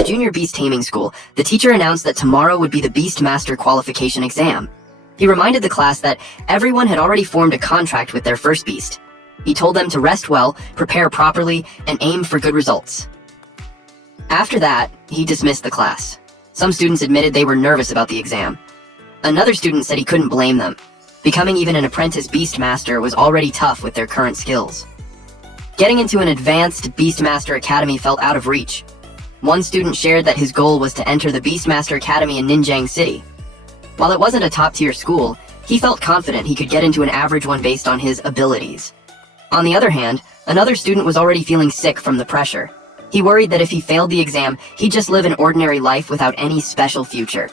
the junior beast taming school, the teacher announced that tomorrow would be the Beast Master qualification exam. He reminded the class that everyone had already formed a contract with their first beast. He told them to rest well, prepare properly, and aim for good results. After that, he dismissed the class. Some students admitted they were nervous about the exam. Another student said he couldn't blame them. Becoming even an apprentice beast master was already tough with their current skills. Getting into an advanced Beastmaster Academy felt out of reach. One student shared that his goal was to enter the Beastmaster Academy in Ninjang City. While it wasn't a top-tier school, he felt confident he could get into an average one based on his abilities. On the other hand, another student was already feeling sick from the pressure. He worried that if he failed the exam, he'd just live an ordinary life without any special future.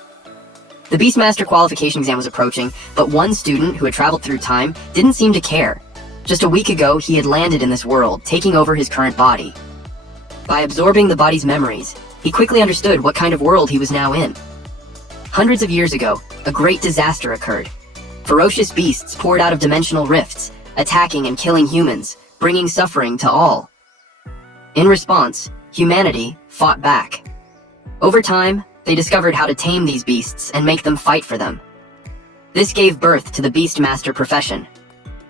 The Beastmaster qualification exam was approaching, but one student who had traveled through time didn't seem to care. Just a week ago, he had landed in this world, taking over his current body. By absorbing the body's memories, he quickly understood what kind of world he was now in. Hundreds of years ago, a great disaster occurred. Ferocious beasts poured out of dimensional rifts, attacking and killing humans, bringing suffering to all. In response, humanity fought back. Over time, they discovered how to tame these beasts and make them fight for them. This gave birth to the Beastmaster profession.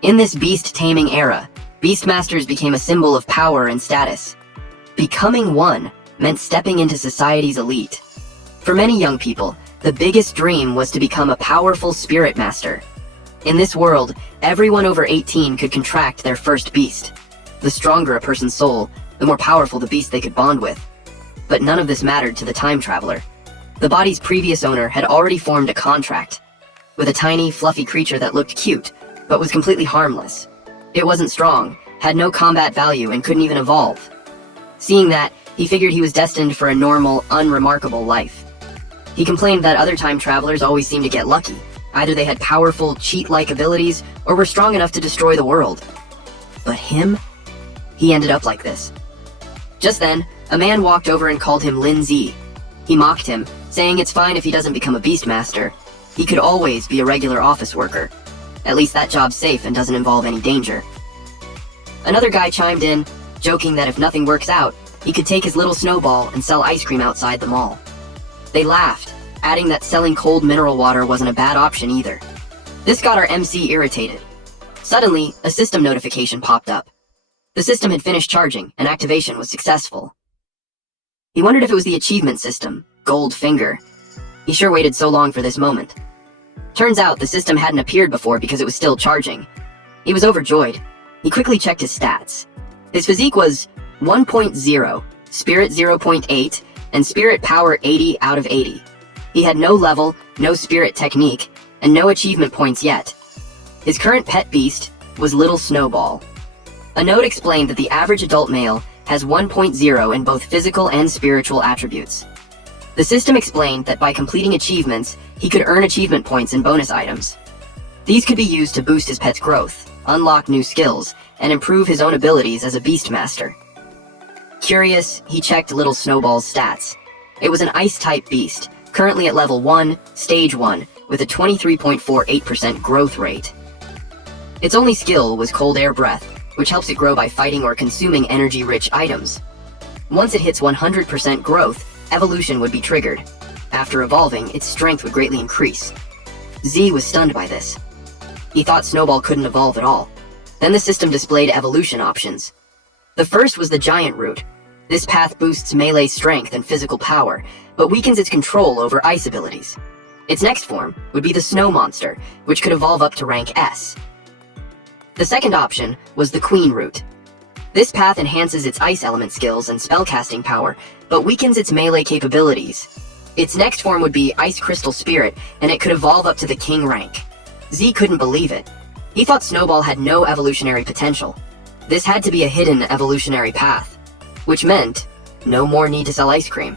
In this beast-taming era, Beastmasters became a symbol of power and status. Becoming one meant stepping into society's elite. For many young people, the biggest dream was to become a powerful spirit master. In this world, everyone over 18 could contract their first beast. The stronger a person's soul, the more powerful the beast they could bond with. But none of this mattered to the time traveler. The body's previous owner had already formed a contract with a tiny, fluffy creature that looked cute, but was completely harmless. It wasn't strong, had no combat value, and couldn't even evolve. Seeing that, he figured he was destined for a normal, unremarkable life. He complained that other time travelers always seemed to get lucky. Either they had powerful, cheat-like abilities, or were strong enough to destroy the world. But him? He ended up like this. Just then, a man walked over and called him Lin Z. He mocked him, saying it's fine if he doesn't become a Beastmaster. He could always be a regular office worker. At least that job's safe and doesn't involve any danger. Another guy chimed in, joking that if nothing works out, he could take his little Snowball and sell ice cream outside the mall. They laughed, adding that selling cold mineral water wasn't a bad option either. This got our MC irritated. Suddenly, a system notification popped up. The system had finished charging, and activation was successful. He wondered if it was the achievement system, Gold Finger. He sure waited so long for this moment. Turns out the system hadn't appeared before because it was still charging. He was overjoyed. He quickly checked his stats. His physique was 1.0, Spirit 0.8, and Spirit Power 80 out of 80. He had no level, no Spirit Technique, and no achievement points yet. His current pet beast was Little Snowball. A note explained that the average adult male has 1.0 in both physical and spiritual attributes. The system explained that by completing achievements, he could earn achievement points and bonus items. These could be used to boost his pet's growth, unlock new skills, and improve his own abilities as a Beastmaster. Curious, he checked Little Snowball's stats. It was an Ice-type beast, currently at level 1, Stage 1, with a 23.48% growth rate. Its only skill was Cold Air Breath, which helps it grow by fighting or consuming energy-rich items. Once it hits 100% growth, evolution would be triggered. After evolving, its strength would greatly increase. Z was stunned by this. He thought Snowball couldn't evolve at all. Then the system displayed evolution options. The first was the Giant Root. This path boosts melee strength and physical power, but weakens its control over ice abilities. Its next form would be the Snow Monster, which could evolve up to rank S. The second option was the Queen Root. This path enhances its ice element skills and spellcasting power, but weakens its melee capabilities. Its next form would be Ice Crystal Spirit, and it could evolve up to the King rank. Z couldn't believe it. He thought Snowball had no evolutionary potential. This had to be a hidden evolutionary path, which meant no more need to sell ice cream.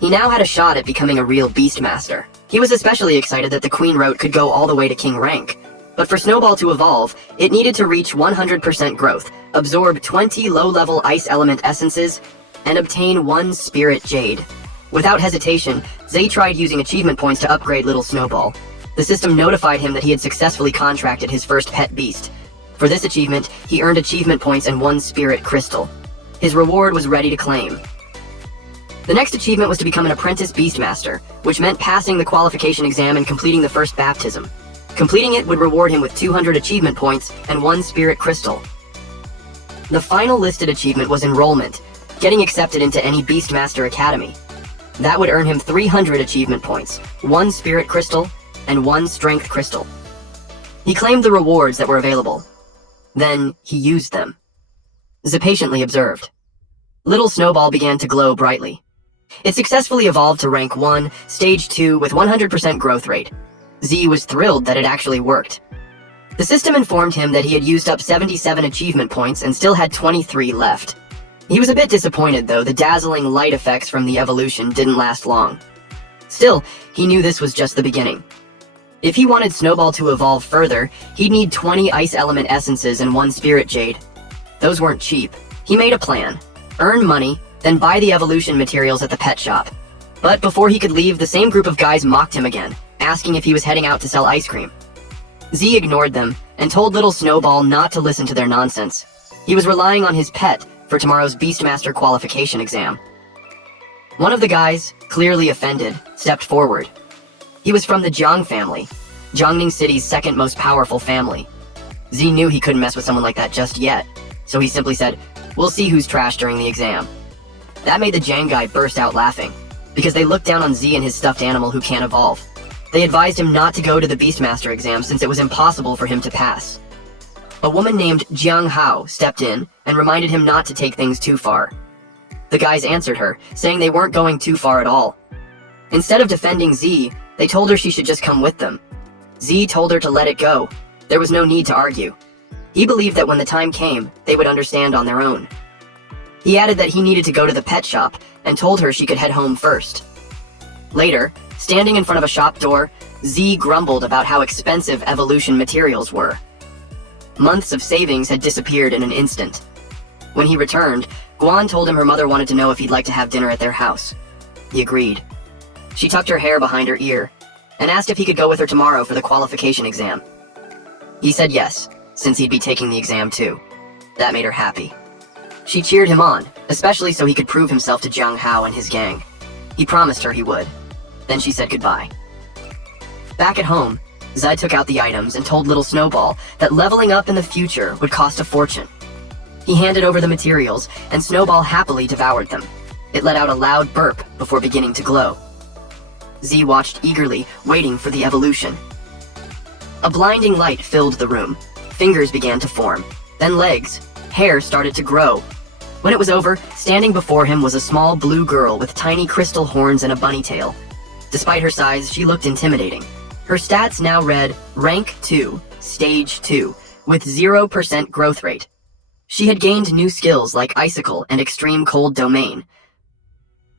He now had a shot at becoming a real Beastmaster. He was especially excited that the Queen Route could go all the way to King rank. But for Snowball to evolve, it needed to reach 100% growth, absorb 20 low-level ice element essences, and obtain 1 Spirit Jade. Without hesitation, Zay tried using achievement points to upgrade Little Snowball. The system notified him that he had successfully contracted his first pet beast. For this achievement, he earned achievement points and 1 Spirit Crystal. His reward was ready to claim. The next achievement was to become an apprentice Beastmaster, which meant passing the qualification exam and completing the first baptism. Completing it would reward him with 200 achievement points and 1 spirit crystal. The final listed achievement was enrollment, getting accepted into any Beastmaster Academy. That would earn him 300 achievement points, 1 spirit crystal, and 1 strength crystal. He claimed the rewards that were available. Then he used them. Z patiently observed. Little Snowball began to glow brightly. It successfully evolved to rank 1, stage 2 with 100% growth rate. Z was thrilled that it actually worked. The system informed him that he had used up 77 achievement points and still had 23 left. He was a bit disappointed though, the dazzling light effects from the evolution didn't last long. Still, he knew this was just the beginning. If he wanted Snowball to evolve further, he'd need 20 ice element essences and 1 spirit jade. Those weren't cheap. He made a plan. Earn money, then buy the evolution materials at the pet shop. But before he could leave, the same group of guys mocked him again, asking if he was heading out to sell ice cream. Z ignored them and told little Snowball not to listen to their nonsense. He was relying on his pet for tomorrow's Beastmaster qualification exam. One of the guys, clearly offended, stepped forward. He was from the Jiang family, Jiangning City's second most powerful family. Z knew he couldn't mess with someone like that just yet, so he simply said, "We'll see who's trash during the exam." That made the Jiang guy burst out laughing, because they looked down on Z and his stuffed animal who can't evolve. They advised him not to go to the Beastmaster exam since it was impossible for him to pass. A woman named Jiang Hao stepped in and reminded him not to take things too far. The guys answered her, saying they weren't going too far at all. Instead of defending Z, they told her she should just come with them. Z told her to let it go. There was no need to argue. He believed that when the time came, they would understand on their own. He added that he needed to go to the pet shop and told her she could head home first. Later, standing in front of a shop door, Z grumbled about how expensive evolution materials were. Months of savings had disappeared in an instant. When he returned, Guan told him her mother wanted to know if he'd like to have dinner at their house. He agreed. She tucked her hair behind her ear and asked if he could go with her tomorrow for the qualification exam. He said yes, since he'd be taking the exam too. That made her happy. She cheered him on, especially so he could prove himself to Jiang Hao and his gang. He promised her he would. Then she said goodbye. Back at home, Zai took out the items and told little Snowball that leveling up in the future would cost a fortune. He handed over the materials, and Snowball happily devoured them. It let out a loud burp before beginning to glow. Z watched eagerly, waiting for the evolution. A blinding light filled the room. Fingers began to form, then legs. Hair started to grow. When it was over, standing before him was a small blue girl with tiny crystal horns and a bunny tail. Despite her size, she looked intimidating. Her stats now read Rank 2, Stage 2, with 0% growth rate. She had gained new skills like Icicle and Extreme Cold Domain.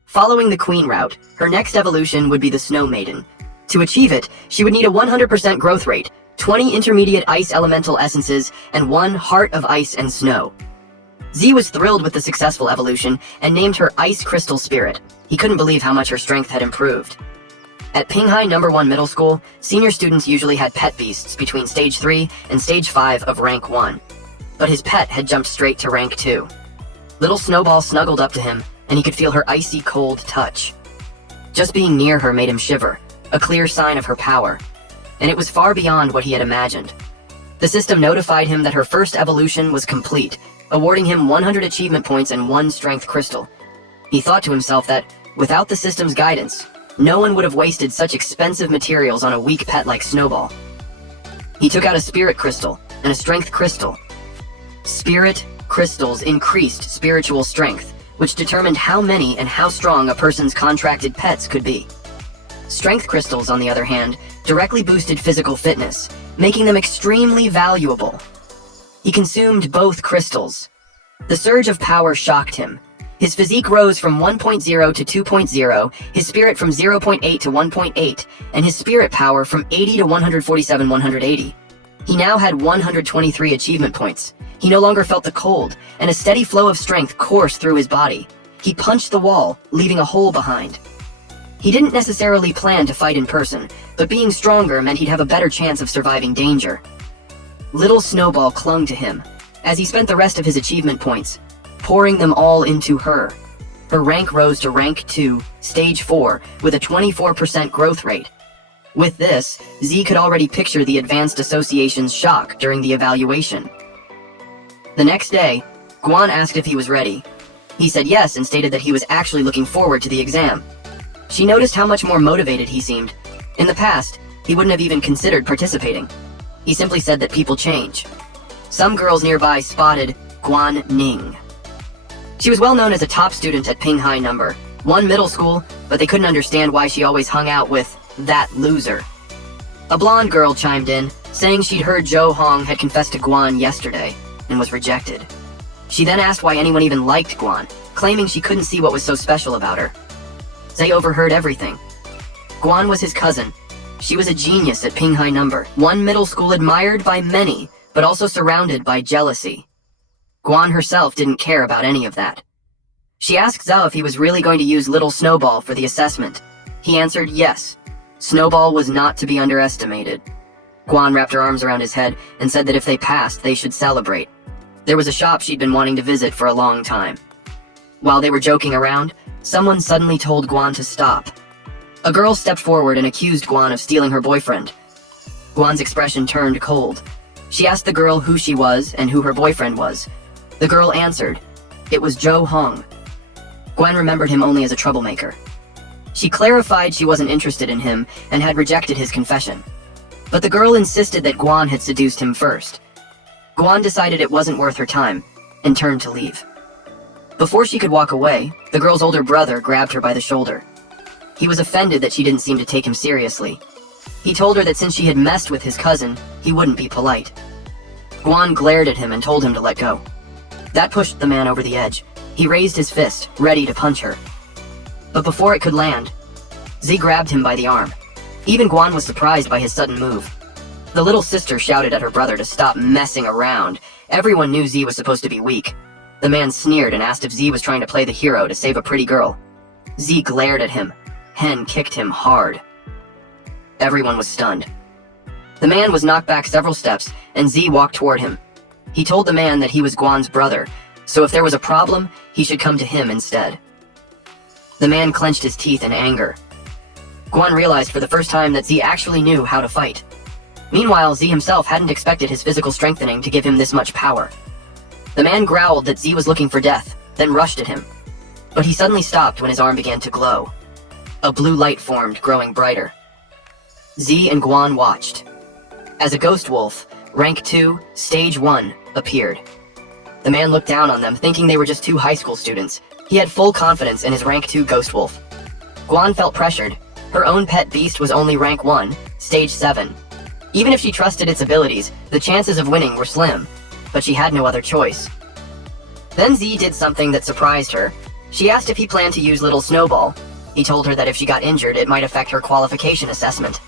Following the Queen route, her next evolution would be the Snow Maiden. To achieve it, she would need a 100% growth rate, 20 intermediate ice elemental essences, and 1 Heart of Ice and Snow. Z was thrilled with the successful evolution and named her Ice Crystal Spirit. He couldn't believe how much her strength had improved. At Pinghai No. 1 Middle School, senior students usually had pet beasts between Stage 3 and Stage 5 of Rank 1. But his pet had jumped straight to Rank 2. Little Snowball snuggled up to him, and he could feel her icy cold touch. Just being near her made him shiver, a clear sign of her power. And it was far beyond what he had imagined. The system notified him that her first evolution was complete, awarding him 100 achievement points and 1 strength crystal. He thought to himself that, without the system's guidance, no one would have wasted such expensive materials on a weak pet like Snowball. He took out a spirit crystal and a strength crystal. Spirit crystals increased spiritual strength, which determined how many and how strong a person's contracted pets could be. Strength crystals, on the other hand, directly boosted physical fitness, making them extremely valuable. He consumed both crystals. The surge of power shocked him. His physique rose from 1.0 to 2.0, his spirit from 0.8 to 1.8, and his spirit power from 80 to 147, 180. He now had 123 achievement points. He no longer felt the cold, and a steady flow of strength coursed through his body. He punched the wall, leaving a hole behind. He didn't necessarily plan to fight in person, but being stronger meant he'd have a better chance of surviving danger. Little Snowball clung to him, as he spent the rest of his achievement points, pouring them all into her. Her rank rose to rank 2, stage 4, with a 24% growth rate. With this, Z could already picture the Advanced Association's shock during the evaluation. The next day, Guan asked if he was ready. He said yes and stated that he was actually looking forward to the exam. She noticed how much more motivated he seemed. In the past, he wouldn't have even considered participating. He simply said that people change. Some girls nearby spotted Guan Ning. She was well known as a top student at Ping High No. 1 middle school, but they couldn't understand why she always hung out with that loser. A blonde girl chimed in, saying she'd heard Zhou Hong had confessed to Guan yesterday and was rejected. She then asked why anyone even liked Guan, claiming she couldn't see what was so special about her. Zay overheard everything. Guan was his cousin. She was a genius at Ping High No. 1 middle school, admired by many, but also surrounded by jealousy. Guan herself didn't care about any of that. She asked Zhao if he was really going to use Little Snowball for the assessment. He answered yes. Snowball was not to be underestimated. Guan wrapped her arms around his head and said that if they passed, they should celebrate. There was a shop she'd been wanting to visit for a long time. While they were joking around, someone suddenly told Guan to stop. A girl stepped forward and accused Guan of stealing her boyfriend. Guan's expression turned cold. She asked the girl who she was and who her boyfriend was. The girl answered. It was Zhou Hong. Guan remembered him only as a troublemaker. She clarified she wasn't interested in him and had rejected his confession. But the girl insisted that Guan had seduced him first. Guan decided it wasn't worth her time and turned to leave. Before she could walk away, the girl's older brother grabbed her by the shoulder. He was offended that she didn't seem to take him seriously. He told her that since she had messed with his cousin, he wouldn't be polite. Guan glared at him and told him to let go. That pushed the man over the edge. He raised his fist, ready to punch her. But before it could land, Z grabbed him by the arm. Even Guan was surprised by his sudden move. The little sister shouted at her brother to stop messing around. Everyone knew Z was supposed to be weak. The man sneered and asked if Z was trying to play the hero to save a pretty girl. Z glared at him. Hen kicked him hard. Everyone was stunned. The man was knocked back several steps, and Z walked toward him. He told the man that he was Guan's brother, so if there was a problem, he should come to him instead. The man clenched his teeth in anger. Guan realized for the first time that Z actually knew how to fight. Meanwhile, Z himself hadn't expected his physical strengthening to give him this much power. The man growled that Z was looking for death, then rushed at him. But he suddenly stopped when his arm began to glow. A blue light formed, growing brighter. Z and Guan watched. As a ghost wolf, rank 2, stage 1, appeared. The man looked down on them, thinking they were just two high school students. He had full confidence in his rank 2 ghost wolf. Guan felt pressured. Her own pet beast was only rank 1, stage 7. Even if she trusted its abilities, the chances of winning were slim, but she had no other choice. Then Z did something that surprised her. She asked if he planned to use Little Snowball. He told her that if she got injured, it might affect her qualification assessment.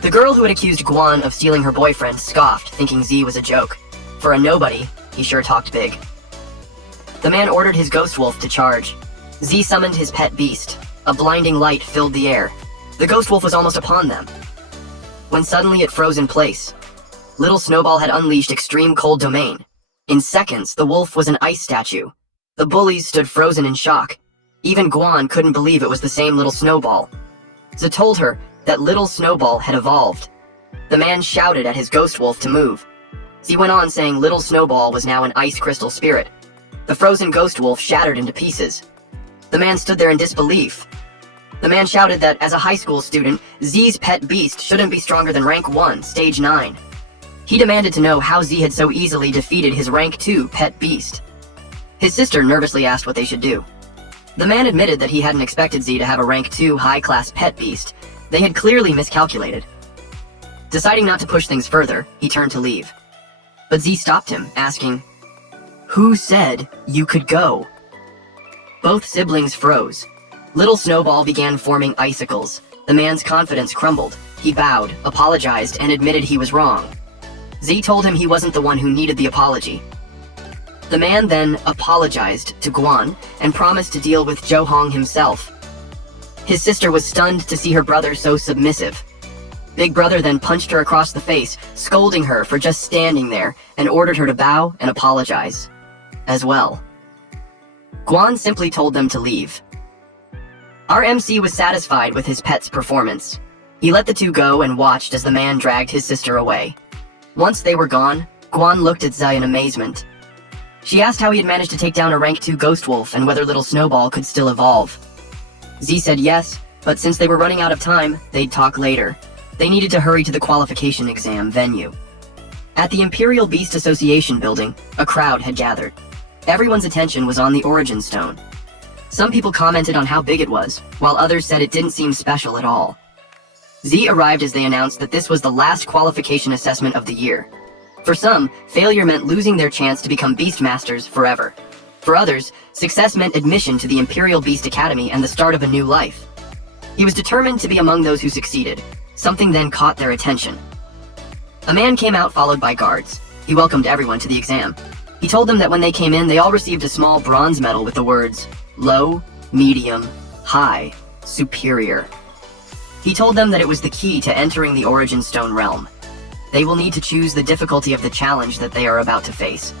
The girl who had accused Guan of stealing her boyfriend scoffed, thinking Z was a joke. For a nobody, he sure talked big. The man ordered his ghost wolf to charge. Z summoned his pet beast. A blinding light filled the air. The ghost wolf was almost upon them, when suddenly it froze in place. Little Snowball had unleashed extreme cold domain. In seconds, the wolf was an ice statue. The bullies stood frozen in shock. Even Guan couldn't believe it was the same Little Snowball. Z told her that Little Snowball had evolved. The man shouted at his ghost wolf to move. Z went on saying Little Snowball was now an ice crystal spirit. The frozen ghost wolf shattered into pieces. The man stood there in disbelief. The man shouted that as a high school student, Z's pet beast shouldn't be stronger than rank 1, stage 9. He demanded to know how Z had so easily defeated his rank 2 pet beast. His sister nervously asked what they should do. The man admitted that he hadn't expected Z to have a rank 2 high-class pet beast. They had clearly miscalculated. Deciding not to push things further, he turned to leave. But Z stopped him, asking, "Who said you could go?" Both siblings froze. Little Snowball began forming icicles. The man's confidence crumbled. He bowed, apologized, and admitted he was wrong. Z told him he wasn't the one who needed the apology. The man then apologized to Guan and promised to deal with Zhou Hong himself. His sister was stunned to see her brother so submissive. Big Brother then punched her across the face, scolding her for just standing there, and ordered her to bow and apologize as well. Guan simply told them to leave. Our MC was satisfied with his pet's performance. He let the two go and watched as the man dragged his sister away. Once they were gone, Guan looked at Zai in amazement. She asked how he had managed to take down a rank 2 ghost wolf and whether little Snowball could still evolve. Z said yes, but since they were running out of time, they'd talk later. They needed to hurry to the qualification exam venue. At the Imperial Beast Association building, a crowd had gathered. Everyone's attention was on the Origin Stone. Some people commented on how big it was, while others said it didn't seem special at all. Z arrived as they announced that this was the last qualification assessment of the year. For some, failure meant losing their chance to become Beastmasters forever. For others, success meant admission to the Imperial Beast Academy and the start of a new life. He was determined to be among those who succeeded. Something then caught their attention. A man came out followed by guards. He welcomed everyone to the exam. He told them that when they came in, they all received a small bronze medal with the words, low, medium, high, superior. He told them that it was the key to entering the Origin Stone realm. They will need to choose the difficulty of the challenge that they are about to face.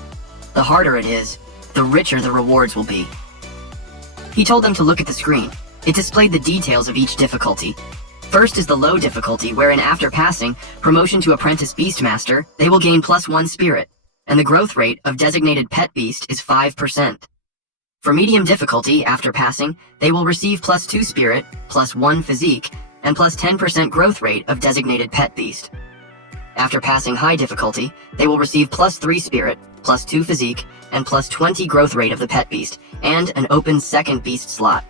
The harder it is, the richer the rewards will be. He told them to look at the screen. It displayed the details of each difficulty. First is the low difficulty, wherein after passing promotion to Apprentice Beastmaster, they will gain +1 spirit, and the growth rate of designated pet beast is 5%. For medium difficulty, after passing, they will receive +2 spirit, +1 physique, and +10% growth rate of designated pet beast. After passing high difficulty, they will receive +3 spirit, +2 physique, and +20 growth rate of the pet beast, and an open second beast slot.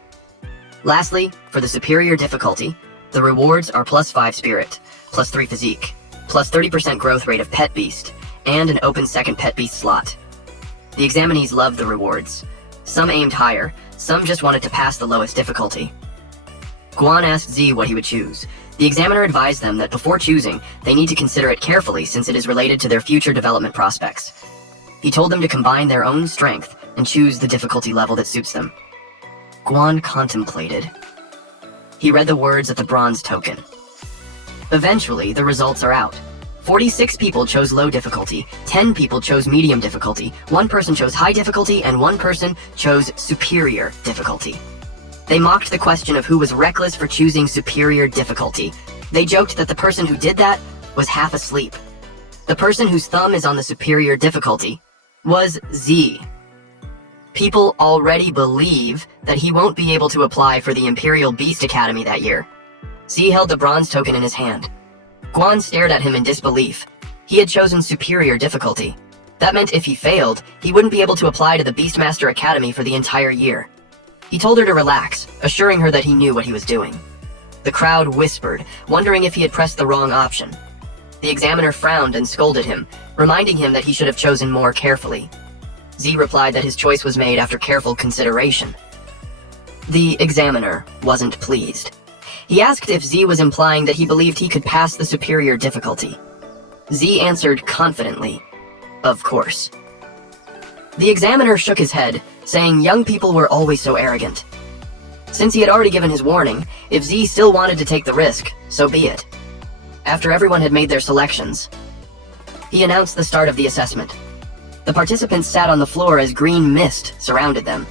Lastly, for the superior difficulty, the rewards are +5 spirit, +3 physique, +30% growth rate of pet beast, and an open second pet beast slot. The examinees loved the rewards. Some aimed higher, some just wanted to pass the lowest difficulty. Guan asked Z what he would choose. The examiner advised them that before choosing, they need to consider it carefully since it is related to their future development prospects. He told them to combine their own strength and choose the difficulty level that suits them. Guan contemplated. He read the words at the bronze token. Eventually, the results are out. 46 people chose low difficulty, 10 people chose medium difficulty, 1 person chose high difficulty, and 1 person chose superior difficulty. They mocked the question of who was reckless for choosing superior difficulty. They joked that the person who did that was half asleep. The person whose thumb is on the superior difficulty was Z. People already believe that he won't be able to apply for the Imperial Beast Academy that year. Z held the bronze token in his hand. Guan stared at him in disbelief. He had chosen superior difficulty. That meant if he failed, he wouldn't be able to apply to the Beastmaster Academy for the entire year. He told her to relax, assuring her that he knew what he was doing. The crowd whispered, wondering if he had pressed the wrong option. The examiner frowned and scolded him, reminding him that he should have chosen more carefully. Z replied that his choice was made after careful consideration. The examiner wasn't pleased. He asked if Z was implying that he believed he could pass the superior difficulty. Z answered confidently, "Of course." The examiner shook his head, saying young people were always so arrogant. Since he had already given his warning, if Z still wanted to take the risk, so be it. After everyone had made their selections, he announced the start of the assessment. The participants sat on the floor as green mist surrounded them.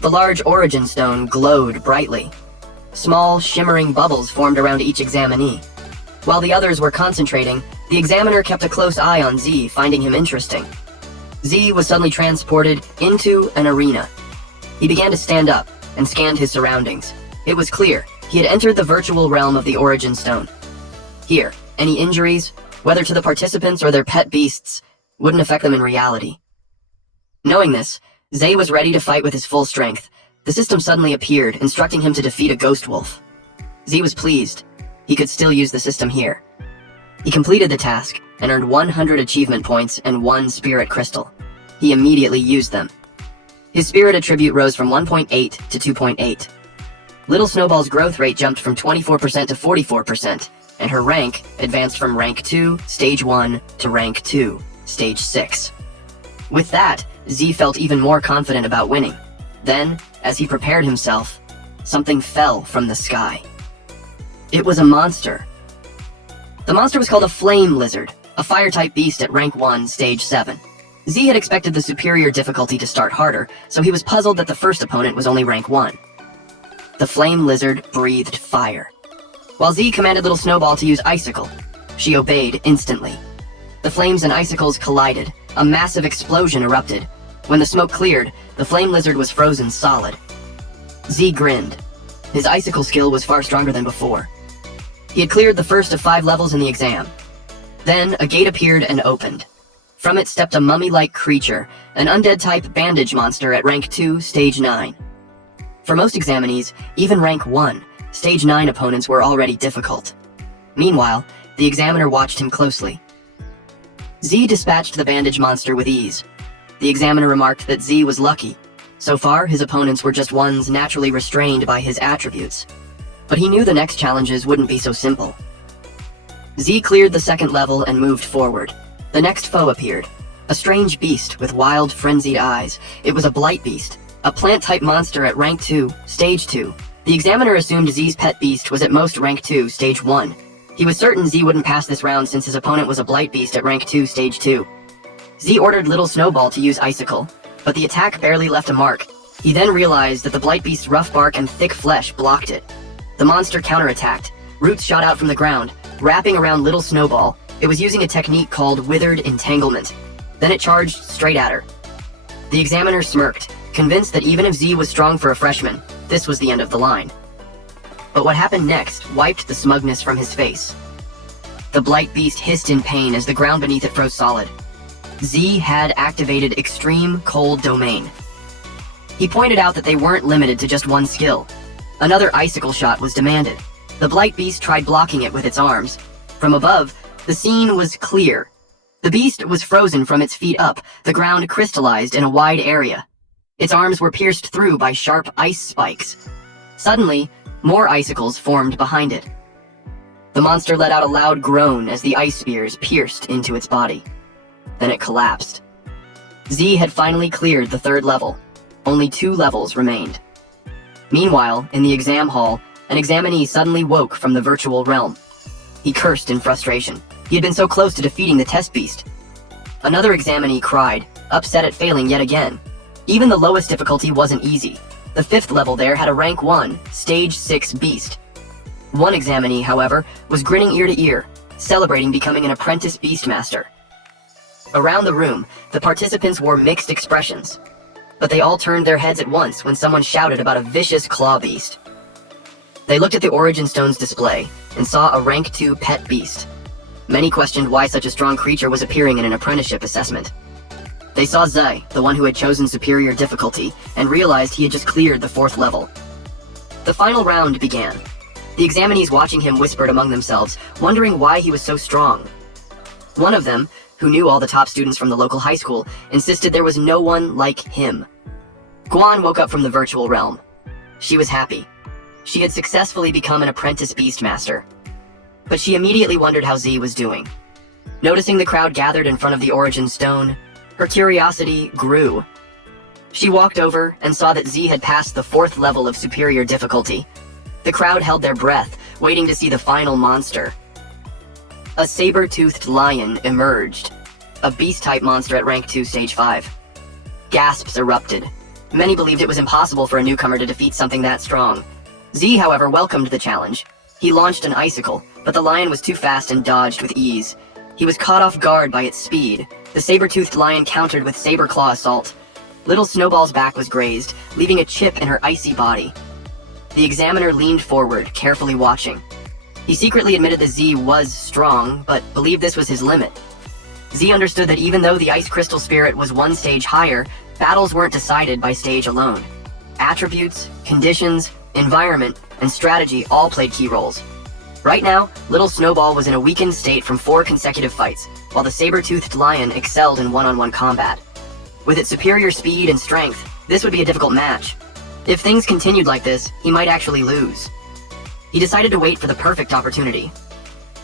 The large origin stone glowed brightly. Small, shimmering bubbles formed around each examinee. While the others were concentrating, the examiner kept a close eye on Z, finding him interesting. Z was suddenly transported into an arena. He began to stand up and scanned his surroundings. It was clear he had entered the virtual realm of the Origin Stone. Here, any injuries, whether to the participants or their pet beasts, wouldn't affect them in reality. Knowing this, Zay was ready to fight with his full strength. The system suddenly appeared, instructing him to defeat a ghost wolf. Z was pleased. He could still use the system here. He completed the task and earned 100 achievement points and 1 spirit crystal. He immediately used them. His spirit attribute rose from 1.8 to 2.8. Little Snowball's growth rate jumped from 24% to 44%, and her rank advanced from rank 2, stage 1, to rank 2, stage 6. With that, Z felt even more confident about winning. Then, as he prepared himself, something fell from the sky. It was a monster. The monster was called a flame lizard, a fire-type beast at rank 1, stage 7. Z had expected the superior difficulty to start harder, so he was puzzled that the first opponent was only rank 1. The flame lizard breathed fire, while Z commanded little Snowball to use icicle. She obeyed instantly. The flames and icicles collided. A massive explosion erupted. When the smoke cleared, the flame lizard was frozen solid. Z grinned. His icicle skill was far stronger than before. He had cleared the first of 5 levels in the exam. Then, a gate appeared and opened. From it stepped a mummy-like creature, an undead-type bandage monster at rank 2, stage 9. For most examinees, even rank 1, stage 9 opponents were already difficult. Meanwhile, the examiner watched him closely. Z dispatched the bandage monster with ease. The examiner remarked that Z was lucky. So far, his opponents were just ones naturally restrained by his attributes. But he knew the next challenges wouldn't be so simple. Z cleared the second level and moved forward. The next foe appeared. A strange beast with wild, frenzied eyes. It was a blight beast, a plant-type monster at rank 2, stage 2. The examiner assumed Z's pet beast was at most rank 2, stage 1. He was certain Z wouldn't pass this round since his opponent was a blight beast at rank 2, stage 2. Z ordered little Snowball to use icicle, but the attack barely left a mark. He then realized that the blight beast's rough bark and thick flesh blocked it. The monster counterattacked. Roots shot out from the ground, wrapping around little Snowball. It was using a technique called withered entanglement. Then it charged straight at her. The examiner smirked, convinced that even if Z was strong for a freshman, this was the end of the line. But what happened next wiped the smugness from his face. The blight beast hissed in pain as the ground beneath it froze solid. Z had activated Extreme Cold Domain. He pointed out that they weren't limited to just one skill. Another icicle shot was demanded. The blight beast tried blocking it with its arms. From above, the scene was clear. The beast was frozen from its feet up, the ground crystallized in a wide area. Its arms were pierced through by sharp ice spikes. Suddenly, more icicles formed behind it. The monster let out a loud groan as the ice spears pierced into its body. Then it collapsed. Z had finally cleared the 3rd level. Only 2 levels remained. Meanwhile, in the exam hall, an examinee suddenly woke from the virtual realm. He cursed in frustration. He had been so close to defeating the test beast. Another examinee cried, upset at failing yet again. Even the lowest difficulty wasn't easy. The 5th level there had a rank 1, stage 6 beast. One examinee, however, was grinning ear to ear, celebrating becoming an apprentice beastmaster. Around the room, the participants wore mixed expressions. But they all turned their heads at once when someone shouted about a vicious claw beast. They looked at the Origin Stone's display and saw a rank 2 pet beast. Many questioned why such a strong creature was appearing in an apprenticeship assessment. They saw Zai, the one who had chosen superior difficulty, and realized he had just cleared the 4th level. The final round began. The examinees watching him whispered among themselves, wondering why he was so strong. One of them, who knew all the top students from the local high school, insisted there was no one like him. Guan woke up from the virtual realm. She was happy. She had successfully become an apprentice beastmaster. But she immediately wondered how Z was doing. Noticing the crowd gathered in front of the Origin Stone, her curiosity grew. She walked over and saw that Z had passed the 4th level of superior difficulty. The crowd held their breath, waiting to see the final monster. A saber-toothed lion emerged, a beast-type monster at rank 2, stage 5. Gasps erupted. Many believed it was impossible for a newcomer to defeat something that strong. Z, however, welcomed the challenge. He launched an icicle, but the lion was too fast and dodged with ease. He was caught off guard by its speed. The saber-toothed lion countered with saber claw assault. Little Snowball's back was grazed, leaving a chip in her icy body. The examiner leaned forward, carefully watching. He secretly admitted that Z was strong, but believed this was his limit. Z understood that even though the Ice Crystal Spirit was 1 stage higher, battles weren't decided by stage alone. Attributes, conditions, environment, and strategy all played key roles. Right now, little Snowball was in a weakened state from 4 consecutive fights, while the saber-toothed lion excelled in one-on-one combat. With its superior speed and strength, this would be a difficult match. If things continued like this, he might actually lose. He decided to wait for the perfect opportunity.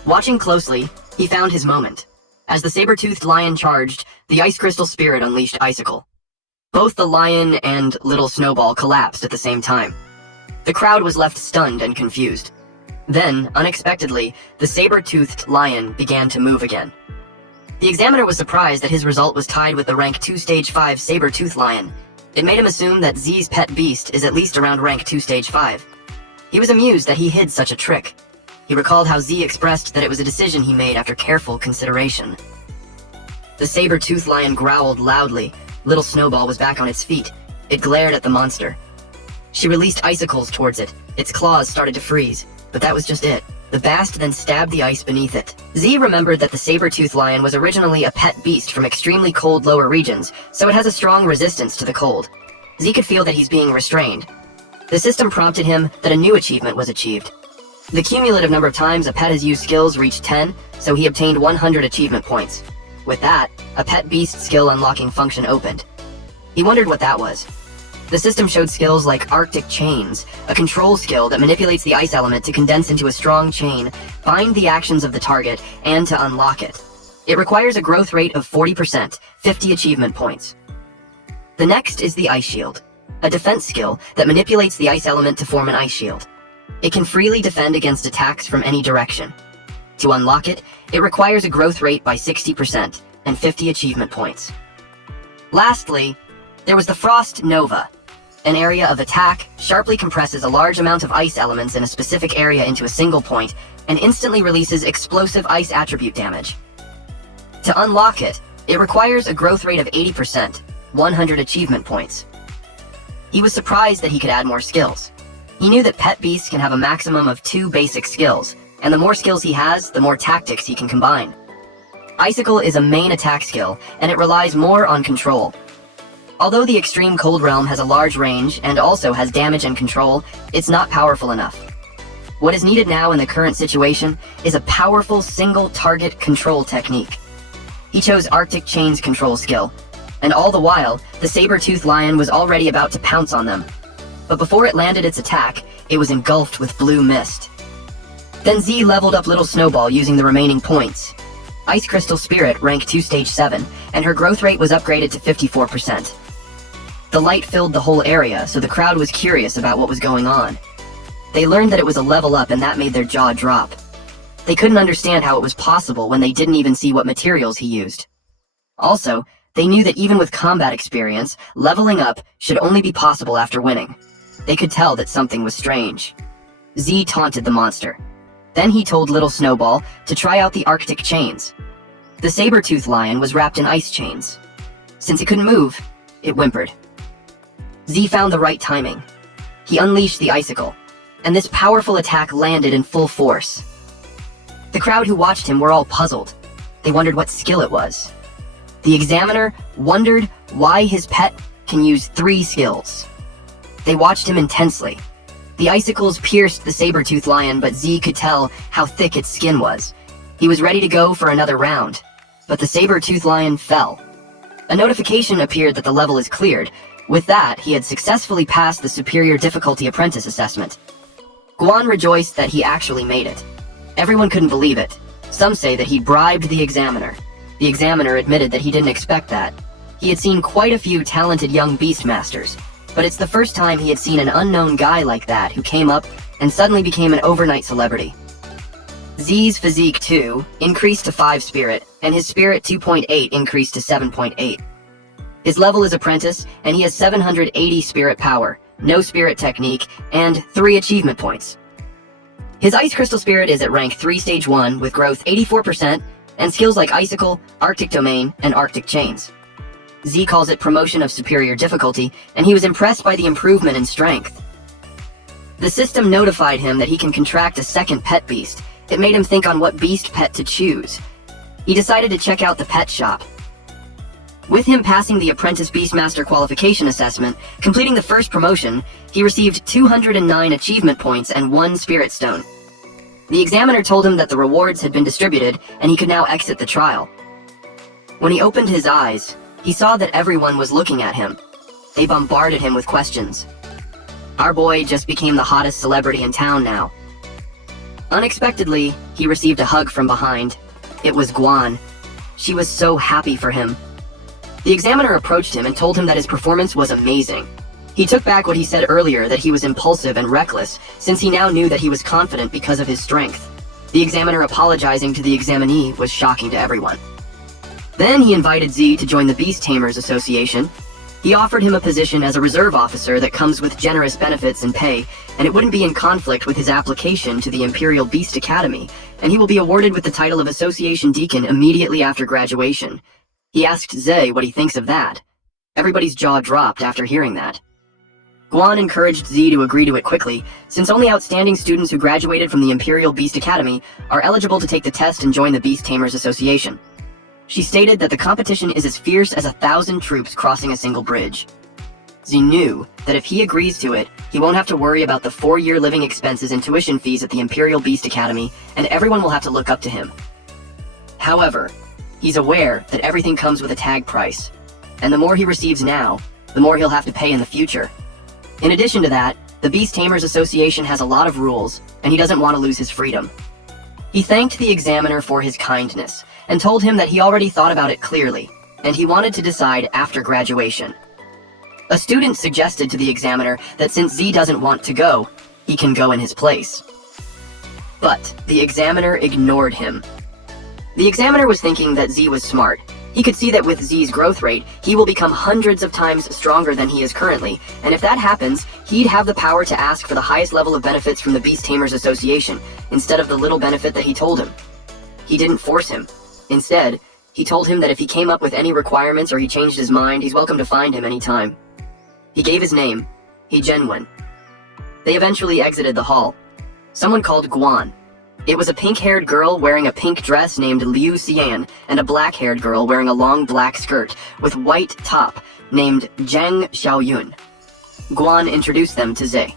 Watching closely, he found his moment. As the saber-toothed lion charged, the Ice Crystal Spirit unleashed Icicle. Both the lion and little Snowball collapsed at the same time. The crowd was left stunned and confused. Then, unexpectedly, the saber-toothed lion began to move again. The examiner was surprised that his result was tied with the rank 2 stage 5 saber-tooth lion. It made him assume that Z's pet beast is at least around rank 2 stage 5. He was amused that he hid such a trick. He recalled how Z expressed that it was a decision he made after careful consideration. The saber-tooth lion growled loudly. Little Snowball was back on its feet. It glared at the monster. She released icicles towards it. Its claws started to freeze, but that was just it. The bast then stabbed the ice beneath it. Z remembered that the saber-tooth lion was originally a pet beast from extremely cold lower regions, so it has a strong resistance to the cold. Z could feel that he's being restrained. The system prompted him that a new achievement was achieved. The cumulative number of times a pet has used skills reached 10, so he obtained 100 achievement points. With that, a pet beast skill unlocking function opened. He wondered what that was. The system showed skills like Arctic Chains, a control skill that manipulates the ice element to condense into a strong chain, bind the actions of the target, and to unlock it. It requires a growth rate of 40%, 50 achievement points. The next is the Ice Shield, a defense skill that manipulates the ice element to form an ice shield. It can freely defend against attacks from any direction. To unlock it, it requires a growth rate by 60% and 50 achievement points. Lastly, there was the Frost Nova. An area of attack sharply compresses a large amount of ice elements in a specific area into a single point and instantly releases explosive ice attribute damage. To unlock it, it requires a growth rate of 80%, 100 achievement points. He was surprised that he could add more skills. He knew that pet beasts can have a maximum of 2 basic skills, and the more skills he has, the more tactics he can combine. Icicle is a main attack skill, and it relies more on control. Although the extreme cold realm has a large range and also has damage and control, it's not powerful enough. What is needed now in the current situation is a powerful single target control technique. He chose Arctic Chains control skill, and all the while, the saber-toothed lion was already about to pounce on them. But before it landed its attack, it was engulfed with blue mist. Then Z leveled up Little Snowball using the remaining points. Ice Crystal Spirit ranked 2 stage 7, and her growth rate was upgraded to 54%. The light filled the whole area, so the crowd was curious about what was going on. They learned that it was a level up, and that made their jaw drop. They couldn't understand how it was possible when they didn't even see what materials he used. Also, they knew that even with combat experience, leveling up should only be possible after winning. They could tell that something was strange. Z taunted the monster. Then he told Little Snowball to try out the Arctic Chains. The saber-toothed lion was wrapped in ice chains. Since it couldn't move, it whimpered. Z found the right timing. He unleashed the icicle, and this powerful attack landed in full force. The crowd who watched him were all puzzled. They wondered what skill it was. The examiner wondered why his pet can use 3 skills. They watched him intensely. The icicles pierced the saber-toothed lion, but Z could tell how thick its skin was. He was ready to go for another round, but the saber-toothed lion fell. A notification appeared that the level is cleared. With that, he had successfully passed the Superior Difficulty Apprentice assessment. Guan rejoiced that he actually made it. Everyone couldn't believe it. Some say that he bribed the examiner. The examiner admitted that he didn't expect that. He had seen quite a few talented young Beastmasters, but it's the first time he had seen an unknown guy like that who came up and suddenly became an overnight celebrity. Z's physique 2 increased to 5 spirit, and his spirit 2.8 increased to 7.8. His level is apprentice, and he has 780 spirit power, no spirit technique, and 3 achievement points. His Ice Crystal Spirit is at rank 3 stage 1 with growth 84% and skills like Icicle, Arctic Domain, and Arctic Chains. Z calls it promotion of superior difficulty, and he was impressed by the improvement in strength. The system notified him that he can contract a second pet beast. It made him think on what beast pet to choose. He decided to check out the pet shop. With him passing the Apprentice Beastmaster Qualification Assessment, completing the first promotion, he received 209 achievement points and 1 Spirit Stone. The examiner told him that the rewards had been distributed and he could now exit the trial. When he opened his eyes, he saw that everyone was looking at him. They bombarded him with questions. Our boy just became the hottest celebrity in town now. Unexpectedly, he received a hug from behind. It was Guan. She was so happy for him. The examiner approached him and told him that his performance was amazing. He took back what he said earlier that he was impulsive and reckless, since he now knew that he was confident because of his strength. The examiner apologizing to the examinee was shocking to everyone. Then he invited Z to join the Beast-Tamers Association. He offered him a position as a reserve officer that comes with generous benefits and pay, and it wouldn't be in conflict with his application to the Imperial Beast Academy, and he will be awarded with the title of Association Deacon immediately after graduation. He asked Z what he thinks of that. Everybody's jaw dropped after hearing that. Guan encouraged Z to agree to it quickly, since only outstanding students who graduated from the Imperial Beast Academy are eligible to take the test and join the Beast-Tamers Association. She stated that the competition is as fierce as 1,000 troops crossing a single bridge. Z knew that if he agrees to it, he won't have to worry about the 4-year living expenses and tuition fees at the Imperial Beast Academy, and everyone will have to look up to him. However, he's aware that everything comes with a tag price, and the more he receives now, the more he'll have to pay in the future. In addition to that, the Beast-Tamers Association has a lot of rules, and he doesn't want to lose his freedom. He thanked the examiner for his kindness, and told him that he already thought about it clearly, and he wanted to decide after graduation. A student suggested to the examiner that since Z doesn't want to go, he can go in his place. But the examiner ignored him. The examiner was thinking that Z was smart. He could see that with Z's growth rate, he will become hundreds of times stronger than he is currently, and if that happens, he'd have the power to ask for the highest level of benefits from the Beast-Tamers Association, instead of the little benefit that he told him. He didn't force him. Instead, he told him that if he came up with any requirements or he changed his mind, he's welcome to find him anytime. He gave his name, He Genwen. They eventually exited the hall. Someone called Guan. It was a pink-haired girl wearing a pink dress named Liu Xian, and a black-haired girl wearing a long black skirt with white top named Zhang Xiaoyun. Guan introduced them to Ze.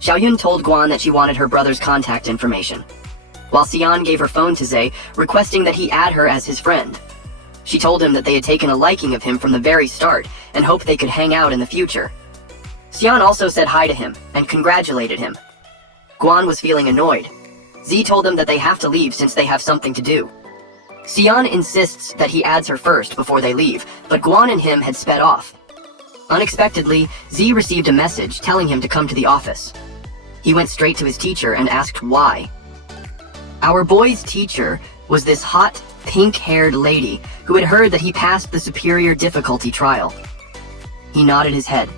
Xiaoyun told Guan that she wanted her brother's contact information, while Xian gave her phone to Ze, requesting that he add her as his friend. She told him that they had taken a liking of him from the very start and hoped they could hang out in the future. Xian also said hi to him and congratulated him. Guan was feeling annoyed. Z told them that they have to leave since they have something to do. Xian insists that he adds her first before they leave, but Guan and him had sped off. Unexpectedly, Z received a message telling him to come to the office. He went straight to his teacher and asked why. Our boy's teacher was this hot, pink-haired lady who had heard that he passed the superior difficulty trial. He nodded his head,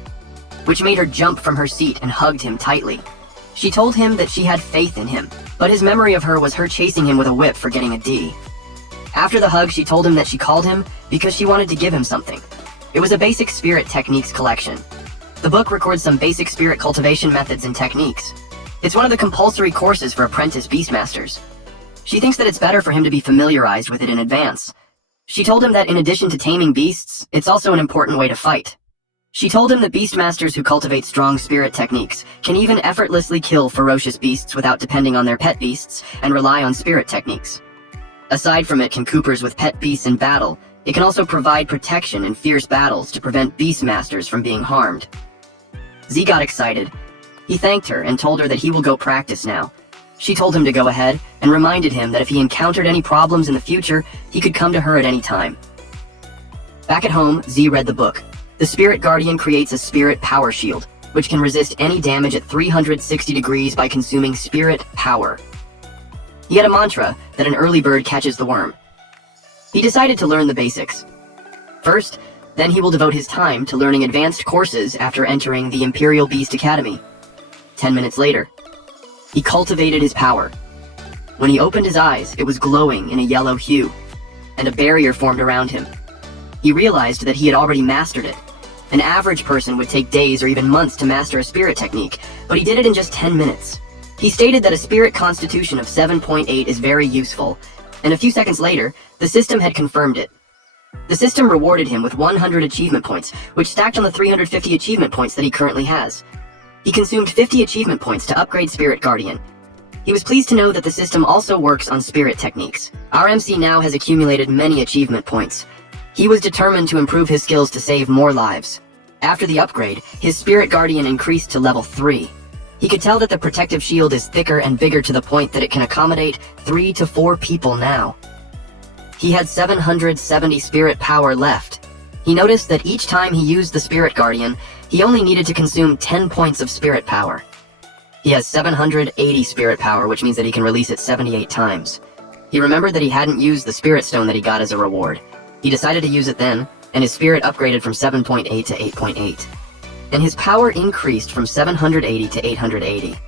which made her jump from her seat and hugged him tightly. She told him that she had faith in him, but his memory of her was her chasing him with a whip for getting a D. After the hug, she told him that she called him because she wanted to give him something. It was a basic spirit techniques collection. The book records some basic spirit cultivation methods and techniques. It's one of the compulsory courses for apprentice beastmasters. She thinks that it's better for him to be familiarized with it in advance. She told him that in addition to taming beasts, it's also an important way to fight. She told him that beastmasters who cultivate strong spirit techniques can even effortlessly kill ferocious beasts without depending on their pet beasts and rely on spirit techniques. Aside from it can coopers with pet beasts in battle, it can also provide protection in fierce battles to prevent beastmasters from being harmed. Z got excited. He thanked her and told her that he will go practice now. She told him to go ahead and reminded him that if he encountered any problems in the future, he could come to her at any time. Back at home, Z read the book. The Spirit Guardian creates a spirit power shield, which can resist any damage at 360 degrees by consuming spirit power. He had a mantra that an early bird catches the worm. He decided to learn the basics. First, then he will devote his time to learning advanced courses after entering the Imperial Beast Academy. 10 minutes later, he cultivated his power. When he opened his eyes, it was glowing in a yellow hue, and a barrier formed around him. He realized that he had already mastered it. An average person would take days or even months to master a spirit technique, but he did it in just 10 minutes. He stated that a spirit constitution of 7.8 is very useful, and a few seconds later, the system had confirmed it. The system rewarded him with 100 achievement points, which stacked on the 350 achievement points that he currently has. He consumed 50 achievement points to upgrade Spirit Guardian. He was pleased to know that the system also works on spirit techniques. Our MC now has accumulated many achievement points. He was determined to improve his skills to save more lives. After the upgrade, his Spirit Guardian increased to level 3. He could tell that the protective shield is thicker and bigger to the point that it can accommodate 3 to 4 people now. He had 770 spirit power left. He noticed that each time he used the Spirit Guardian, he only needed to consume 10 points of spirit power. He has 780 spirit power, which means that he can release it 78 times. He remembered that he hadn't used the Spirit Stone that he got as a reward. He decided to use it then, and his spirit upgraded from 7.8 to 8.8. And his power increased from 780 to 880.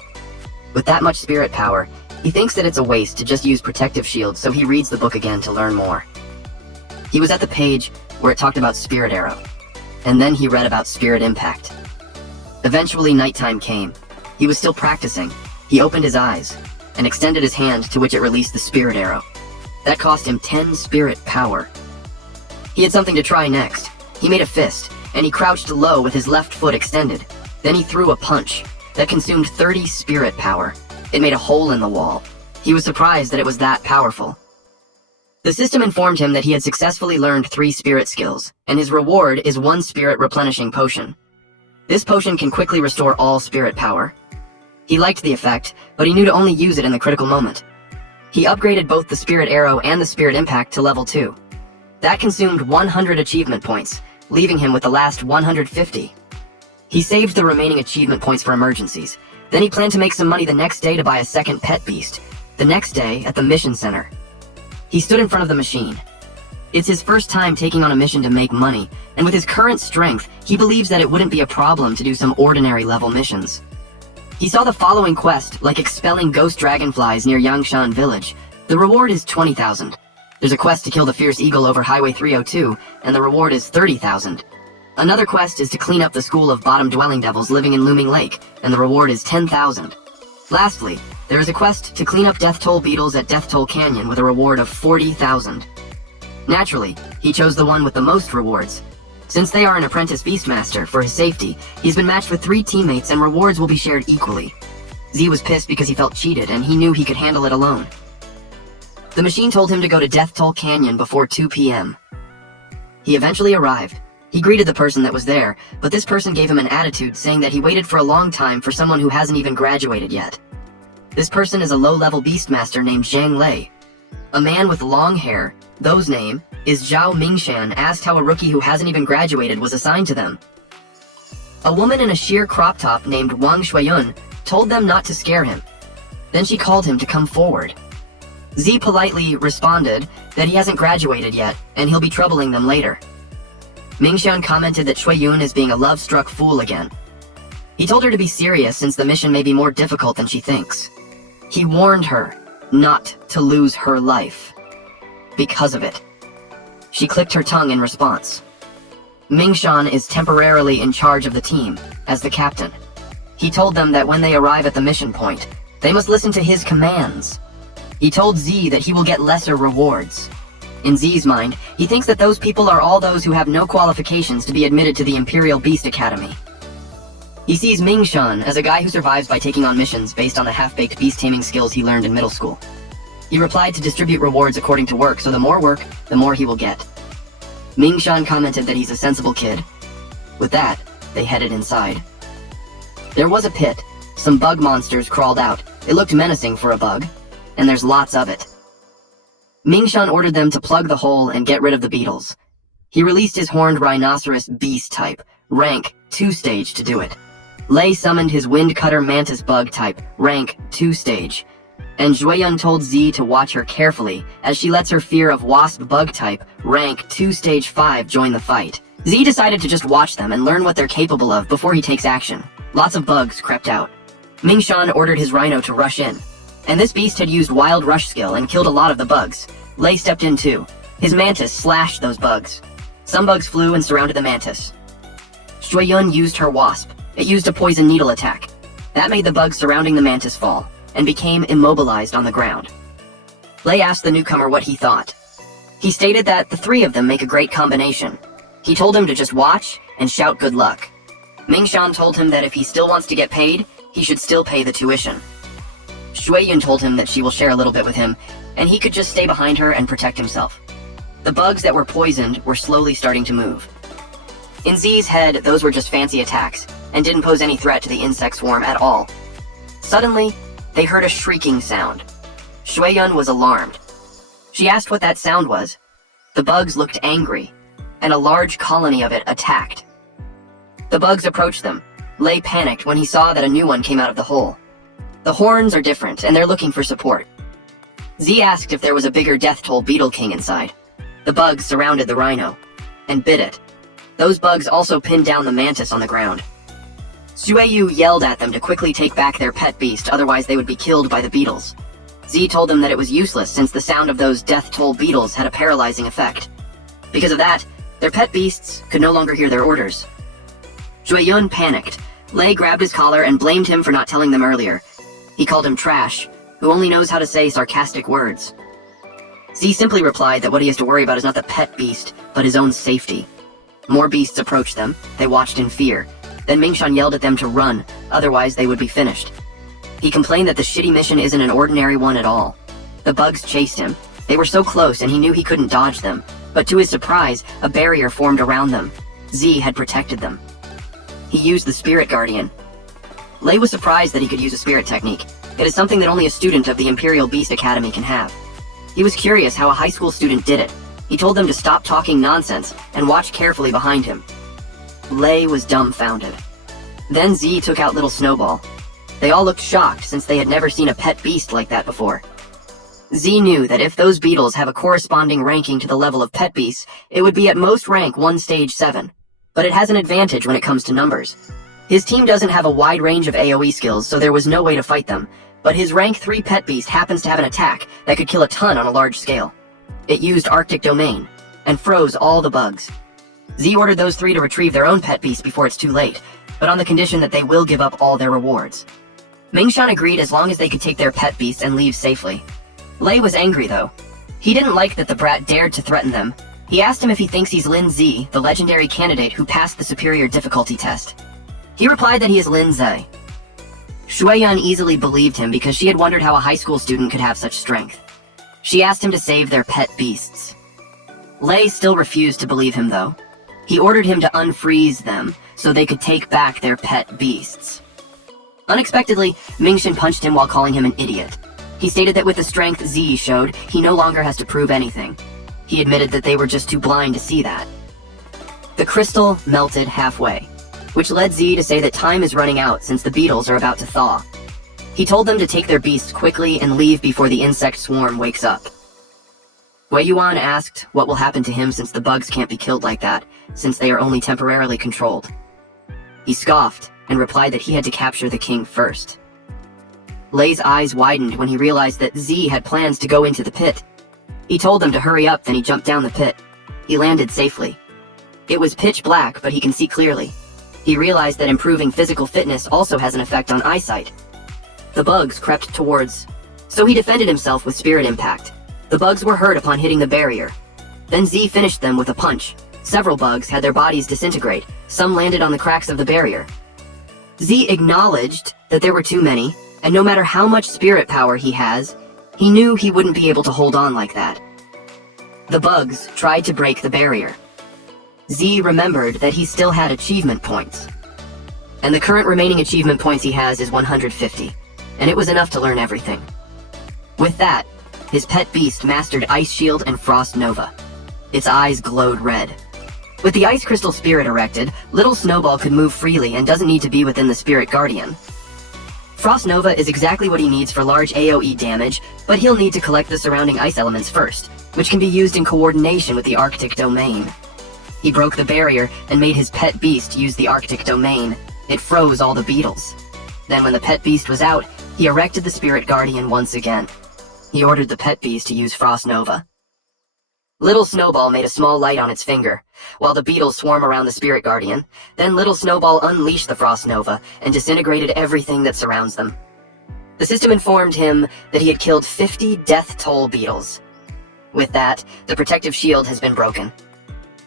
With that much spirit power, he thinks that it's a waste to just use protective shields, so he reads the book again to learn more. He was at the page where it talked about Spirit Arrow, and then he read about Spirit Impact. Eventually nighttime came. He was still practicing. He opened his eyes, and extended his hand to which it released the Spirit Arrow. That cost him 10 spirit power. He had something to try next. He made a fist, and he crouched low with his left foot extended. Then he threw a punch that consumed 30 spirit power. It made a hole in the wall. He was surprised that it was that powerful. The system informed him that he had successfully learned 3 spirit skills, and his reward is 1 spirit replenishing potion. This potion can quickly restore all spirit power. He liked the effect, but he knew to only use it in the critical moment. He upgraded both the Spirit Arrow and the Spirit Impact to level 2. That consumed 100 achievement points, leaving him with the last 150. He saved the remaining achievement points for emergencies. Then he planned to make some money the next day to buy a second pet beast. The next day, at the mission center. He stood in front of the machine. It's his first time taking on a mission to make money, and with his current strength, he believes that it wouldn't be a problem to do some ordinary level missions. He saw the following quest, like expelling ghost dragonflies near Yangshan village. The reward is 20,000. There's a quest to kill the fierce eagle over Highway 302, and the reward is 30,000. Another quest is to clean up the school of bottom-dwelling devils living in Looming Lake, and the reward is 10,000. Lastly, there is a quest to clean up Death Toll beetles at Death Toll Canyon with a reward of 40,000. Naturally, he chose the one with the most rewards. Since they are an apprentice Beastmaster, for his safety, he's been matched with 3 teammates and rewards will be shared equally. Z was pissed because he felt cheated and he knew he could handle it alone. The machine told him to go to Death Toll Canyon before 2 p.m. He eventually arrived. He greeted the person that was there, but this person gave him an attitude saying that he waited for a long time for someone who hasn't even graduated yet. This person is a low-level Beastmaster named Zhang Lei. A man with long hair, whose name is Zhao Mingshan, asked how a rookie who hasn't even graduated was assigned to them. A woman in a sheer crop top named Wang Shuiyun told them not to scare him. Then she called him to come forward. Z politely responded that he hasn't graduated yet, and he'll be troubling them later. Mingshan commented that Shuiyun is being a love-struck fool again. He told her to be serious since the mission may be more difficult than she thinks. He warned her not to lose her life because of it. She clicked her tongue in response. Mingshan is temporarily in charge of the team, as the captain. He told them that when they arrive at the mission point, they must listen to his commands. He told Z that he will get lesser rewards. In Z's mind, he thinks that those people are all those who have no qualifications to be admitted to the Imperial Beast Academy. He sees Mingshan as a guy who survives by taking on missions based on the half-baked beast-taming skills he learned in middle school. He replied to distribute rewards according to work, so the more work, the more he will get. Mingshan commented that he's a sensible kid. With that, they headed inside. There was a pit. Some bug monsters crawled out. It looked menacing for a bug, and there's lots of it. Mingshan ordered them to plug the hole and get rid of the beetles. He released his horned rhinoceros beast type, rank 2 stage, to do it. Lei summoned his wind cutter mantis bug type, rank 2 stage. And Shuiyun told Z to watch her carefully as she lets her fear of wasp bug type, rank 2 stage 5, join the fight. Z decided to just watch them and learn what they're capable of before he takes action. Lots of bugs crept out. Mingshan ordered his rhino to rush in. And this beast had used wild rush skill and killed a lot of the bugs. Lei stepped in too. His mantis slashed those bugs. Some bugs flew and surrounded the mantis. Shuiyun used her wasp. It used a poison needle attack. That made the bugs surrounding the mantis fall, and became immobilized on the ground. Lei asked the newcomer what he thought. He stated that the 3 of them make a great combination. He told him to just watch and shout good luck. Mingshan told him that if he still wants to get paid, he should still pay the tuition. Shuiyun told him that she will share a little bit with him, and he could just stay behind her and protect himself. The bugs that were poisoned were slowly starting to move. In Z's head, those were just fancy attacks, and didn't pose any threat to the insect swarm at all. Suddenly, they heard a shrieking sound. Shuiyun was alarmed. She asked what that sound was. The bugs looked angry, and a large colony of it attacked. The bugs approached them. Lei panicked when he saw that a new one came out of the hole. The horns are different, and they're looking for support. Z asked if there was a bigger Death Toll Beetle King inside. The bugs surrounded the rhino and bit it. Those bugs also pinned down the mantis on the ground. Sueyu yelled at them to quickly take back their pet beast, otherwise they would be killed by the beetles. Z told them that it was useless since the sound of those death toll beetles had a paralyzing effect. Because of that, their pet beasts could no longer hear their orders. Jueyun panicked. Lei grabbed his collar and blamed him for not telling them earlier. He called him trash, who only knows how to say sarcastic words. Z simply replied that what he has to worry about is not the pet beast, but his own safety. More beasts approached them. They watched in fear. Then Mingshan yelled at them to run, otherwise they would be finished. He complained that the shitty mission isn't an ordinary one at all. The bugs chased him. They were so close and he knew he couldn't dodge them. But to his surprise, a barrier formed around them. Z had protected them. He used the Spirit Guardian. Lei was surprised that he could use a spirit technique. It is something that only a student of the Imperial Beast Academy can have. He was curious how a high school student did it. He told them to stop talking nonsense and watch carefully behind him. Lei was dumbfounded. Then Z took out little Snowball. They all looked shocked since they had never seen a pet beast like that before. Z knew that if those beetles have a corresponding ranking to the level of pet beasts, it would be at most rank 1 stage 7. But it has an advantage when it comes to numbers. His team doesn't have a wide range of AoE skills, so there was no way to fight them. But his rank 3 pet beast happens to have an attack that could kill a ton on a large scale. It used Arctic Domain, and froze all the bugs. Z ordered those 3 to retrieve their own pet beast before it's too late, but on the condition that they will give up all their rewards. Mingshan agreed as long as they could take their pet beast and leave safely. Lei was angry though. He didn't like that the brat dared to threaten them. He asked him if he thinks he's Lin Z, the legendary candidate who passed the superior difficulty test. He replied that he is Lin Zai. Shueyan easily believed him because she had wondered how a high school student could have such strength. She asked him to save their pet beasts. Lei still refused to believe him though. He ordered him to unfreeze them so they could take back their pet beasts. Unexpectedly, Mingshan punched him while calling him an idiot. He stated that with the strength Z showed, he no longer has to prove anything. He admitted that they were just too blind to see that. The crystal melted halfway, which led Z to say that time is running out since the beetles are about to thaw. He told them to take their beasts quickly and leave before the insect swarm wakes up. Wei Yuan asked what will happen to him since the bugs can't be killed like that, since they are only temporarily controlled. He scoffed and replied that he had to capture the king first. Lei's eyes widened when he realized that Z had plans to go into the pit. He told them to hurry up, then he jumped down the pit. He landed safely. It was pitch black, but he can see clearly. He realized that improving physical fitness also has an effect on eyesight. The bugs crept towards, so he defended himself with spirit impact. The bugs were hurt upon hitting the barrier. Then Z finished them with a punch. Several bugs had their bodies disintegrate. Some landed on the cracks of the barrier. Z acknowledged that there were too many, and no matter how much spirit power he has, he knew he wouldn't be able to hold on like that. The bugs tried to break the barrier. Z remembered that he still had achievement points. And the current remaining achievement points he has is 150, and it was enough to learn everything. With that, his pet beast mastered Ice Shield and Frost Nova. Its eyes glowed red. With the Ice Crystal Spirit erected, little Snowball could move freely and doesn't need to be within the Spirit Guardian. Frost Nova is exactly what he needs for large AoE damage, but he'll need to collect the surrounding ice elements first, which can be used in coordination with the Arctic Domain. He broke the barrier and made his pet beast use the Arctic Domain. It froze all the beetles. Then when the pet beast was out, he erected the Spirit Guardian once again. He ordered the pet beast to use Frost Nova. Little Snowball made a small light on its finger, while the beetles swarm around the Spirit Guardian. Then Little Snowball unleashed the Frost Nova and disintegrated everything that surrounds them. The system informed him that he had killed 50 death toll beetles. With that, the protective shield has been broken.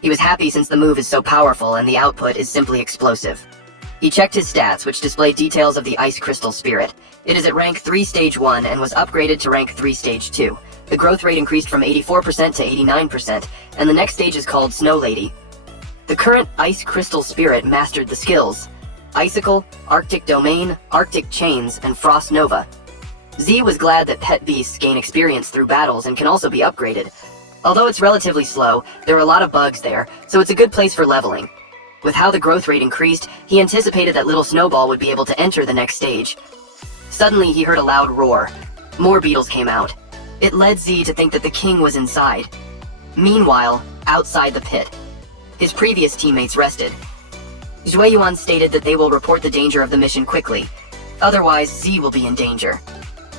He was happy since the move is so powerful and the output is simply explosive. He checked his stats, which displayed details of the Ice Crystal Spirit. It is at rank 3 stage 1 and was upgraded to rank 3 stage 2. The growth rate increased from 84% to 89%, and the next stage is called Snow Lady. The current Ice Crystal Spirit mastered the skills Icicle, Arctic Domain, Arctic Chains, and Frost Nova. Z was glad that pet beasts gain experience through battles and can also be upgraded. Although it's relatively slow, there are a lot of bugs there, so it's a good place for leveling. With how the growth rate increased, he anticipated that Little Snowball would be able to enter the next stage. Suddenly, he heard a loud roar. More beetles came out. It led Z to think that the king was inside. Meanwhile, outside the pit, his previous teammates rested. Zhui Yuan stated that they will report the danger of the mission quickly, otherwise Z will be in danger.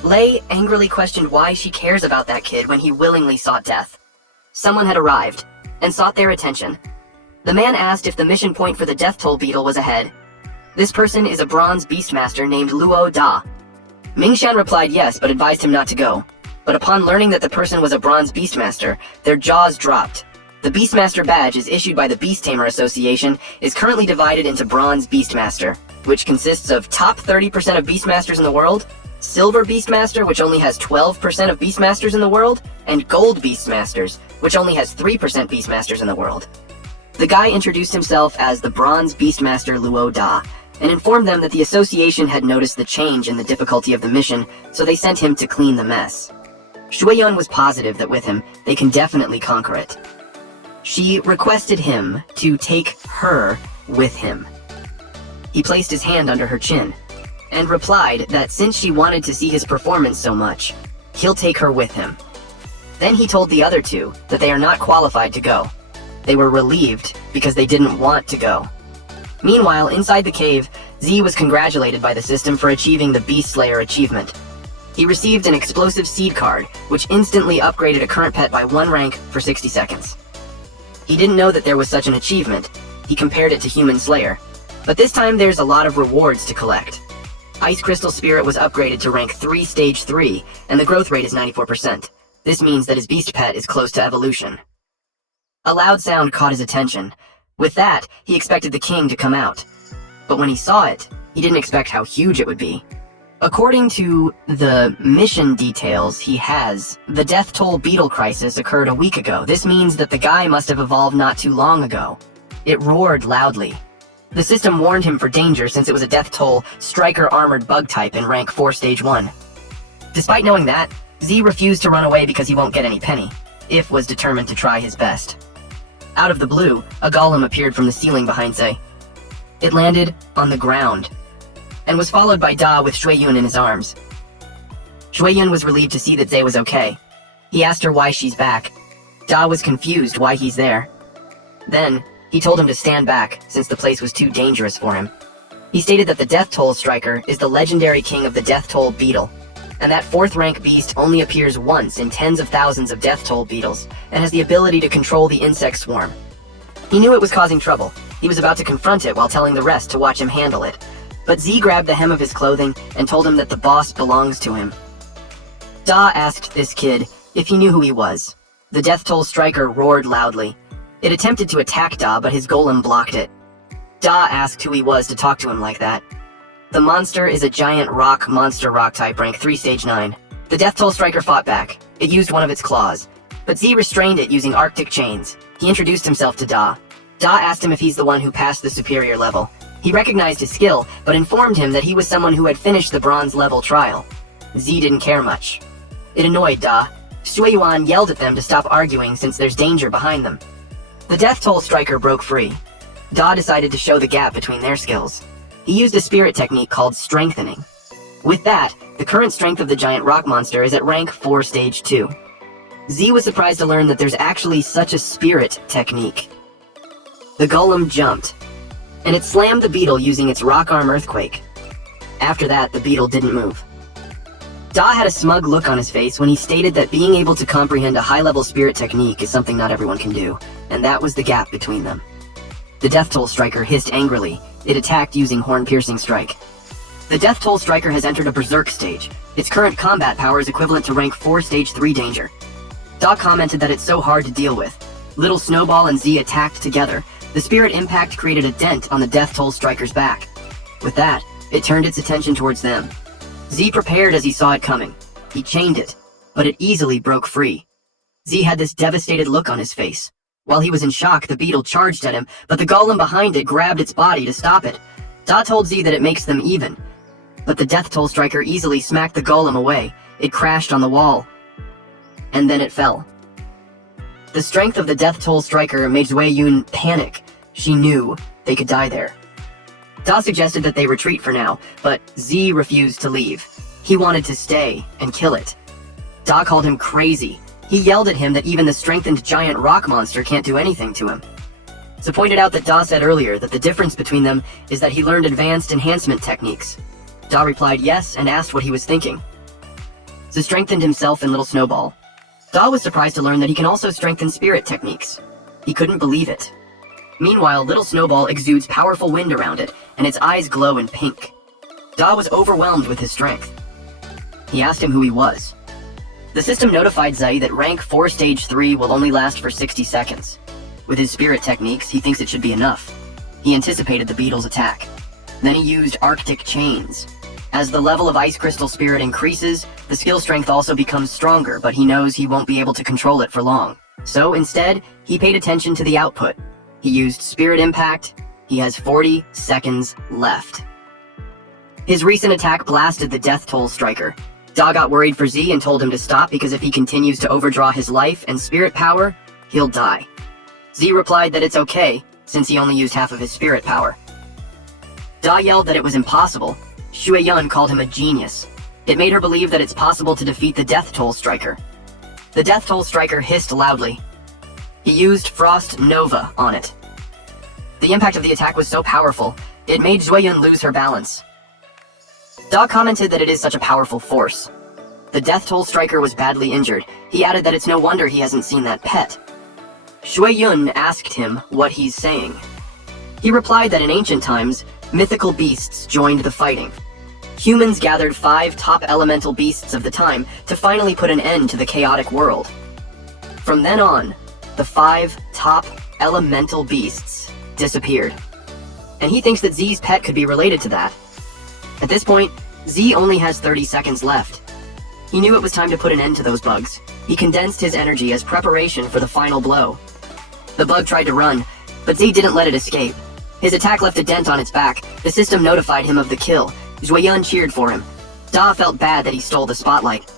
Lei angrily questioned why she cares about that kid when he willingly sought death. Someone had arrived, and sought their attention. The man asked if the mission point for the death toll beetle was ahead. This person is a bronze beastmaster named Luo Da. Mingshan replied yes, but advised him not to go. But upon learning that the person was a bronze beastmaster, their jaws dropped. The Beastmaster badge is issued by the Beast-Tamer Association, is currently divided into Bronze Beastmaster, which consists of top 30% of Beastmasters in the world, Silver Beastmaster, which only has 12% of Beastmasters in the world, and Gold Beastmasters, which only has 3% Beastmasters in the world. The guy introduced himself as the Bronze Beastmaster Luo Da, and informed them that the association had noticed the change in the difficulty of the mission, so they sent him to clean the mess. Shuiyun was positive that with him, they can definitely conquer it. She requested him to take her with him. He placed his hand under her chin, and replied that since she wanted to see his performance so much, he'll take her with him. Then he told the other two that they are not qualified to go. They were relieved because they didn't want to go. Meanwhile, inside the cave, Z was congratulated by the system for achieving the Beast Slayer achievement. He received an explosive seed card, which instantly upgraded a current pet by 1 rank for 60 seconds. He didn't know that there was such an achievement. He compared it to Human Slayer. But this time there's a lot of rewards to collect. Ice Crystal Spirit was upgraded to rank 3 stage 3, and the growth rate is 94%. This means that his beast pet is close to evolution. A loud sound caught his attention. With that, he expected the king to come out. But when he saw it, he didn't expect how huge it would be. According to the mission details he has, the death toll beetle crisis occurred a week ago. This means that the guy must have evolved not too long ago. It roared loudly. The system warned him for danger since it was a death toll striker armored bug type in rank 4 stage 1. Despite knowing that, Z refused to run away because he won't get any penny. If was determined to try his best. Out of the blue, a golem appeared from the ceiling behind Zay. It landed on the ground, and was followed by Da with Shuiyun in his arms. Shuiyun was relieved to see that Zay was okay. He asked her why she's back. Da was confused why he's there. Then, he told him to stand back, since the place was too dangerous for him. He stated that the Death Toll Striker is the legendary king of the Death Toll Beetle, and that 4th rank beast only appears once in tens of thousands of Death Toll beetles, and has the ability to control the insect swarm. He knew it was causing trouble. He was about to confront it while telling the rest to watch him handle it. But Z grabbed the hem of his clothing and told him that the boss belongs to him. Da asked this kid if he knew who he was. The Death Toll Striker roared loudly. It attempted to attack Da, but his golem blocked it. Da asked who he was to talk to him like that. The monster is a giant monster rock type, rank 3 stage 9. The Death Toll Striker fought back. It used one of its claws, but Z restrained it using Arctic chains. He introduced himself to Da. Da asked him if he's the one who passed the superior level. He recognized his skill, but informed him that he was someone who had finished the bronze level trial. Z didn't care much. It annoyed Da. Shuiyuan yelled at them to stop arguing since there's danger behind them. The Death Toll Striker broke free. Da decided to show the gap between their skills. He used a spirit technique called Strengthening. With that, the current strength of the giant rock monster is at rank 4 stage 2. Z was surprised to learn that there's actually such a spirit technique. The golem jumped, and it slammed the beetle using its rock arm earthquake. After that, the beetle didn't move. Da had a smug look on his face when he stated that being able to comprehend a high-level spirit technique is something not everyone can do, and that was the gap between them. The Death Toll Striker hissed angrily. It attacked using Horn-Piercing Strike. The Death Toll Striker has entered a Berserk stage. Its current combat power is equivalent to rank 4 stage 3 danger. Da commented that it's so hard to deal with. Little Snowball and Z attacked together. The spirit impact created a dent on the Death Toll Striker's back. With that, it turned its attention towards them. Z prepared as he saw it coming. He chained it, but it easily broke free. Z had this devastated look on his face. While he was in shock, the beetle charged at him, but the golem behind it grabbed its body to stop it. Da told Z that it makes them even. But the Death Toll Striker easily smacked the golem away. It crashed on the wall. And then it fell. The strength of the Death Toll Striker made Shuiyun panic. She knew they could die there. Da suggested that they retreat for now, but Z refused to leave. He wanted to stay and kill it. Da called him crazy. He yelled at him that even the strengthened giant rock monster can't do anything to him. So pointed out that Da said earlier that the difference between them is that he learned advanced enhancement techniques. Da replied yes and asked what he was thinking. So strengthened himself in Little Snowball. Da was surprised to learn that he can also strengthen spirit techniques. He couldn't believe it. Meanwhile, Little Snowball exudes powerful wind around it, and its eyes glow in pink. Da was overwhelmed with his strength. He asked him who he was. The system notified Zai that rank 4 stage 3 will only last for 60 seconds. With his spirit techniques, he thinks it should be enough. He anticipated the beetle's attack. Then he used Arctic Chains. As the level of Ice Crystal Spirit increases, the skill strength also becomes stronger, but he knows he won't be able to control it for long. So instead, he paid attention to the output. He used Spirit Impact. He has 40 seconds left. His recent attack blasted the Death Toll Striker. Da got worried for Z and told him to stop because if he continues to overdraw his life and spirit power, he'll die. Z replied that it's okay, since he only used half of his spirit power. Da yelled that it was impossible. Shui Yun called him a genius. It made her believe that it's possible to defeat the Death Toll Striker. The Death Toll Striker hissed loudly. He used Frost Nova on it. The impact of the attack was so powerful, it made Shui Yun lose her balance. Da commented that it is such a powerful force. The Death Toll Striker was badly injured. He added that it's no wonder he hasn't seen that pet. Shui Yun asked him what he's saying. He replied that in ancient times, mythical beasts joined the fighting. Humans gathered 5 top elemental beasts of the time to finally put an end to the chaotic world. From then on, the 5 top elemental beasts disappeared. And he thinks that Z's pet could be related to that. At this point, Z only has 30 seconds left. He knew it was time to put an end to those bugs. He condensed his energy as preparation for the final blow. The bug tried to run, but Z didn't let it escape. His attack left a dent on its back. The system notified him of the kill. Zhuiyun cheered for him. Da felt bad that he stole the spotlight.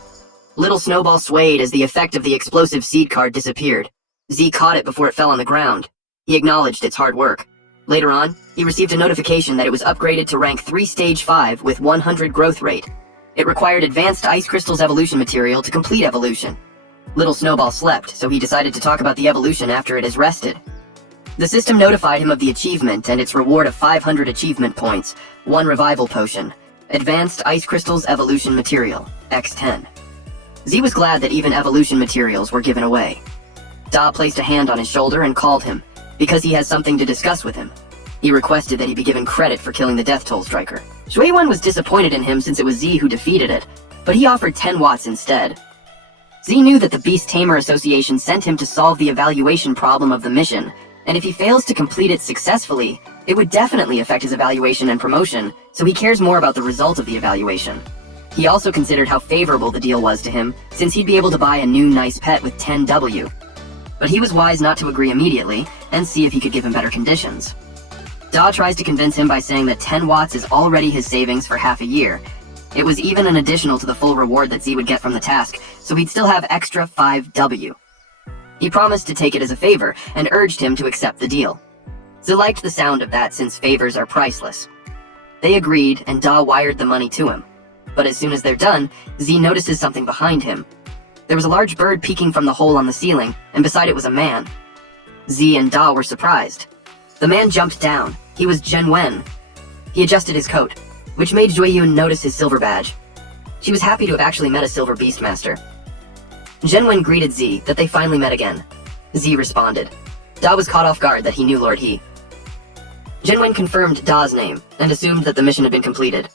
Little Snowball swayed as the effect of the explosive seed card disappeared. Z caught it before it fell on the ground. He acknowledged its hard work. Later on, he received a notification that it was upgraded to rank 3 stage 5 with 100 growth rate. It required advanced Ice Crystal's evolution material to complete evolution. Little Snowball slept, so he decided to talk about the evolution after it has rested. The system notified him of the achievement and its reward of 500 achievement points, 1 revival potion, advanced Ice Crystal's evolution material, X10. Z was glad that even evolution materials were given away. Da placed a hand on his shoulder and called him, because he has something to discuss with him. He requested that he be given credit for killing the Death Toll Striker. Shuiwen was disappointed in him since it was Z who defeated it, but he offered 10 watts instead. Z knew that the Beast-Tamer Association sent him to solve the evaluation problem of the mission, and if he fails to complete it successfully, it would definitely affect his evaluation and promotion, so he cares more about the result of the evaluation. He also considered how favorable the deal was to him, since he'd be able to buy a new nice pet with 10W. But he was wise not to agree immediately, and see if he could give him better conditions. Da tries to convince him by saying that 10 watts is already his savings for half a year. It was even an additional to the full reward that Z would get from the task, so he'd still have extra 5W. He promised to take it as a favor, and urged him to accept the deal. Z liked the sound of that since favors are priceless. They agreed, and Da wired the money to him. But as soon as they're done, Z notices something behind him. There was a large bird peeking from the hole on the ceiling, and beside it was a man. Z and Da were surprised. The man jumped down. He was Zhenwen. He adjusted his coat, which made Jueyun notice his silver badge. She was happy to have actually met a silver Beastmaster. Zhenwen greeted Z that they finally met again. Z responded. Da was caught off guard that he knew Lord He. Zhenwen confirmed Da's name, and assumed that the mission had been completed.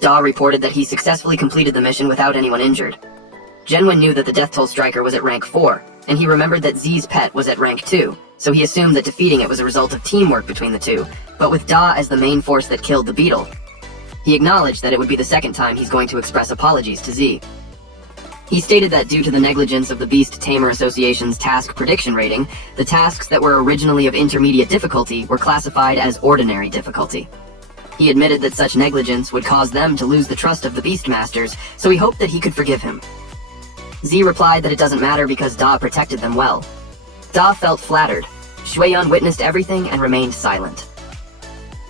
Da reported that he successfully completed the mission without anyone injured. Zhenwen knew that the Death Toll Striker was at rank 4, and he remembered that Z's pet was at rank 2, so he assumed that defeating it was a result of teamwork between the two, but with Da as the main force that killed the beetle. He acknowledged that it would be the second time he's going to express apologies to Z. He stated that due to the negligence of the Beast-Tamer Association's task prediction rating, the tasks that were originally of intermediate difficulty were classified as ordinary difficulty. He admitted that such negligence would cause them to lose the trust of the Beastmasters, so he hoped that he could forgive him. Z replied that it doesn't matter because Da protected them well. Da felt flattered. Shuiyan witnessed everything and remained silent.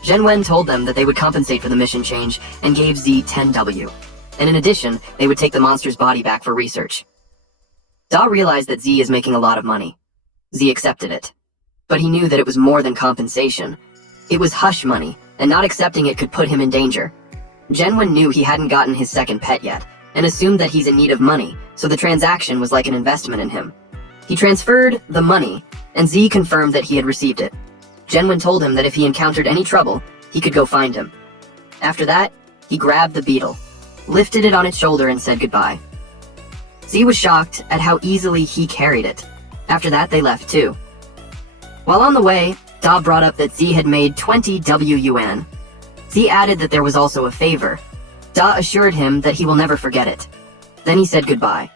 Zhenwen told them that they would compensate for the mission change and gave Z 10W. And in addition, they would take the monster's body back for research. Da realized that Z is making a lot of money. Z accepted it. But he knew that it was more than compensation. It was hush money, and not accepting it could put him in danger. Genwen knew he hadn't gotten his second pet yet, and assumed that he's in need of money, so the transaction was like an investment in him. He transferred the money, and Z confirmed that he had received it. Genwen told him that if he encountered any trouble, he could go find him. After that, he grabbed the beetle, lifted it on its shoulder, and said goodbye. Z was shocked at how easily he carried it. After that, they left too. While on the way, Da brought up that Z had made 20 WUN. Z added that there was also a favor. Da assured him that he will never forget it. Then he said goodbye.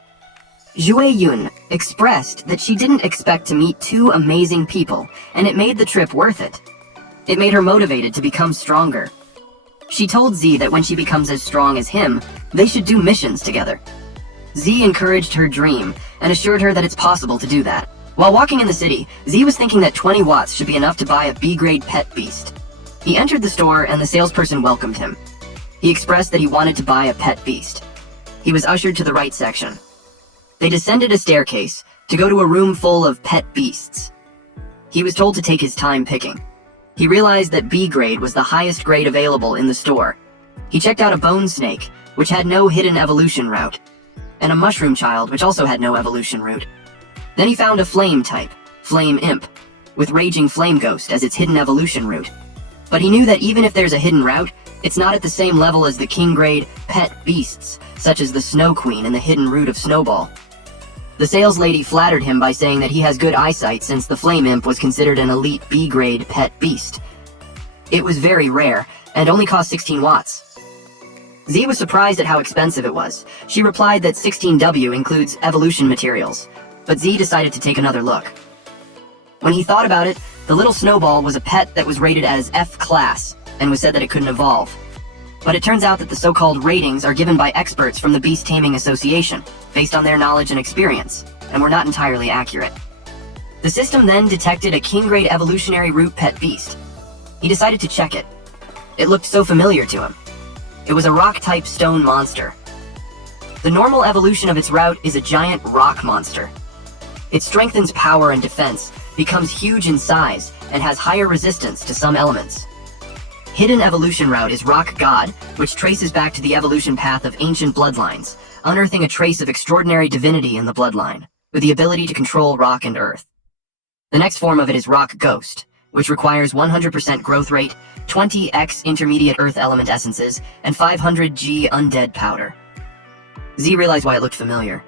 Jue Yun expressed that she didn't expect to meet two amazing people, and it made the trip worth it. It made her motivated to become stronger. She told Z that when she becomes as strong as him, they should do missions together. Z encouraged her dream and assured her that it's possible to do that. While walking in the city, Z was thinking that 20 watts should be enough to buy a B-grade pet beast. He entered the store and the salesperson welcomed him. He expressed that he wanted to buy a pet beast. He was ushered to the right section. They descended a staircase to go to a room full of pet beasts. He was told to take his time picking. He realized that B-grade was the highest grade available in the store. He checked out a bone snake, which had no hidden evolution route, and a mushroom child, which also had no evolution route. Then he found a flame type, Flame Imp, with Raging Flame Ghost as its hidden evolution route. But he knew that even if there's a hidden route, it's not at the same level as the king-grade pet beasts, such as the Snow Queen and the hidden route of Snowball. The sales lady flattered him by saying that he has good eyesight since the Flame Imp was considered an elite B-grade pet beast. It was very rare, and only cost 16 watts. Z was surprised at how expensive it was. She replied that 16W includes evolution materials, but Z decided to take another look. When he thought about it, the little Snowball was a pet that was rated as F-class, and was said that it couldn't evolve. But it turns out that the so-called ratings are given by experts from the Beast Taming Association, based on their knowledge and experience, and were not entirely accurate. The system then detected a king-grade evolutionary root pet beast. He decided to check it. It looked so familiar to him. It was a rock-type stone monster. The normal evolution of its route is a giant rock monster. It strengthens power and defense, becomes huge in size, and has higher resistance to some elements. Hidden evolution route is Rock God, which traces back to the evolution path of ancient bloodlines, unearthing a trace of extraordinary divinity in the bloodline, with the ability to control rock and earth. The next form of it is Rock Ghost, which requires 100% growth rate, 20x intermediate earth element essences, and 500G undead powder. Z realized why it looked familiar.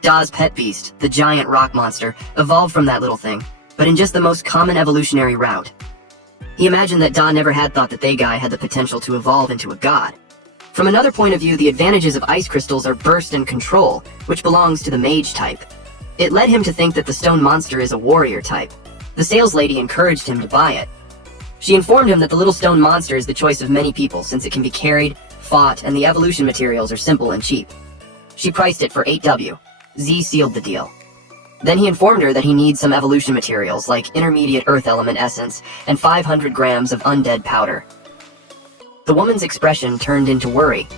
Da's pet beast, the giant rock monster, evolved from that little thing, but in just the most common evolutionary route. He imagined that Da never had thought that they guy had the potential to evolve into a god. From another point of view, the advantages of ice crystals are burst and control, which belongs to the mage type. It led him to think that the stone monster is a warrior type. The sales lady encouraged him to buy it. She informed him that the little stone monster is the choice of many people since it can be carried, fought, and the evolution materials are simple and cheap. She priced it for 8W. Z sealed the deal. Then he informed her that he needs some evolution materials like intermediate earth element essence and 500 grams of undead powder. The woman's expression turned into worry.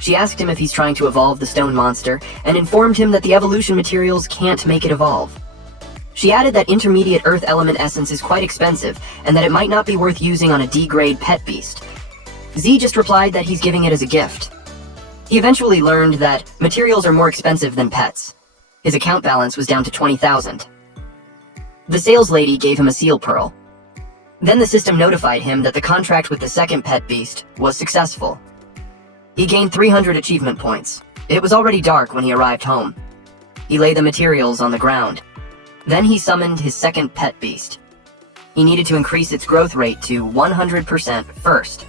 She asked him if he's trying to evolve the stone monster and informed him that the evolution materials can't make it evolve. She added that intermediate earth element essence is quite expensive and that it might not be worth using on a D-grade pet beast. Z just replied that he's giving it as a gift. He eventually learned that materials are more expensive than pets. His account balance was down to 20,000. The sales lady gave him a seal pearl. Then the system notified him that the contract with the second pet beast was successful. He gained 300 achievement points. It was already dark when he arrived home. He laid the materials on the ground. Then he summoned his second pet beast. He needed to increase its growth rate to 100% first.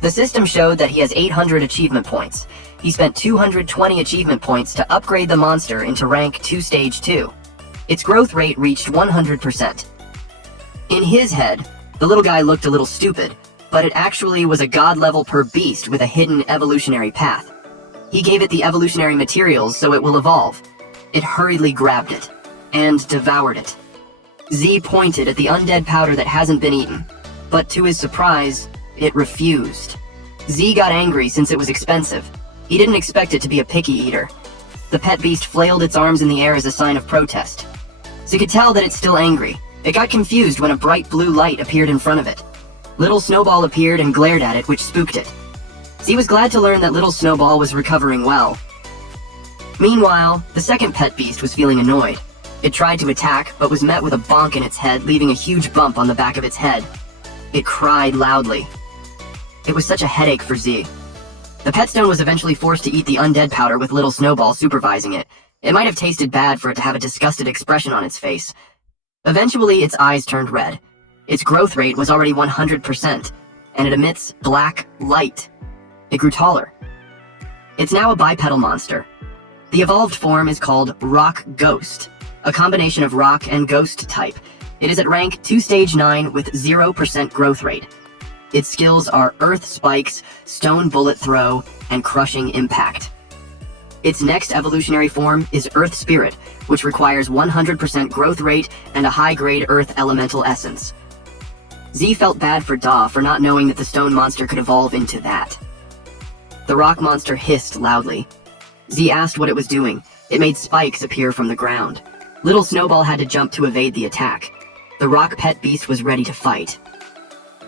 The system showed that he has 800 achievement points. He spent 220 achievement points to upgrade the monster into rank 2 stage 2. Its growth rate reached 100%. In his head, the little guy looked a little stupid, but it actually was a god level per beast with a hidden evolutionary path. He gave it the evolutionary materials so it will evolve. It hurriedly grabbed it and devoured it. Z pointed at the undead powder that hasn't been eaten, but to his surprise, it refused. Z got angry since it was expensive. He didn't expect it to be a picky eater. The the pet beast flailed its arms in the air as a sign of protest. Z could tell that it's still angry. It got confused when a bright blue light appeared in front of it. Little Snowball appeared and glared at it, which spooked it. Z was glad to learn that Little Snowball was recovering well. Meanwhile, the second pet beast was feeling annoyed. It tried to attack, but was met with a bonk in its head, leaving a huge bump on the back of its head. It cried loudly. It was such a headache for Z. The pet stone was eventually forced to eat the undead powder with Little Snowball supervising it. It might have tasted bad for it to have a disgusted expression on its face. Eventually, its eyes turned red. Its growth rate was already 100%, and it emits black light. It grew taller. It's now a bipedal monster. The evolved form is called Rock Ghost, a combination of rock and ghost type. It is at rank 2 stage 9 with 0% growth rate. Its skills are Earth Spikes, Stone Bullet Throw, and Crushing Impact. Its next evolutionary form is Earth Spirit, which requires 100% growth rate and a high-grade Earth Elemental Essence. Z felt bad for Da for not knowing that the stone monster could evolve into that. The rock monster hissed loudly. Z asked what it was doing. It made spikes appear from the ground. Little Snowball had to jump to evade the attack. The rock pet beast was ready to fight.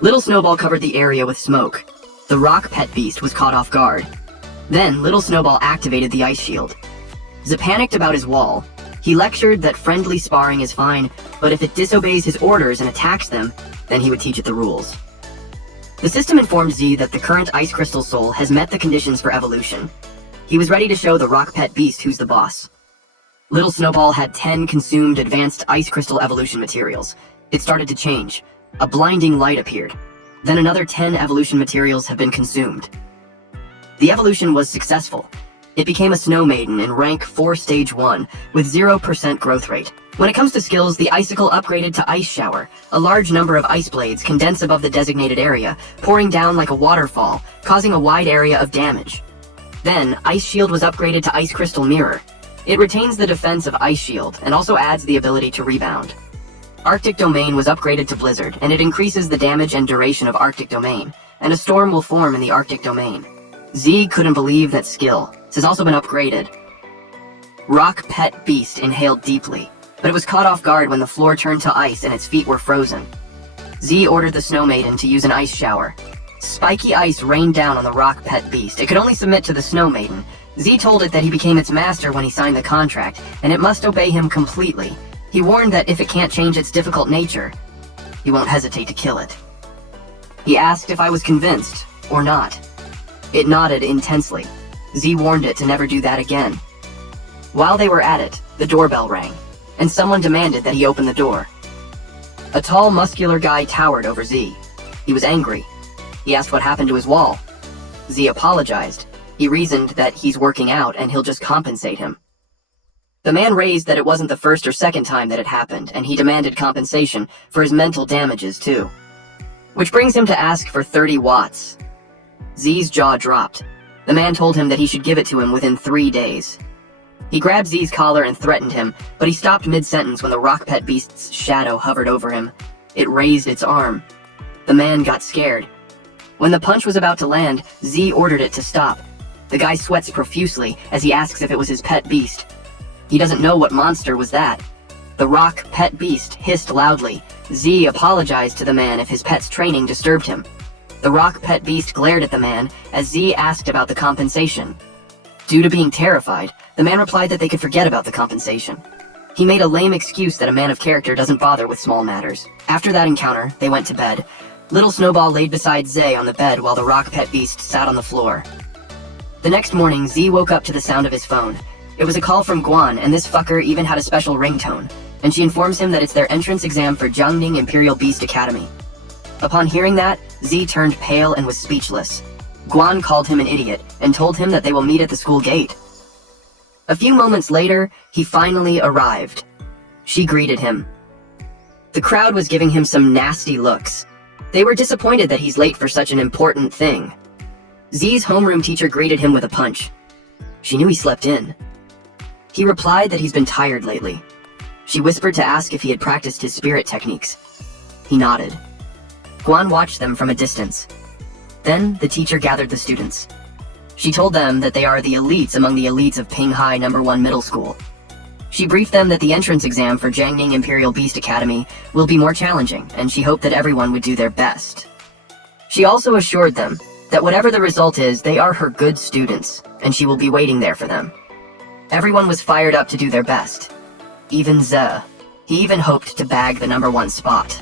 Little Snowball covered the area with smoke. The rock pet beast was caught off guard. Then, Little Snowball activated the ice shield. Z panicked about his wall. He lectured that friendly sparring is fine, but if it disobeys his orders and attacks them, then he would teach it the rules. The system informed Z that the current Ice Crystal Soul has met the conditions for evolution. He was ready to show the rock pet beast who's the boss. Little Snowball had 10 consumed advanced Ice Crystal evolution materials. It started to change. A blinding light appeared. Then another 10 evolution materials have been consumed. The evolution was successful. It became a Snow Maiden in rank 4 stage 1 with 0% growth rate. When it comes to skills, the Icicle upgraded to Ice Shower. A large number of ice blades condense above the designated area, pouring down like a waterfall, causing a wide area of damage. Then, Ice Shield was upgraded to Ice Crystal Mirror. It retains the defense of Ice Shield and also adds the ability to rebound. Arctic Domain was upgraded to Blizzard, and it increases the damage and duration of Arctic Domain, and a storm will form in the Arctic Domain. Z couldn't believe that skill. This has also been upgraded. Rock Pet Beast inhaled deeply, but it was caught off guard when the floor turned to ice and its feet were frozen. Z ordered the Snow Maiden to use an ice shower. Spiky ice rained down on the Rock Pet Beast. It could only submit to the Snow Maiden. Z told it that he became its master when he signed the contract, and it must obey him completely. He warned that if it can't change its difficult nature, he won't hesitate to kill it. He asked if I was convinced, or not. It nodded intensely. Z warned it to never do that again. While they were at it, the doorbell rang, and someone demanded that he open the door. A tall, muscular guy towered over Z. He was angry. He asked what happened to his wall. Z apologized. He reasoned that he's working out and he'll just compensate him. The man raised that it wasn't the first or second time that it happened, and he demanded compensation for his mental damages too. Which brings him to ask for 30 watts. Z's jaw dropped. The man told him that he should give it to him within 3 days. He grabbed Z's collar and threatened him, but he stopped mid-sentence when the Rock Pet Beast's shadow hovered over him. It raised its arm. The man got scared. When the punch was about to land, Z ordered it to stop. The guy sweats profusely as he asks if it was his pet beast. He doesn't know what monster was that. The Rock Pet Beast hissed loudly. Z apologized to the man if his pet's training disturbed him. The Rock Pet Beast glared at the man as Z asked about the compensation. Due to being terrified, the man replied that they could forget about the compensation. He made a lame excuse that a man of character doesn't bother with small matters. After that encounter, they went to bed. Little Snowball laid beside Zay on the bed while the Rock Pet Beast sat on the floor. The next morning, Z woke up to the sound of his phone. It was a call from Guan, and this fucker even had a special ringtone, and she informs him that it's their entrance exam for Jiangning Imperial Beast Academy. Upon hearing that, Z turned pale and was speechless. Guan called him an idiot and told him that they will meet at the school gate. A few moments later, he finally arrived. She greeted him. The crowd was giving him some nasty looks. They were disappointed that he's late for such an important thing. Z's homeroom teacher greeted him with a punch. She knew he slept in. He replied that he's been tired lately. She whispered to ask if he had practiced his spirit techniques. He nodded. Guan watched them from a distance. Then the teacher gathered the students. She told them that they are the elites among the elites of Pinghai No. 1 Middle School. She briefed them that the entrance exam for Jiangning Imperial Beast Academy will be more challenging, and she hoped that everyone would do their best. She also assured them that whatever the result is, they are her good students, and she will be waiting there for them. Everyone was fired up to do their best. Even Ze. He even hoped to bag the No. 1 spot.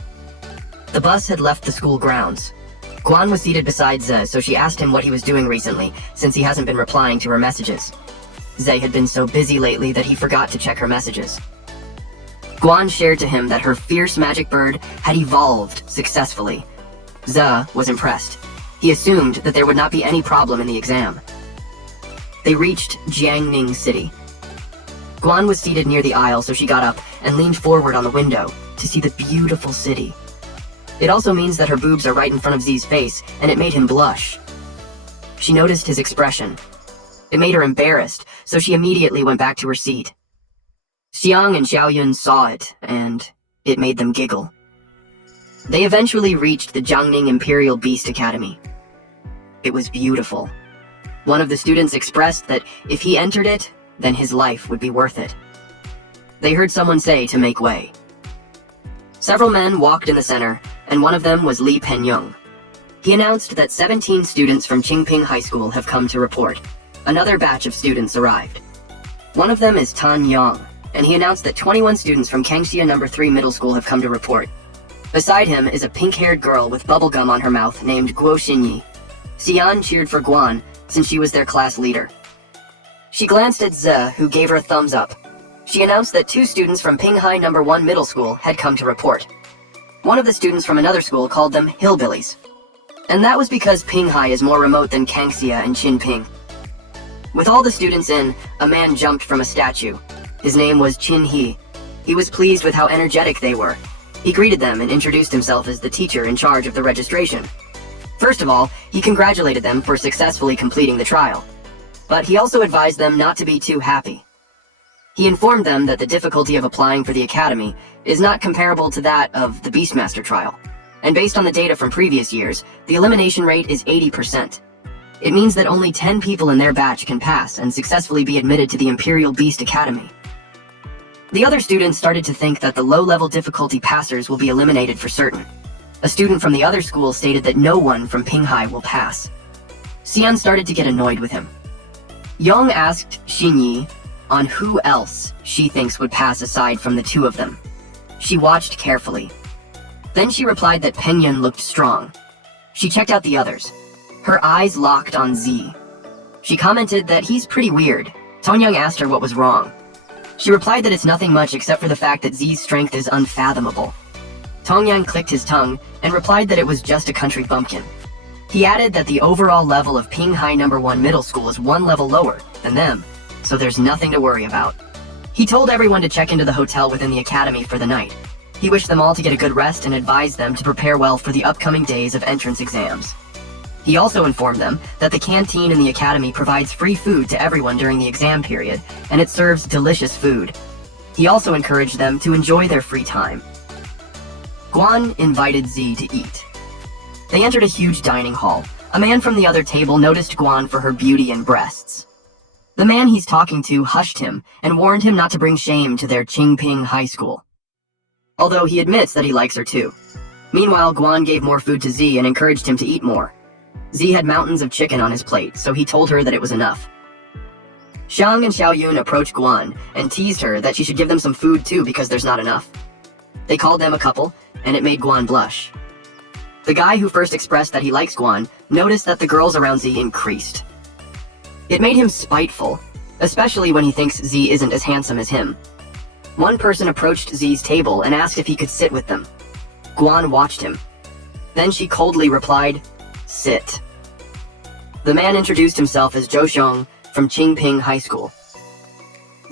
The bus had left the school grounds. Guan was seated beside Ze, so she asked him what he was doing recently, since he hasn't been replying to her messages. Ze had been so busy lately that he forgot to check her messages. Guan shared to him that her fierce magic bird had evolved successfully. Ze was impressed. He assumed that there would not be any problem in the exam. They reached Jiangning City. Guan was seated near the aisle, so she got up and leaned forward on the window to see the beautiful city. It also means that her boobs are right in front of Z's face, and it made him blush. She noticed his expression. It made her embarrassed, so she immediately went back to her seat. Xiang and Xiaoyun saw it, and it made them giggle. They eventually reached the Jiangning Imperial Beast Academy. It was beautiful. One of the students expressed that if he entered it, then his life would be worth it. They heard someone say to make way. Several men walked in the center, and one of them was Li Penyong. He announced that 17 students from Qingping High School have come to report. Another batch of students arrived. One of them is Tan Yang, and he announced that 21 students from Kangxia No. 3 Middle School have come to report. Beside him is a pink-haired girl with bubblegum on her mouth named Guo Xinyi. Xian cheered for Guan, since she was their class leader. She glanced at Ze, who gave her a thumbs up. She announced that 2 students from Pinghai No. 1 Middle School had come to report. One of the students from another school called them hillbillies. And that was because Pinghai is more remote than Kangxia and Qinping. With all the students in, a man jumped from a statue. His name was Qin He. He was pleased with how energetic they were. He greeted them and introduced himself as the teacher in charge of the registration. First of all, he congratulated them for successfully completing the trial. But he also advised them not to be too happy. He informed them that the difficulty of applying for the academy is not comparable to that of the Beastmaster trial. And based on the data from previous years, the elimination rate is 80%. It means that only 10 people in their batch can pass and successfully be admitted to the Imperial Beast Academy. The other students started to think that the low-level difficulty passers will be eliminated for certain. A student from the other school stated that no one from Pinghai will pass. Xian started to get annoyed with him. Yang asked Xinyi on who else she thinks would pass aside from the 2 of them. She watched carefully. Then she replied that Pengyun looked strong. She checked out the others. Her eyes locked on Z. She commented that he's pretty weird. Tongyang asked her what was wrong. She replied that it's nothing much except for the fact that Z's strength is unfathomable. Tongyang clicked his tongue and replied that it was just a country bumpkin. He added that the overall level of Pinghai No. 1 Middle School is 1 level lower than them, so there's nothing to worry about. He told everyone to check into the hotel within the academy for the night. He wished them all to get a good rest and advised them to prepare well for the upcoming days of entrance exams. He also informed them that the canteen in the academy provides free food to everyone during the exam period, and it serves delicious food. He also encouraged them to enjoy their free time. Guan invited Z to eat. They entered a huge dining hall. A man from the other table noticed Guan for her beauty and breasts. The man he's talking to hushed him and warned him not to bring shame to their Qingping High School. Although he admits that he likes her too. Meanwhile, Guan gave more food to Z and encouraged him to eat more. Z had mountains of chicken on his plate, so he told her that it was enough. Xiang and Xiaoyun approached Guan and teased her that she should give them some food too because there's not enough. They called them a couple, and it made Guan blush. The guy who first expressed that he likes Guan noticed that the girls around Z increased. It made him spiteful, especially when he thinks Z isn't as handsome as him. One person approached Z's table and asked if he could sit with them. Guan watched him. Then she coldly replied, "Sit." The man introduced himself as Zhou Xiong from Qingping High School.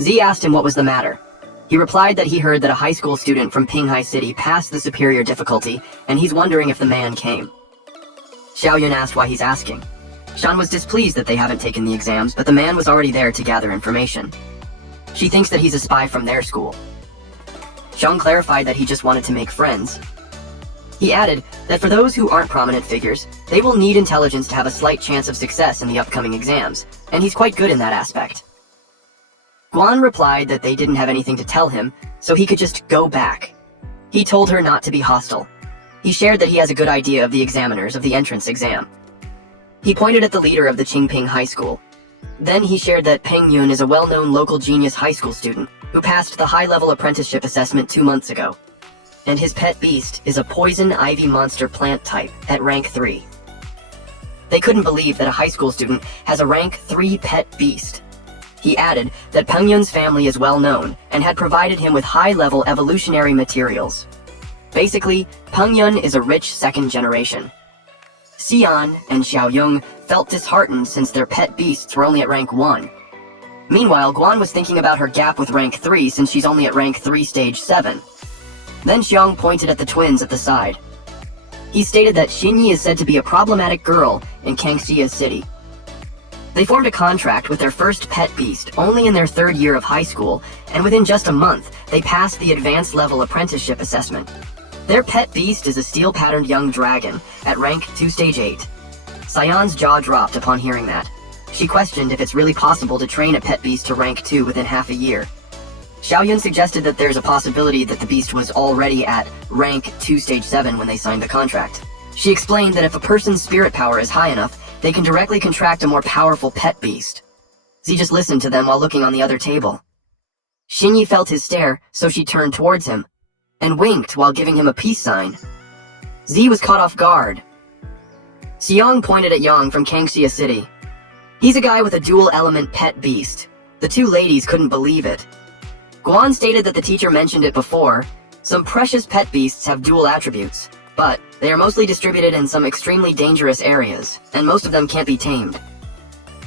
Z asked him what was the matter. He replied that he heard that a high school student from Pinghai City passed the superior difficulty, and he's wondering if the man came. Xiaoyun asked why he's asking. Shan was displeased that they haven't taken the exams, but the man was already there to gather information. She thinks that he's a spy from their school. Xiang clarified that he just wanted to make friends. He added that for those who aren't prominent figures, they will need intelligence to have a slight chance of success in the upcoming exams, and he's quite good in that aspect. Guan replied that they didn't have anything to tell him, so he could just go back. He told her not to be hostile. He shared that he has a good idea of the examiners of the entrance exam. He pointed at the leader of the Qingping High School. Then he shared that Peng Yun is a well-known local genius high school student who passed the high-level apprenticeship assessment 2 months ago. And his pet beast is a poison ivy monster plant type at rank 3. They couldn't believe that a high school student has a rank 3 pet beast. He added that Peng Yun's family is well known and had provided him with high-level evolutionary materials. Basically, Peng Yun is a rich second generation. Xian and Xiaoyong felt disheartened since their pet beasts were only at rank 1. Meanwhile, Guan was thinking about her gap with rank 3 since she's only at rank 3 stage 7. Then Xiong pointed at the twins at the side. He stated that Xinyi is said to be a problematic girl in Kangxia City. They formed a contract with their first pet beast only in their 3rd year of high school, and within just a month, they passed the advanced level apprenticeship assessment. Their pet beast is a steel-patterned young dragon at rank 2 stage 8. Xian's jaw dropped upon hearing that. She questioned if it's really possible to train a pet beast to rank 2 within half a year. Xiaoyun suggested that there's a possibility that the beast was already at rank 2 stage 7 when they signed the contract. She explained that if a person's spirit power is high enough, they can directly contract a more powerful pet beast. Z just listened to them while looking on the other table. Xinyi felt his stare, so she turned towards him, and winked while giving him a peace sign. Z was caught off guard. Xiong pointed at Yang from Kangxia City. He's a guy with a dual-element pet beast. The two ladies couldn't believe it. Guan stated that the teacher mentioned it before. Some precious pet beasts have dual attributes, but they are mostly distributed in some extremely dangerous areas, and most of them can't be tamed.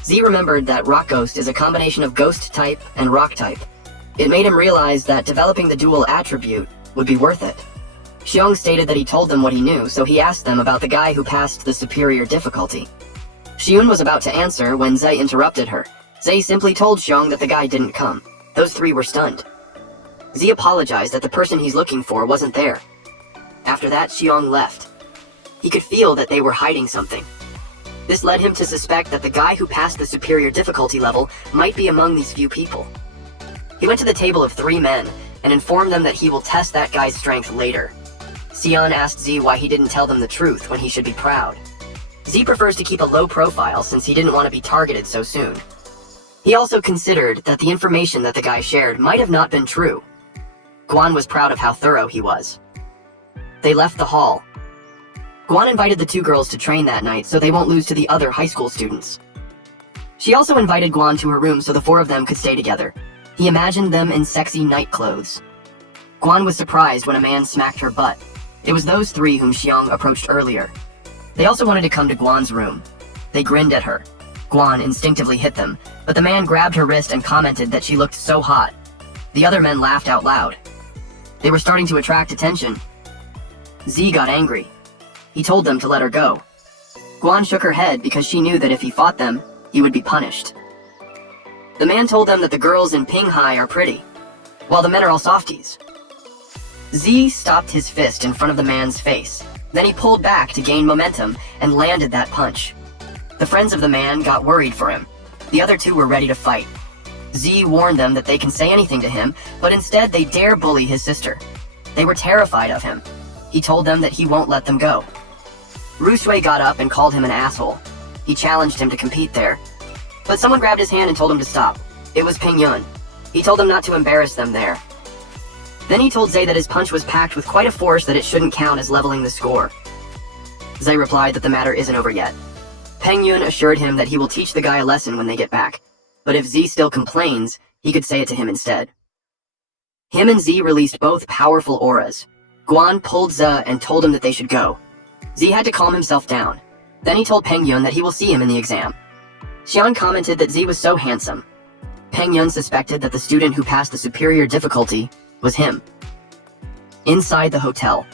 Z remembered that Rock Ghost is a combination of Ghost type and Rock type. It made him realize that developing the dual attribute would be worth it. Xiong stated that he told them what he knew, so he asked them about the guy who passed the superior difficulty. Xiun was about to answer when Zai interrupted her. Zai simply told Xiong that the guy didn't come. Those three were stunned. Z apologized that the person he's looking for wasn't there. After that, Xiong left. He could feel that they were hiding something. This led him to suspect that the guy who passed the superior difficulty level might be among these few people. He went to the table of 3 men and informed them that he will test that guy's strength later. Xian asked Z why he didn't tell them the truth when he should be proud. Z prefers to keep a low profile since he didn't want to be targeted so soon. He also considered that the information that the guy shared might have not been true. Guan was proud of how thorough he was. They left the hall. Guan invited the 2 girls to train that night so they won't lose to the other high school students. She also invited Guan to her room so the 4 of them could stay together. He imagined them in sexy night clothes. Guan was surprised when a man smacked her butt. It was those 3 whom Xiong approached earlier. They also wanted to come to Guan's room. They grinned at her. Guan instinctively hit them, but the man grabbed her wrist and commented that she looked so hot. The other men laughed out loud. They were starting to attract attention. Z got angry. He told them to let her go. Guan shook her head because she knew that if he fought them, he would be punished. The man told them that the girls in Pinghai are pretty, while the men are all softies. Z stopped his fist in front of the man's face. Then he pulled back to gain momentum and landed that punch. The friends of the man got worried for him. The other 2 were ready to fight. Z warned them that they can say anything to him, but instead they dare bully his sister. They were terrified of him. He told them that he won't let them go. Rushui got up and called him an asshole. He challenged him to compete there. But someone grabbed his hand and told him to stop. It was Ping Yun. He told them not to embarrass them there. Then he told Zay that his punch was packed with quite a force that it shouldn't count as leveling the score. Zay replied that the matter isn't over yet. Peng Yun assured him that he will teach the guy a lesson when they get back, but if Z still complains, he could say it to him instead. Him and Z released both powerful auras. Guan pulled Z and told him that they should go. Z had to calm himself down. Then he told Peng Yun that he will see him in the exam. Xian commented that Z was so handsome. Peng Yun suspected that the student who passed the superior difficulty was him. Inside the hotel.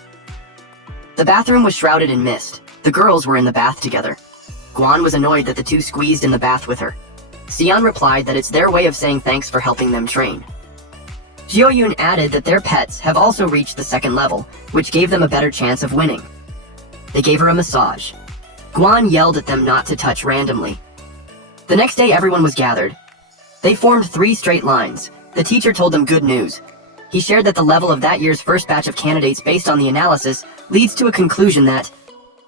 The bathroom was shrouded in mist. The girls were in the bath together. Guan was annoyed that the 2 squeezed in the bath with her. Xian replied that it's their way of saying thanks for helping them train. Jioyun added that their pets have also reached the second level, which gave them a better chance of winning. They gave her a massage. Guan yelled at them not to touch randomly. The next day everyone was gathered. They formed 3 straight lines. The teacher told them good news. He shared that the level of that year's first batch of candidates based on the analysis leads to a conclusion that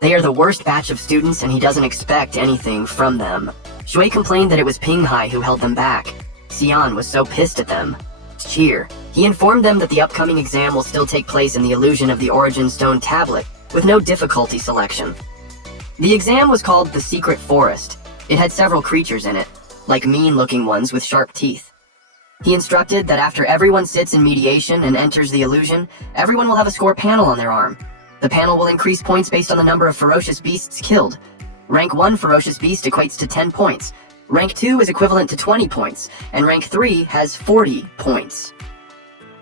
they are the worst batch of students and he doesn't expect anything from them. Shui complained that it was Pinghai who held them back. Xian was so pissed at them. Cheer. He informed them that the upcoming exam will still take place in the illusion of the Origin Stone tablet, with no difficulty selection. The exam was called the Secret Forest. It had several creatures in it, like mean-looking ones with sharp teeth. He instructed that after everyone sits in mediation and enters the illusion, everyone will have a score panel on their arm. The panel will increase points based on the number of ferocious beasts killed. Rank 1 ferocious beast equates to 10 points. Rank 2 is equivalent to 20 points, and Rank 3 has 40 points.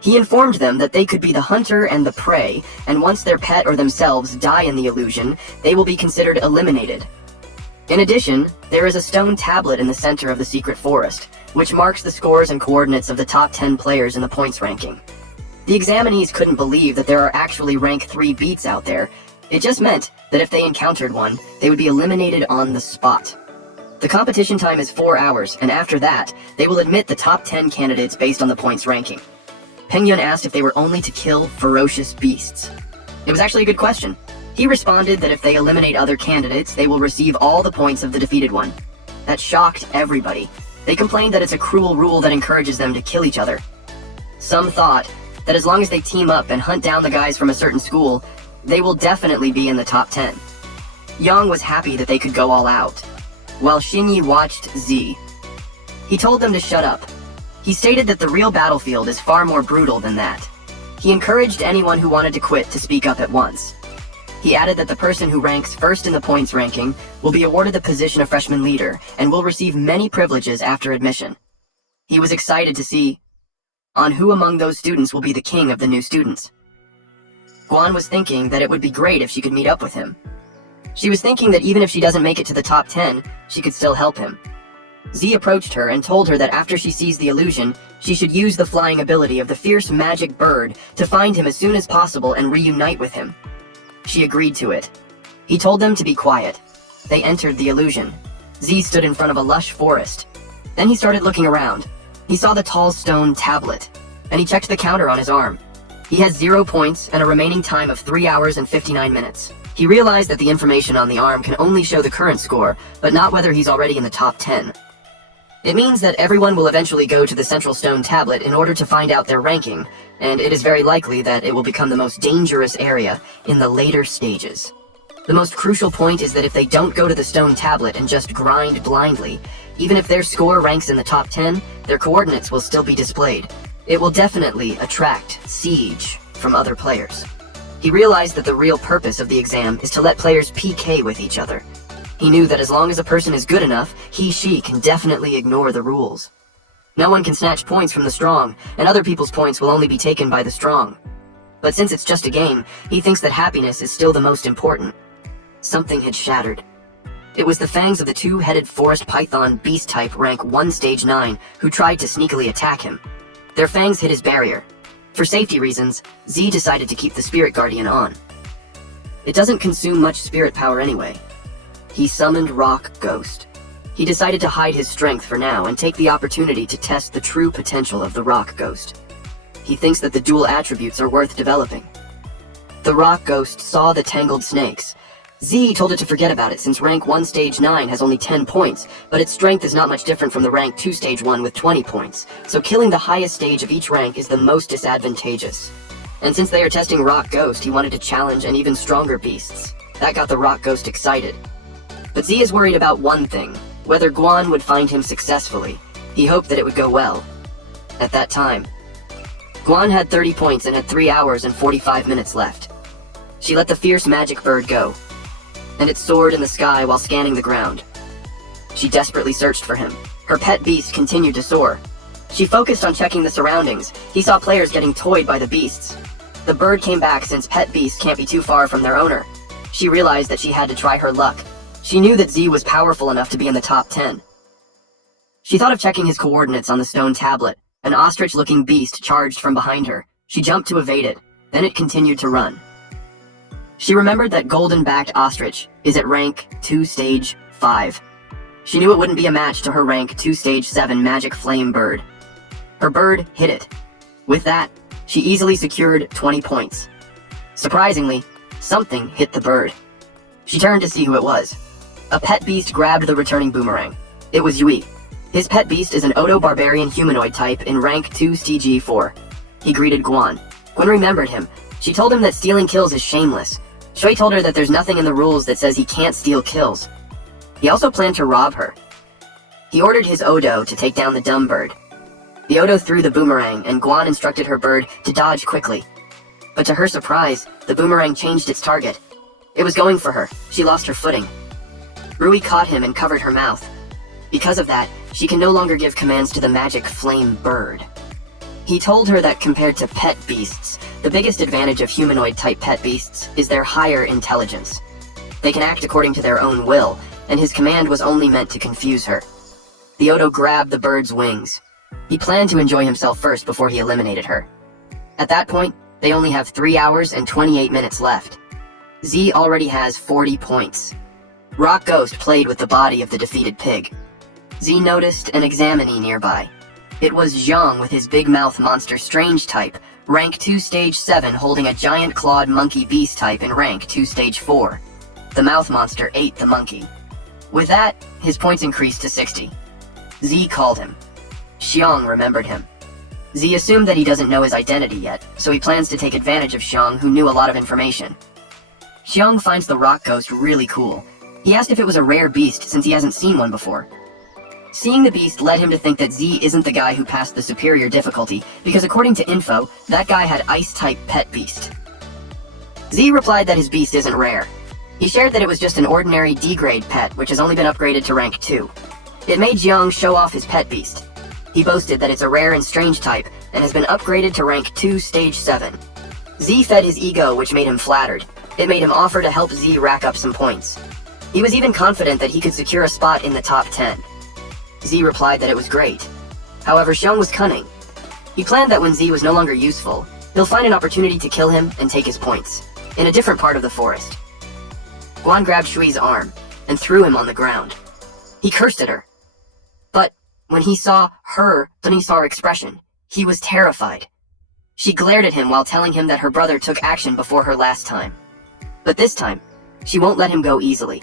He informed them that they could be the hunter and the prey, and once their pet or themselves die in the illusion, they will be considered eliminated. In addition, there is a stone tablet in the center of the secret forest, which marks the scores and coordinates of the top 10 players in the points ranking. The examinees couldn't believe that there are actually rank 3 beats out there. It just meant that if they encountered one, they would be eliminated on the spot. The competition time is 4 hours, and after that, they will admit the top 10 candidates based on the points ranking. Pengyun asked if they were only to kill ferocious beasts. It was actually a good question. He responded that if they eliminate other candidates, they will receive all the points of the defeated one. That shocked everybody. They complained that it's a cruel rule that encourages them to kill each other. Some thought that as long as they team up and hunt down the guys from a certain school, they will definitely be in the top 10. Yang was happy that they could go all out, while Xinyi watched Z. He told them to shut up. He stated that the real battlefield is far more brutal than that. He encouraged anyone who wanted to quit to speak up at once. He added that the person who ranks first in the points ranking will be awarded the position of freshman leader and will receive many privileges after admission. He was excited to see on who among those students will be the king of the new students. Guan was thinking that it would be great if she could meet up with him. She was thinking that even if she doesn't make it to the top 10, she could still help him. Z approached her and told her that after she sees the illusion, she should use the flying ability of the fierce magic bird to find him as soon as possible and reunite with him. She agreed to it. He told them to be quiet. They entered the illusion. Z stood in front of a lush forest. Then he started looking around. He saw the tall stone tablet, and he checked the counter on his arm. He has 0 points and a remaining time of 3 hours and 59 minutes. He realized that the information on the arm can only show the current score, but not whether he's already in the top 10. It means that everyone will eventually go to the central stone tablet in order to find out their ranking, and it is very likely that it will become the most dangerous area in the later stages. The most crucial point is that if they don't go to the stone tablet and just grind blindly, even if their score ranks in the top 10, their coordinates will still be displayed. It will definitely attract siege from other players. He realized that the real purpose of the exam is to let players PK with each other. He knew that as long as a person is good enough, she can definitely ignore the rules. No one can snatch points from the strong, and other people's points will only be taken by the strong. But since it's just a game, he thinks that happiness is still the most important. Something had shattered. It was the fangs of the 2-headed forest python beast type rank 1 stage 9 who tried to sneakily attack him. Their fangs hit his barrier. For safety reasons, Z decided to keep the spirit guardian on. It doesn't consume much spirit power anyway. He summoned Rock Ghost. He decided to hide his strength for now and take the opportunity to test the true potential of the Rock Ghost. He thinks that the dual attributes are worth developing. The Rock Ghost saw the tangled snakes. Z told it to forget about it since rank 1 stage 9 has only 10 points, but its strength is not much different from the rank 2 stage 1 with 20 points, so killing the highest stage of each rank is the most disadvantageous. And since they are testing Rock Ghost, he wanted to challenge an even stronger beasts. That got the Rock Ghost excited. But Z is worried about one thing, whether Guan would find him successfully. He hoped that it would go well. At that time, Guan had 30 points and had 3 hours and 45 minutes left. She let the fierce magic bird go, and it soared in the sky while scanning the ground. She desperately searched for him. Her pet beast continued to soar. She focused on checking the surroundings. He saw players getting toyed by the beasts. The bird came back since pet beasts can't be too far from their owner. She realized that she had to try her luck. She knew that Z was powerful enough to be in the top 10. She thought of checking his coordinates on the stone tablet. An ostrich-looking beast charged from behind her. She jumped to evade it, then it continued to run. She remembered that golden-backed ostrich is at rank 2 stage 5. She knew it wouldn't be a match to her rank 2 stage 7 magic flame bird. Her bird hit it. With that, she easily secured 20 points. Surprisingly, something hit the bird. She turned to see who it was. A pet beast grabbed the returning boomerang. It was Yui. His pet beast is an Odo-barbarian humanoid type in rank 2 STG 4. He greeted Guan. Guan remembered him. She told him that stealing kills is shameless. Shui told her that there's nothing in the rules that says he can't steal kills. He also planned to rob her. He ordered his Odo to take down the dumb bird. The Odo threw the boomerang, and Guan instructed her bird to dodge quickly. But to her surprise, the boomerang changed its target. It was going for her. She lost her footing. Rui caught him and covered her mouth. Because of that, she can no longer give commands to the magic flame bird. He told her that compared to pet beasts, the biggest advantage of humanoid-type pet beasts is their higher intelligence. They can act according to their own will, and his command was only meant to confuse her. The Odo grabbed the bird's wings. He planned to enjoy himself first before he eliminated her. At that point, they only have 3 hours and 28 minutes left. Z already has 40 points. Rock Ghost played with the body of the defeated pig. Z noticed an examinee nearby. It was Zhang with his big mouth monster strange type, rank 2 stage 7, holding a giant clawed monkey beast type in rank 2 stage 4. The mouth monster ate the monkey. With that, his points increased to 60. Z called him. Xiang remembered him. Z assumed that he doesn't know his identity yet, so he plans to take advantage of Xiang, who knew a lot of information. Xiang finds the rock ghost really cool. He asked if it was a rare beast since he hasn't seen one before. Seeing the beast led him to think that Z isn't the guy who passed the superior difficulty, because according to info, that guy had ice-type pet beast. Z replied that his beast isn't rare. He shared that it was just an ordinary D-grade pet, which has only been upgraded to rank 2. It made Jiang show off his pet beast. He boasted that it's a rare and strange type, and has been upgraded to rank 2 stage 7. Z fed his ego, which made him flattered. It made him offer to help Z rack up some points. He was even confident that he could secure a spot in the top 10. Z replied that it was great. However, Xiang was cunning. He planned that when Z was no longer useful, he'll find an opportunity to kill him and take his points, in a different part of the forest. Guan grabbed Shui's arm and threw him on the ground. He cursed at her. But when he saw her expression, he was terrified. She glared at him while telling him that her brother took action before her last time. But this time, she won't let him go easily.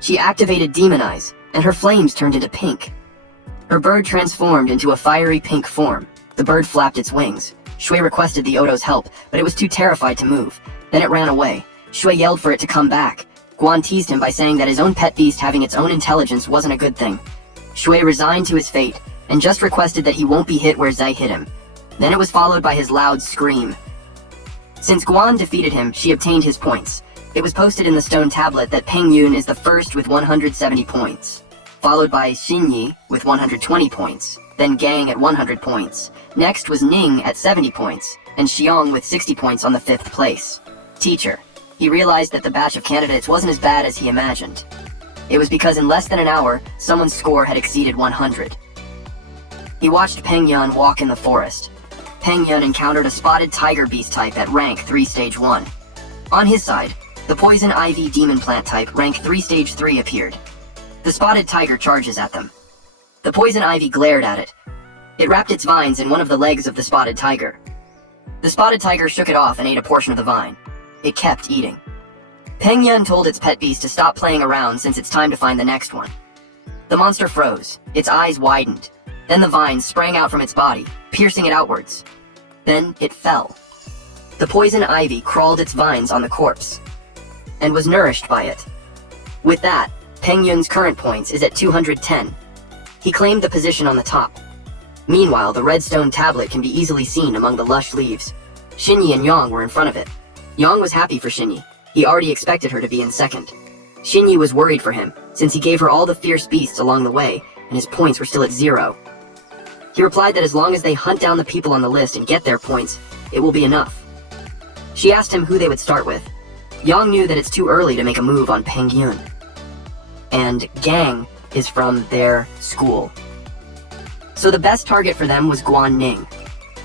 She activated Demon Eyes, and her flames turned into pink. Her bird transformed into a fiery pink form. The bird flapped its wings. Shui requested the Odo's help, but it was too terrified to move. Then it ran away. Shui yelled for it to come back. Guan teased him by saying that his own pet beast having its own intelligence wasn't a good thing. Shui resigned to his fate, and just requested that he won't be hit where Zai hit him. Then it was followed by his loud scream. Since Guan defeated him, she obtained his points. It was posted in the stone tablet that Peng Yun is the first with 170 points, followed by Xinyi with 120 points, then Gang at 100 points. Next was Ning at 70 points, and Xiang with 60 points on the 5th place. Teacher. He realized that the batch of candidates wasn't as bad as he imagined. It was because in less than an hour, someone's score had exceeded 100. He watched Peng Yun walk in the forest. Peng Yun encountered a spotted tiger beast type at rank 3 stage 1. On his side, the poison ivy demon plant type rank 3 stage 3 appeared. The spotted tiger charges at them. The poison ivy glared at it. It wrapped its vines in one of the legs of the spotted tiger. The spotted tiger shook it off and ate a portion of the vine. It kept eating. Peng Yun told its pet beast to stop playing around since it's time to find the next one. The monster froze. Its eyes widened. Then the vines sprang out from its body, piercing it outwards. Then it fell. The poison ivy crawled its vines on the corpse, and was nourished by it. With that, Peng Yun's current points is at 210. He claimed the position on the top. Meanwhile, the redstone tablet can be easily seen among the lush leaves. Xinyi and Yang were in front of it. Yang was happy for Xinyi. He already expected her to be in second. Xinyi was worried for him, since he gave her all the fierce beasts along the way, and his points were still at 0. He replied that as long as they hunt down the people on the list and get their points, it will be enough. She asked him who they would start with. Yang knew that it's too early to make a move on Peng Yun. And Gang is from their school. So the best target for them was Guan Ning.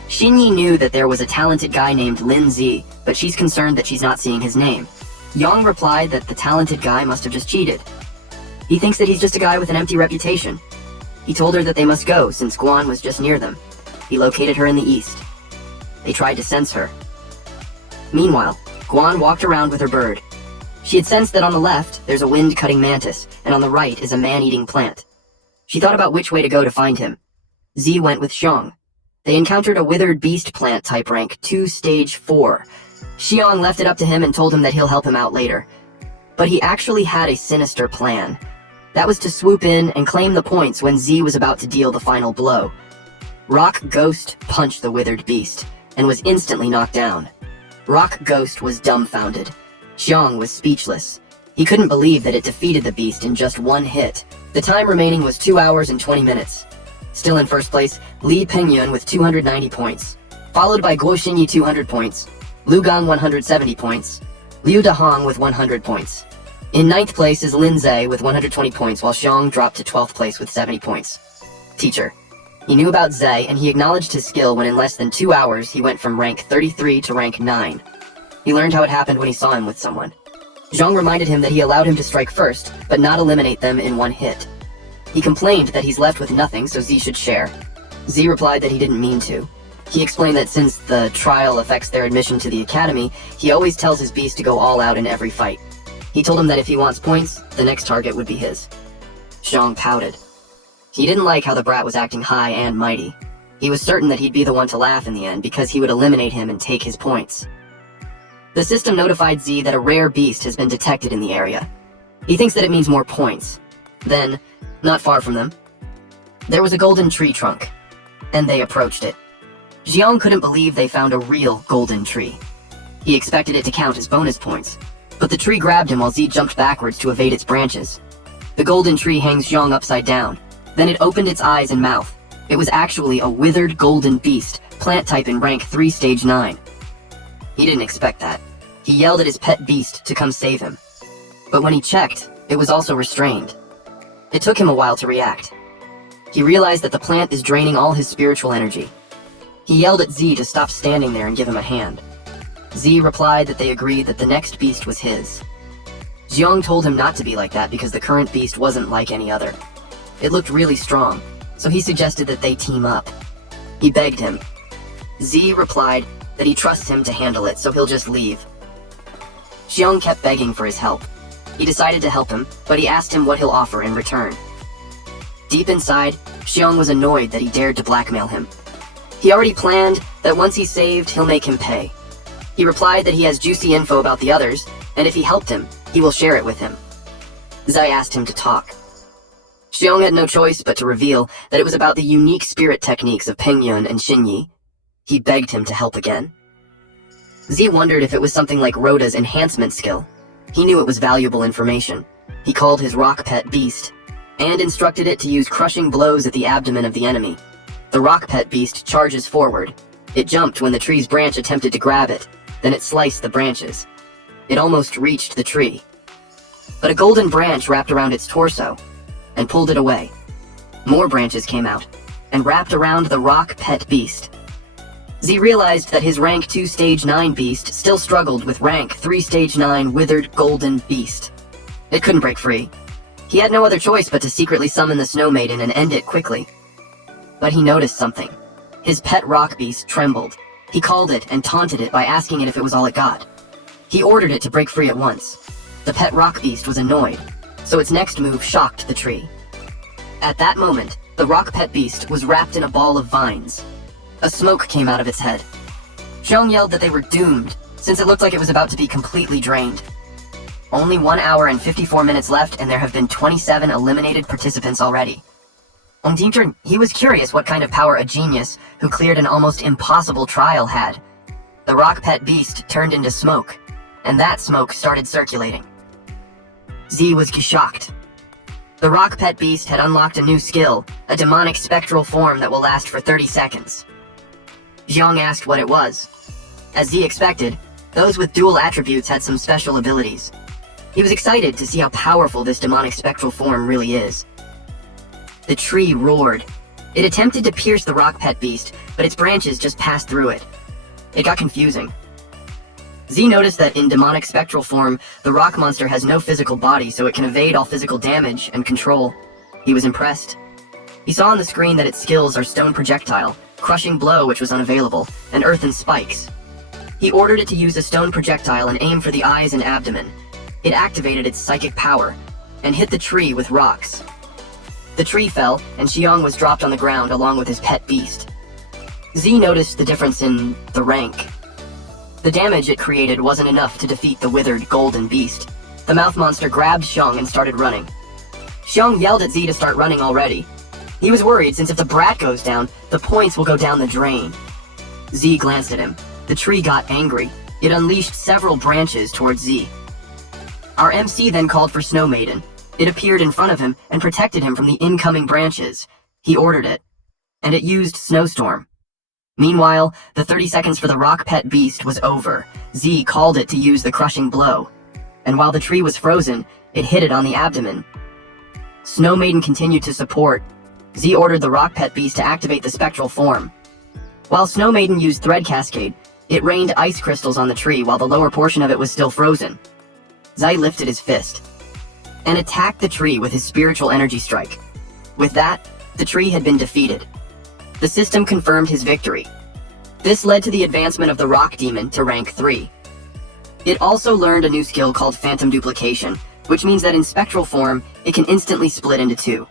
Xinyi knew that there was a talented guy named Lin Zi, but she's concerned that she's not seeing his name. Yang replied that the talented guy must have just cheated. He thinks that he's just a guy with an empty reputation. He told her that they must go since Guan was just near them. He located her in the east. They tried to sense her. Meanwhile, Guan walked around with her bird. She had sensed that on the left, there's a wind-cutting mantis, and on the right is a man-eating plant. She thought about which way to go to find him. Z went with Xiang. They encountered a withered beast plant type rank 2 stage 4. Xiang left it up to him and told him that he'll help him out later. But he actually had a sinister plan. That was to swoop in and claim the points when Z was about to deal the final blow. Rock Ghost punched the withered beast, and was instantly knocked down. Rock Ghost was dumbfounded. Xiang was speechless. He couldn't believe that it defeated the beast in just one hit. The time remaining was 2 hours and 20 minutes. Still in first place, Li Pingyun with 290 points, followed by Guo Xinyi 200 points, Lu Gang 170 points, Liu Dahong with 100 points. In 9th place is Lin Zhe with 120 points, while Xiang dropped to 12th place with 70 points. Teacher. He knew about Zhe, and he acknowledged his skill when in less than 2 hours he went from rank 33 to rank 9. He learned how it happened when he saw him with someone. Zhang reminded him that he allowed him to strike first, but not eliminate them in one hit. He complained that he's left with nothing, so Z should share. Z replied that he didn't mean to. He explained that since the trial affects their admission to the academy, he always tells his beast to go all out in every fight. He told him that if he wants points, the next target would be his. Zhang pouted. He didn't like how the brat was acting high and mighty. He was certain that he'd be the one to laugh in the end because he would eliminate him and take his points. The system notified Z that a rare beast has been detected in the area. He thinks that it means more points. Then, not far from them, there was a golden tree trunk, and they approached it. Jiang couldn't believe they found a real golden tree. He expected it to count as bonus points, but the tree grabbed him while Z jumped backwards to evade its branches. The golden tree hangs Jiang upside down. Then it opened its eyes and mouth. It was actually a withered golden beast, plant type in rank 3 stage 9. He didn't expect that. He yelled at his pet beast to come save him. But when he checked, it was also restrained. It took him a while to react. He realized that the plant is draining all his spiritual energy. He yelled at Z to stop standing there and give him a hand. Z replied that they agreed that the next beast was his. Jiang told him not to be like that because the current beast wasn't like any other. It looked really strong, so he suggested that they team up. He begged him. Z replied that he trusts him to handle it, so he'll just leave. Xiang kept begging for his help. He decided to help him, but he asked him what he'll offer in return. Deep inside, Xiang was annoyed that he dared to blackmail him. He already planned that once he's saved, he'll make him pay. He replied that he has juicy info about the others, and if he helped him, he will share it with him. Zai asked him to talk. Xiang had no choice but to reveal that it was about the unique spirit techniques of Pengyun and Xinyi. He begged him to help again. Z wondered if it was something like Rhoda's enhancement skill. He knew it was valuable information. He called his rock pet Beast, and instructed it to use crushing blows at the abdomen of the enemy. The rock pet Beast charges forward. It jumped when the tree's branch attempted to grab it, then it sliced the branches. It almost reached the tree. But a golden branch wrapped around its torso, and pulled it away. More branches came out, and wrapped around the rock pet Beast. Z realized that his rank 2 stage 9 beast still struggled with rank 3 stage 9 withered golden beast. It couldn't break free. He had no other choice but to secretly summon the Snow Maiden and end it quickly. But he noticed something. His pet rock beast trembled. He called it and taunted it by asking it if it was all it got. He ordered it to break free at once. The pet rock beast was annoyed, so its next move shocked the tree. At that moment, the rock pet beast was wrapped in a ball of vines. A smoke came out of its head. Xiang yelled that they were doomed, since it looked like it was about to be completely drained. Only 1 hour and 54 minutes left, and there have been 27 eliminated participants already. Dinter, he was curious what kind of power a genius who cleared an almost impossible trial had. The rock pet beast turned into smoke, and that smoke started circulating. Z was shocked. The rock pet beast had unlocked a new skill, a demonic spectral form that will last for 30 seconds. Jiang asked what it was. As Z expected, those with dual attributes had some special abilities. He was excited to see how powerful this demonic spectral form really is. The tree roared. It attempted to pierce the rock pet beast, but its branches just passed through it. It got confusing. Z noticed that in demonic spectral form, the rock monster has no physical body, so it can evade all physical damage and control. He was impressed. He saw on the screen that its skills are Stone Projectile, Crushing Blow, which was unavailable, and Earthen Spikes. He ordered it to use a stone projectile and aim for the eyes and abdomen. It activated its psychic power, and hit the tree with rocks. The tree fell, and Xiong was dropped on the ground along with his pet beast. Z noticed the difference in the rank. The damage it created wasn't enough to defeat the withered golden beast. The mouth monster grabbed Xiong and started running. Xiong yelled at Z to start running already. He was worried since if the brat goes down, the points will go down the drain. Z glanced at him. The tree got angry. It unleashed several branches towards Z. Our MC then called for Snow Maiden. It appeared in front of him and protected him from the incoming branches. He ordered it, and it used Snowstorm. Meanwhile, the 30 seconds for the rock pet beast was over. Z called it to use the Crushing Blow, and while the tree was frozen, it hit it on the abdomen. Snow Maiden continued to support. Z ordered the rock pet beast to activate the spectral form. While Snow Maiden used Thread Cascade, it rained ice crystals on the tree while the lower portion of it was still frozen. Zai lifted his fist and attacked the tree with his spiritual energy strike. With that, the tree had been defeated. The system confirmed his victory. This led to the advancement of the rock demon to rank 3. It also learned a new skill called Phantom Duplication, which means that in spectral form, it can instantly split into 2.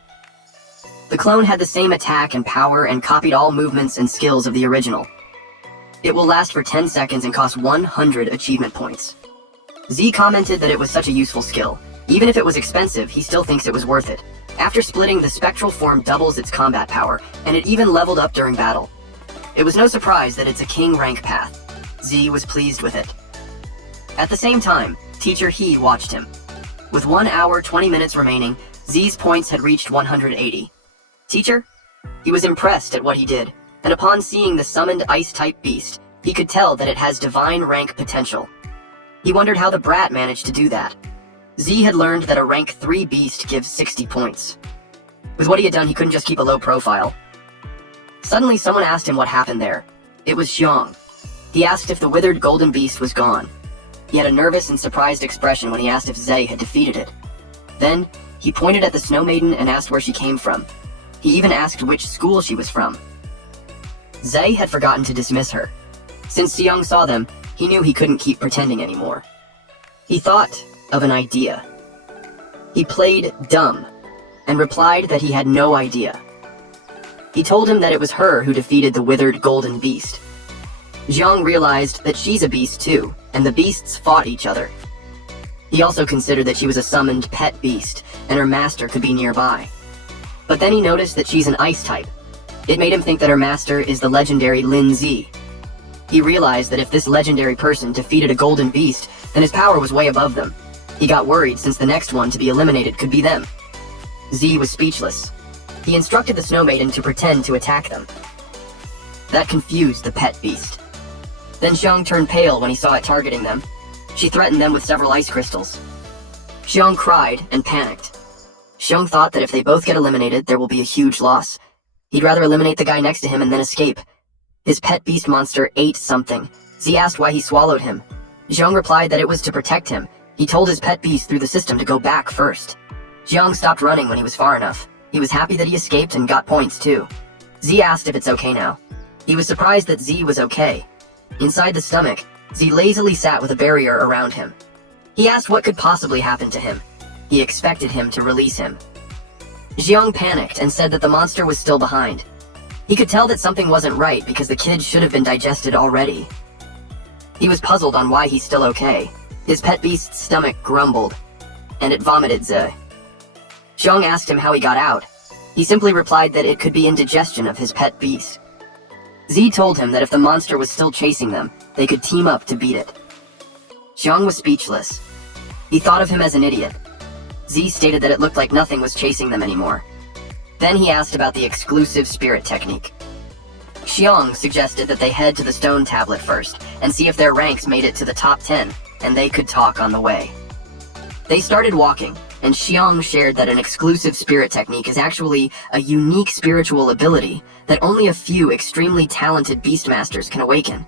The clone had the same attack and power and copied all movements and skills of the original. It will last for 10 seconds and cost 100 achievement points. Z commented that it was such a useful skill. Even if it was expensive, he still thinks it was worth it. After splitting, the spectral form doubles its combat power, and it even leveled up during battle. It was no surprise that it's a king rank path. Z was pleased with it. At the same time, Teacher He watched him. With 1 hour 20 minutes remaining, Z's points had reached 180. Teacher? He was impressed at what he did, and upon seeing the summoned ice-type beast, he could tell that it has divine rank potential. He wondered how the brat managed to do that. Z had learned that a rank 3 beast gives 60 points. With what he had done, he couldn't just keep a low profile. Suddenly, someone asked him what happened there. It was Xiong. He asked if the withered golden beast was gone. He had a nervous and surprised expression when he asked if Zay had defeated it. Then, he pointed at the Snow Maiden and asked where she came from. He even asked which school she was from. Zay had forgotten to dismiss her. Since Xiong saw them, he knew he couldn't keep pretending anymore. He thought of an idea. He played dumb and replied that he had no idea. He told him that it was her who defeated the withered golden beast. Xiong realized that she's a beast too, and the beasts fought each other. He also considered that she was a summoned pet beast, and her master could be nearby. But then he noticed that she's an ice type. It made him think that her master is the legendary Lin Z. He realized that if this legendary person defeated a golden beast, then his power was way above them. He got worried since the next one to be eliminated could be them. Z was speechless. He instructed the Snow Maiden to pretend to attack them. That confused the pet beast. Then Xiong turned pale when he saw it targeting them. She threatened them with several ice crystals. Xiong cried and panicked. Xiong thought that if they both get eliminated, there will be a huge loss. He'd rather eliminate the guy next to him and then escape. His pet beast monster ate something. Z asked why he swallowed him. Xiong replied that it was to protect him. He told his pet beast through the system to go back first. Xiong stopped running when he was far enough. He was happy that he escaped and got points too. Z asked if it's okay now. He was surprised that Z was okay. Inside the stomach, Z lazily sat with a barrier around him. He asked what could possibly happen to him. He expected him to release him. Xiong panicked and said that the monster was still behind. He could tell that something wasn't right because the kid should have been digested already. He was puzzled on why he's still okay. His pet beast's stomach grumbled, and it vomited Z. Xiong asked him how he got out. He simply replied that it could be indigestion of his pet beast. Z told him that if the monster was still chasing them, they could team up to beat it. Xiong was speechless. He thought of him as an idiot. Z stated that it looked like nothing was chasing them anymore. Then he asked about the exclusive spirit technique. Xiong suggested that they head to the stone tablet first and see if their ranks made it to the top 10, and they could talk on the way. They started walking. and Xiang shared that an exclusive spirit technique is actually a unique spiritual ability that only a few extremely talented Beastmasters can awaken.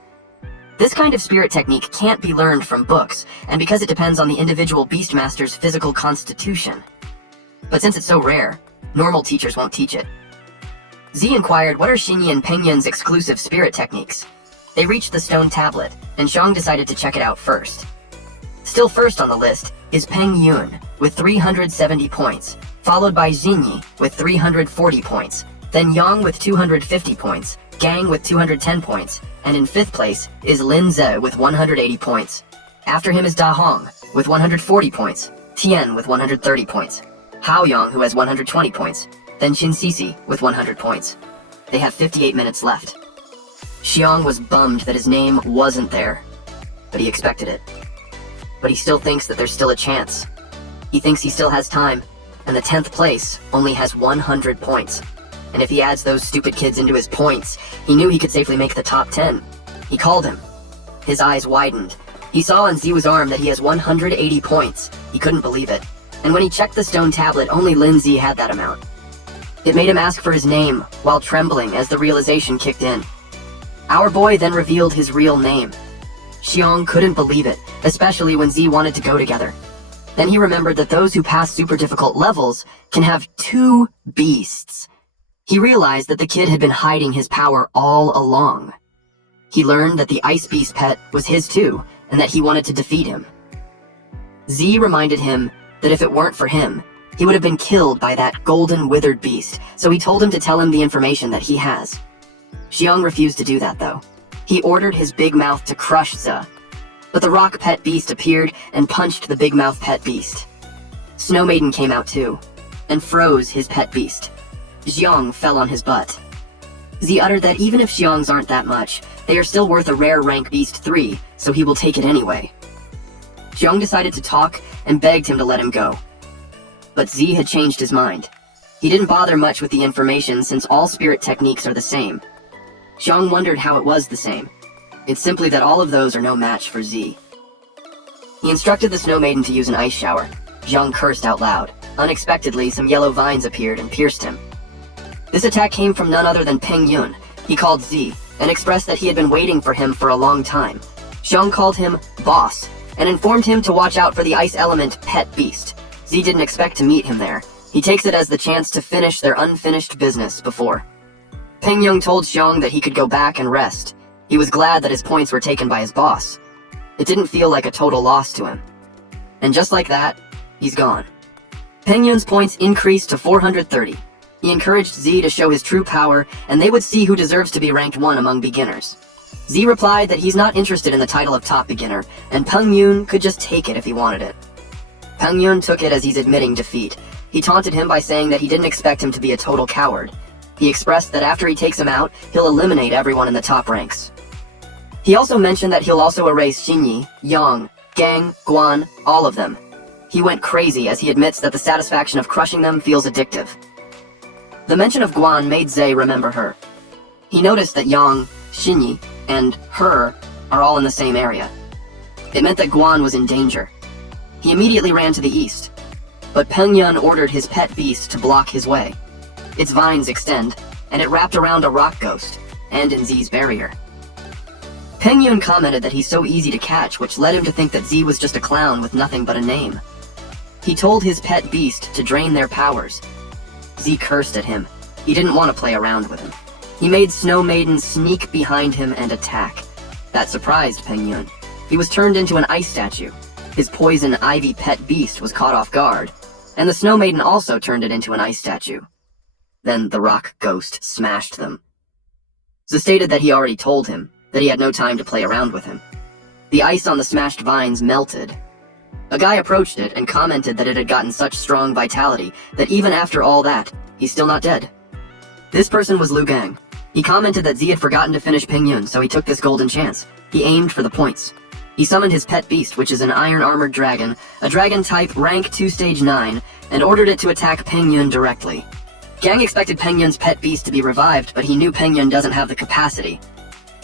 This kind of spirit technique can't be learned from books, and because it depends on the individual Beastmaster's physical constitution. But since it's so rare, normal teachers won't teach it. Z inquired what are Xinyi and Pengyun's exclusive spirit techniques. They reached the stone tablet, and Xiang decided to check it out first. Still first on the list is Pengyun with 370 points, followed by Xinyi with 340 points, then Yang with 250 points, Gang with 210 points, and in 5th place is Lin Ze with 180 points. After him is Da Hong with 140 points, Tian with 130 points, Hao Yang who has 120 points, then Qin Sisi with 100 points. They have 58 minutes left. Xiang was bummed that his name wasn't there, but he expected it. But he still thinks that there's still a chance. He thinks he still has time, and the 10th place only has 100 points. And if he adds those stupid kids into his points, he knew he could safely make the top 10. He called him. His eyes widened. He saw on Ziwa's arm that he has 180 points. He couldn't believe it. And when he checked the stone tablet, only Lin Zi had that amount. It made him ask for his name, while trembling as the realization kicked in. Our boy then revealed his real name. Xiang couldn't believe it, especially when Z wanted to go together. Then he remembered that those who pass super difficult levels can have 2 beasts. He realized that the kid had been hiding his power all along. He learned that the Ice Beast pet was his too, and that he wanted to defeat him. Z reminded him that if it weren't for him, he would have been killed by that golden withered beast, so he told him to tell him the information that he has. Xiang refused to do that though. He ordered his big mouth to crush Ze, but the rock pet beast appeared and punched the big mouth pet beast. Snow Maiden came out too, and froze his pet beast. Xiang fell on his butt. Z uttered that even if Xiang's aren't that much, they are still worth a rare rank beast 3, so he will take it anyway. Xiang decided to talk and begged him to let him go. But Z had changed his mind. He didn't bother much with the information since all spirit techniques are the same. Xiang wondered how it was the same. It's simply that all of those are no match for Z. He instructed the Snow Maiden to use an ice shower. Xiang cursed out loud. Unexpectedly, some yellow vines appeared and pierced him. This attack came from none other than Peng Yun. He called Z, and expressed that he had been waiting for him for a long time. Xiang called him Boss, and informed him to watch out for the ice element Pet Beast. Z didn't expect to meet him there. He takes it as the chance to finish their unfinished business before. Peng Yun told Xiang that he could go back and rest. He was glad that his points were taken by his boss. It didn't feel like a total loss to him. And just like that, he's gone. Peng Yun's points increased to 430. He encouraged Z to show his true power, and they would see who deserves to be ranked 1 among beginners. Z replied that he's not interested in the title of top beginner, and Peng Yun could just take it if he wanted it. Peng Yun took it as he's admitting defeat. He taunted him by saying that he didn't expect him to be a total coward. He expressed that after he takes him out, he'll eliminate everyone in the top ranks. He also mentioned that he'll also erase Xinyi, Yang, Gang, Guan, all of them. He went crazy as he admits that the satisfaction of crushing them feels addictive. The mention of Guan made Zhe remember her. He noticed that Yang, Xinyi, and her are all in the same area. It meant that Guan was in danger. He immediately ran to the east, but Peng Yun ordered his pet beast to block his way. Its vines extend, and it wrapped around a rock ghost, and in Z's barrier. Peng Yun commented that he's so easy to catch, which led him to think that Z was just a clown with nothing but a name. He told his pet beast to drain their powers. Z cursed at him. He didn't want to play around with him. He made Snow Maiden sneak behind him and attack. That surprised Peng Yun. He was turned into an ice statue. His poison ivy pet beast was caught off guard, and the Snow Maiden also turned it into an ice statue. Then the rock ghost smashed them. Z stated that he already told him that he had no time to play around with him. The ice on the smashed vines melted. A guy approached it and commented that it had gotten such strong vitality that even after all that, he's still not dead. This person was Lu Gang. He commented that Z had forgotten to finish Peng Yun, so he took this golden chance. He aimed for the points. He summoned his pet beast, which is an iron-armored dragon, a dragon type rank 2 stage 9, and ordered it to attack Peng Yun directly. Gang expected Peng Yun's pet beast to be revived, but he knew Peng Yun doesn't have the capacity.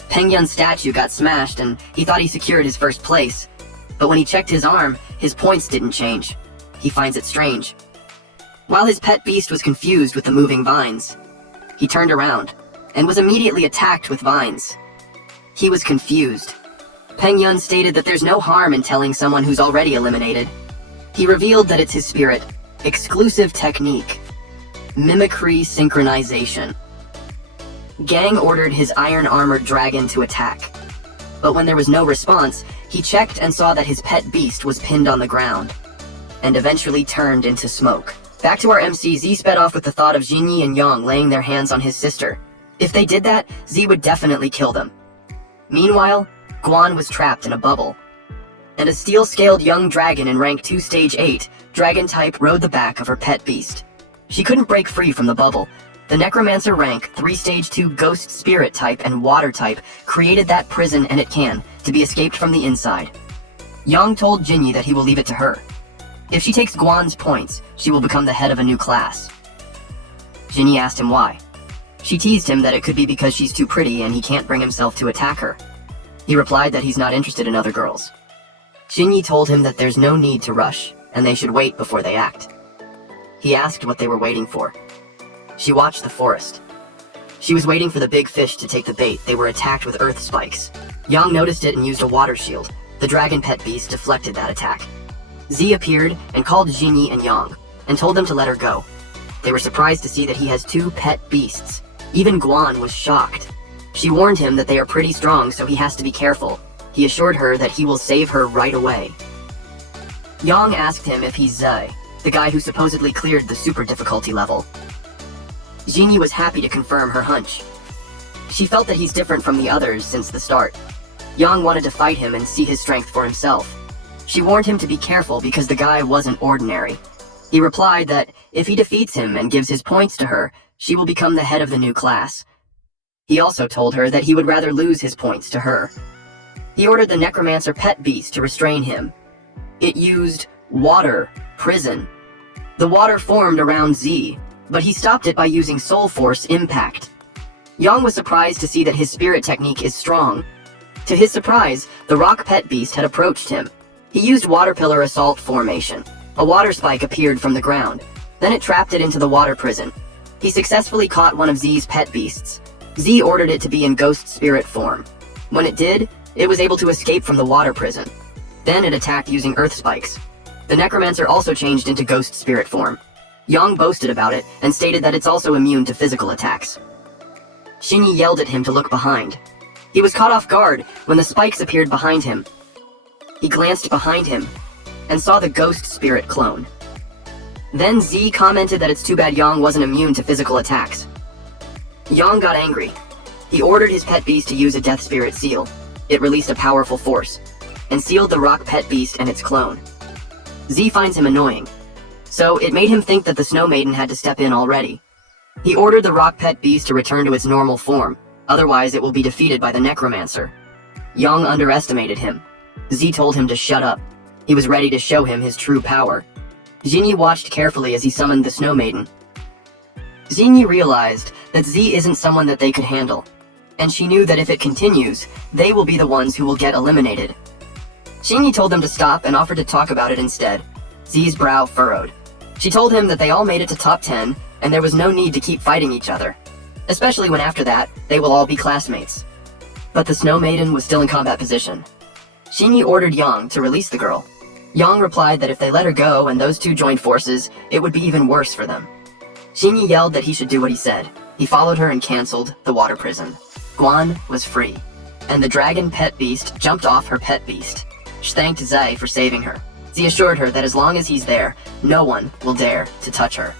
Peng Yun's statue got smashed, and he thought he secured his first place. But when he checked his arm, his points didn't change. he finds it strange. While his pet beast was confused with the moving vines, he turned around and was immediately attacked with vines. He was confused. Peng Yun stated that there's no harm in telling someone who's already eliminated. He revealed that it's his spirit, exclusive technique, mimicry synchronization. Gang ordered his iron-armored dragon to attack. But when there was no response, he checked and saw that his pet beast was pinned on the ground, and eventually turned into smoke. Back to our MC, Z sped off with the thought of Jinyi and Yang laying their hands on his sister. If they did that, Z would definitely kill them. Meanwhile, Guan was trapped in a bubble, and a steel-scaled young dragon in rank 2 stage 8, dragon type, rode the back of her pet beast. She couldn't break free from the bubble. The necromancer rank 3 stage 2 ghost spirit type and water type created that prison, and it can, to be escaped from the inside. Yang told Jinyi that he will leave it to her. If she takes Guan's points, she will become the head of a new class. Jinyi asked him why. She teased him that it could be because she's too pretty and he can't bring himself to attack her. He replied that he's not interested in other girls. Jinyi told him that there's no need to rush, and they should wait before they act. He asked what they were waiting for. She watched the forest. She was waiting for the big fish to take the bait. They were attacked with earth spikes. Yang noticed it and used a water shield. The dragon pet beast deflected that attack. Z appeared and called Jinyi and Yang, and told them to let her go. They were surprised to see that he has 2 pet beasts. Even Guan was shocked. She warned him that they are pretty strong, so he has to be careful. He assured her that he will save her right away. Yang asked him if he's Zai, the guy who supposedly cleared the super difficulty level. Jinyi was happy to confirm her hunch. She felt that he's different from the others since the start. Yang wanted to fight him and see his strength for himself. She warned him to be careful because the guy wasn't ordinary. He replied that if he defeats him and gives his points to her, she will become the head of the new class. He also told her that he would rather lose his points to her. He ordered the necromancer pet beast to restrain him. It used water prison. The water formed around Z, but he stopped it by using soul force impact. Yang was surprised to see that his spirit technique is strong. To his surprise, the rock pet beast had approached him. He used water pillar assault formation. A water spike appeared from the ground. Then it trapped it into the water prison. He successfully caught one of Z's pet beasts. Z ordered it to be in ghost spirit form. When it did, it was able to escape from the water prison. Then it attacked using earth spikes. The necromancer also changed into ghost spirit form. Yang boasted about it and stated that it's also immune to physical attacks. Shinyi yelled at him to look behind. He was caught off guard when the spikes appeared behind him. He glanced behind him and saw the ghost spirit clone. Then Z commented that it's too bad Yang wasn't immune to physical attacks. Yang got angry. He ordered his pet beast to use a death spirit seal. It released a powerful force and sealed the rock pet beast and its clone. Z finds him annoying, so it made him think that the Snow Maiden had to step in already. He ordered the rock pet beast to return to its normal form, otherwise it will be defeated by the necromancer. Yang underestimated him. Z told him to shut up. He was ready to show him his true power. Jinyi watched carefully as he summoned the Snow Maiden. Jinyi realized that Z isn't someone that they could handle, and she knew that if it continues, they will be the ones who will get eliminated. Jinyi told them to stop and offered to talk about it instead. Z's brow furrowed. She told him that they all made it to top 10, and there was no need to keep fighting each other, especially when after that, they will all be classmates. But the Snow Maiden was still in combat position. Shinyi ordered Yang to release the girl. Yang replied that if they let her go and those two joined forces, it would be even worse for them. Shinyi yelled that he should do what he said. He followed her and cancelled the water prison. Guan was free, and the dragon pet beast jumped off her pet beast. She thanked Zai for saving her. Z assured her that as long as he's there, no one will dare to touch her.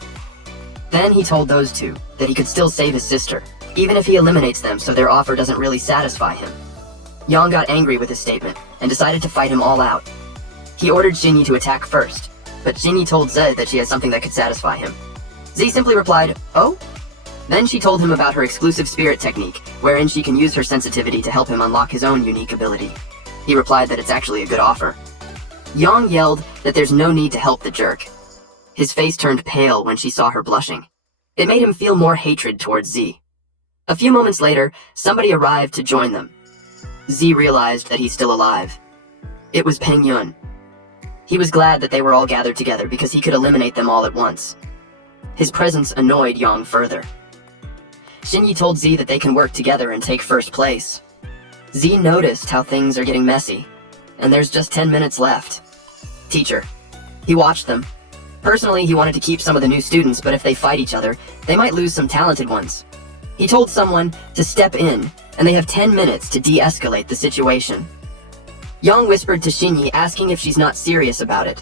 Then he told those two that he could still save his sister, even if he eliminates them so their offer doesn't really satisfy him. Yang got angry with his statement and decided to fight him all out. He ordered Jinyi to attack first, but Jinyi told Zed that she has something that could satisfy him. Z simply replied, "Oh?" Then she told him about her exclusive spirit technique, wherein she can use her sensitivity to help him unlock his own unique ability. He replied that it's actually a good offer. Yang yelled that there's no need to help the jerk. His face turned pale when she saw her blushing. It made him feel more hatred towards Z. A few moments later, somebody arrived to join them. Z realized that he's still alive. It was Peng Yun. He was glad that they were all gathered together because he could eliminate them all at once. His presence annoyed Yang further. Shinji told Z that they can work together and take first place. Z noticed how things are getting messy, and there's just 10 minutes left. Teacher. He watched them. Personally, he wanted to keep some of the new students, but if they fight each other, they might lose some talented ones. He told someone to step in, and they have 10 minutes to de-escalate the situation. Yang whispered to Shinji, asking if she's not serious about it.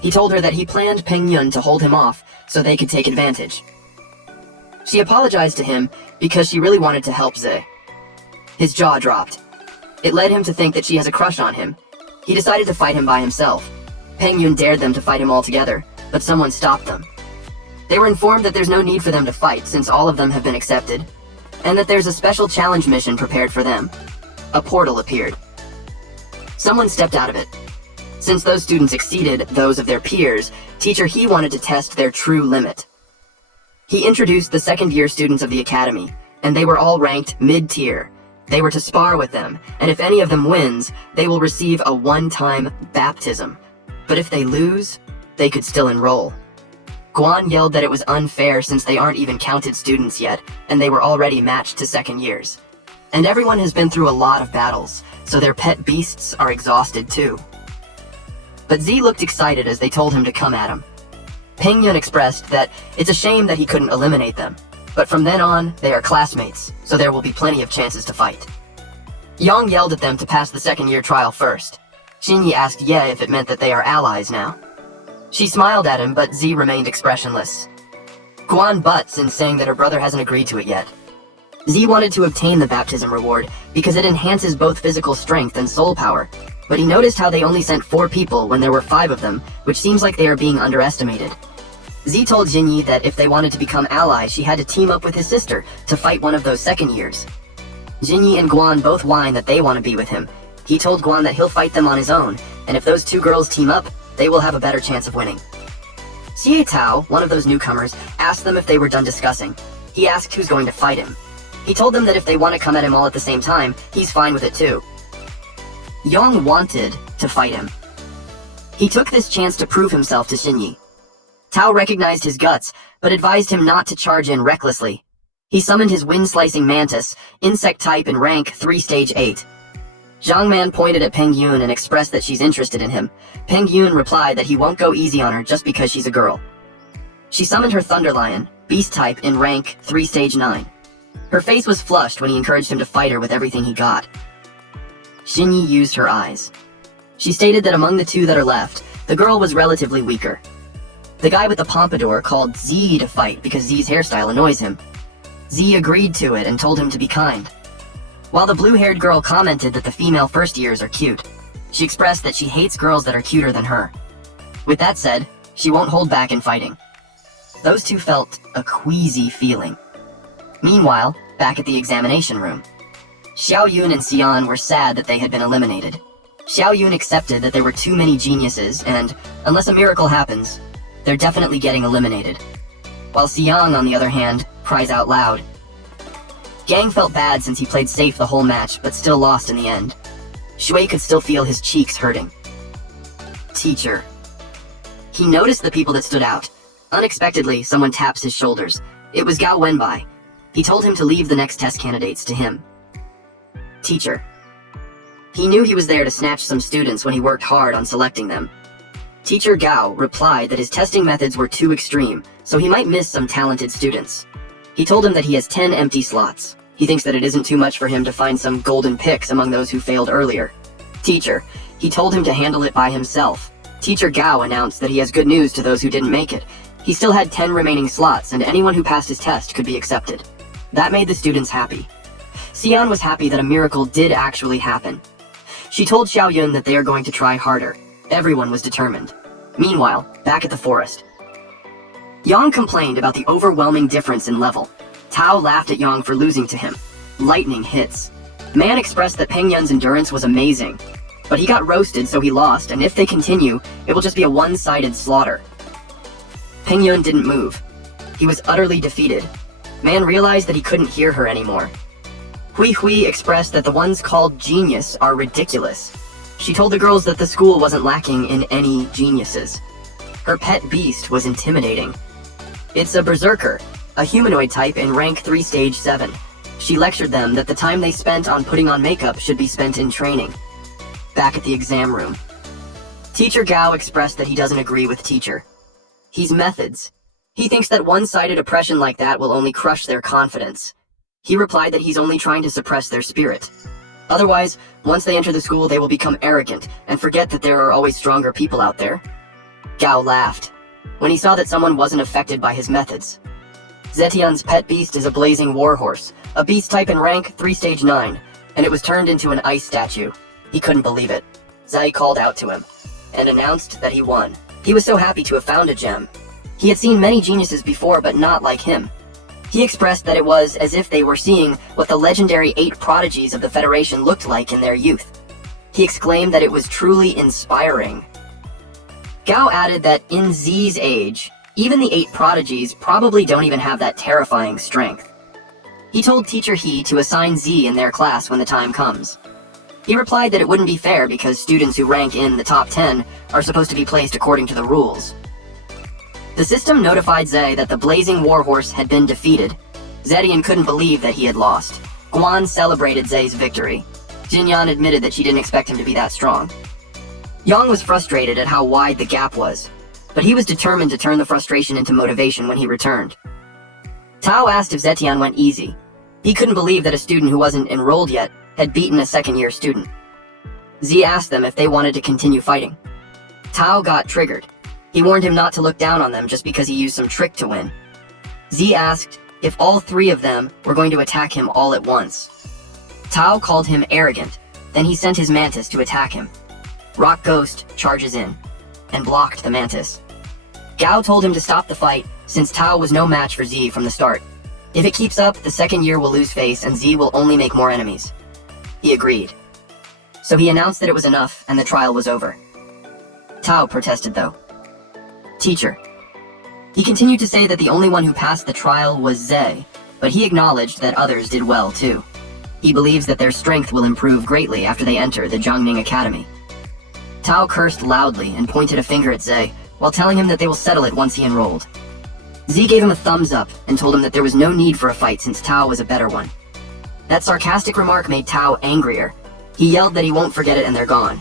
He told her that he planned Peng Yun to hold him off so they could take advantage. She apologized to him because she really wanted to help Ze. His jaw dropped. It led him to think that she has a crush on him. He decided to fight him by himself. Peng Yun dared them to fight him all together, but someone stopped them. They were informed that there's no need for them to fight since all of them have been accepted, and that there's a special challenge mission prepared for them. A portal appeared. Someone stepped out of it. Since those students exceeded those of their peers, Teacher He wanted to test their true limit. He introduced the second-year students of the academy, and they were all ranked mid-tier. They were to spar with them, and if any of them wins, they will receive a one-time baptism. But if they lose, they could still enroll. Guan yelled that it was unfair since they aren't even counted students yet, and they were already matched to second years. And everyone has been through a lot of battles, so their pet beasts are exhausted too. But Z looked excited as they told him to come at him. Peng Yun expressed that it's a shame that he couldn't eliminate them, but from then on, they are classmates, so there will be plenty of chances to fight. Yang yelled at them to pass the second-year trial first. Shinji asked Ye if it meant that they are allies now. She smiled at him, but Z remained expressionless. Guan butts in saying that her brother hasn't agreed to it yet. Z wanted to obtain the baptism reward because it enhances both physical strength and soul power, but he noticed how they only sent 4 people when there were 5 of them, which seems like they are being underestimated. Z told Jinyi that if they wanted to become allies, she had to team up with his sister to fight one of those second years. Jinyi and Guan both whine that they want to be with him. He told Guan that he'll fight them on his own, and if those 2 girls team up, they will have a better chance of winning. Xie Tao, one of those newcomers, asked them if they were done discussing. He asked who's going to fight him. He told them that if they want to come at him all at the same time, he's fine with it too. Yong wanted to fight him. He took this chance to prove himself to Shinyi. Tao recognized his guts, but advised him not to charge in recklessly. He summoned his wind-slicing mantis, insect type and rank 3 stage 8. Zhang Man pointed at Peng Yun and expressed that she's interested in him. Peng Yun replied that he won't go easy on her just because she's a girl. She summoned her Thunder Lion, beast type in rank 3 stage 9. Her face was flushed when he encouraged him to fight her with everything he got. Shinyi used her eyes. She stated that among the 2 that are left, the girl was relatively weaker. The guy with the pompadour called Z to fight because Z's hairstyle annoys him. Z agreed to it and told him to be kind. While the blue-haired girl commented that the female first years are cute, she expressed that she hates girls that are cuter than her. With that said, she won't hold back in fighting. Those 2 felt a queasy feeling. Meanwhile, back at the examination room, Xiao Yun and Xian were sad that they had been eliminated. Xiao Yun accepted that there were too many geniuses and, unless a miracle happens, they're definitely getting eliminated. While Xiang, on the other hand, cries out loud. Gang felt bad since he played safe the whole match, but still lost in the end. Shui could still feel his cheeks hurting. Teacher. He noticed the people that stood out. Unexpectedly, someone taps his shoulders. It was Gao Wenbai. He told him to leave the next test candidates to him. Teacher. He knew he was there to snatch some students when he worked hard on selecting them. Teacher Gao replied that his testing methods were too extreme, so he might miss some talented students. He told him that he has 10 empty slots. He thinks that it isn't too much for him to find some golden picks among those who failed earlier. Teacher. He told him to handle it by himself. Teacher Gao announced that he has good news to those who didn't make it. He still had 10 remaining slots, and anyone who passed his test could be accepted. That made the students happy. Xian was happy that a miracle did actually happen. She told Xiao Yun that they are going to try harder. Everyone was determined. Meanwhile, back at the forest, Yang complained about the overwhelming difference in level. Tao laughed at Yang for losing to him. Lightning hits. Man expressed that Peng Yun's endurance was amazing, but he got roasted so he lost, and if they continue, it will just be a one-sided slaughter. Peng Yun didn't move. He was utterly defeated. Man realized that he couldn't hear her anymore. Hui Hui expressed that the ones called genius are ridiculous. She told the girls that the school wasn't lacking in any geniuses. Her pet beast was intimidating. It's a berserker, a humanoid type in rank 3 stage 7. She lectured them that the time they spent on putting on makeup should be spent in training. Back at the exam room, Teacher Gao expressed that he doesn't agree with Teacher. He's methods. He thinks that one-sided oppression like that will only crush their confidence. He replied that he's only trying to suppress their spirit. Otherwise, once they enter the school, they will become arrogant and forget that there are always stronger people out there. Gao laughed when he saw that someone wasn't affected by his methods. Zetian's pet beast is a blazing warhorse, a beast type in rank 3 stage 9, and it was turned into an ice statue. He couldn't believe it. Zai called out to him and announced that he won. He was so happy to have found a gem. He had seen many geniuses before, but not like him. He expressed that it was as if they were seeing what the legendary 8 prodigies of the Federation looked like in their youth. He exclaimed that it was truly inspiring. Gao added that in Z's age, even the 8 prodigies probably don't even have that terrifying strength. He told Teacher He to assign Z in their class when the time comes. He replied that it wouldn't be fair because students who rank in the top 10 are supposed to be placed according to the rules. The system notified Zay that the blazing warhorse had been defeated. Zetian couldn't believe that he had lost. Guan celebrated Zay's victory. Jinyan admitted that she didn't expect him to be that strong. Yang was frustrated at how wide the gap was, but he was determined to turn the frustration into motivation when he returned. Tao asked if Zetian went easy. He couldn't believe that a student who wasn't enrolled yet had beaten a second-year student. Z asked them if they wanted to continue fighting. Tao got triggered. He warned him not to look down on them just because he used some trick to win. Z asked if all 3 of them were going to attack him all at once. Tao called him arrogant, then he sent his mantis to attack him. Rock Ghost charges in and blocked the mantis. Gao told him to stop the fight since Tao was no match for Z from the start. If it keeps up, the second year will lose face and Z will only make more enemies. He agreed. So he announced that it was enough and the trial was over. Tao protested though. Teacher. He continued to say that the only one who passed the trial was Zay, but he acknowledged that others did well too. He believes that their strength will improve greatly after they enter the Jiangning Academy. Tao cursed loudly and pointed a finger at Zay, while telling him that they will settle it once he enrolled. Z gave him a thumbs up and told him that there was no need for a fight since Tao was a better one. That sarcastic remark made Tao angrier. He yelled that he won't forget it and they're gone.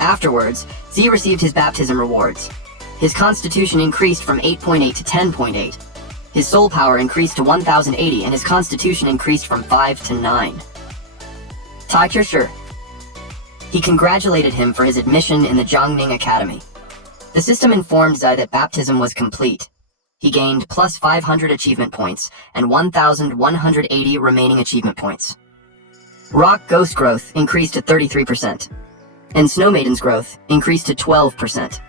Afterwards, Z received his baptism rewards. His constitution increased from 8.8 to 10.8. His soul power increased to 1080 and his constitution increased from 5 to 9. Teacher. He congratulated him for his admission in the Jiangning Academy. The system informed Zai that baptism was complete. He gained plus 500 achievement points and 1,180 remaining achievement points. Rock Ghost growth increased to 33%, and Snow Maiden's growth increased to 12%.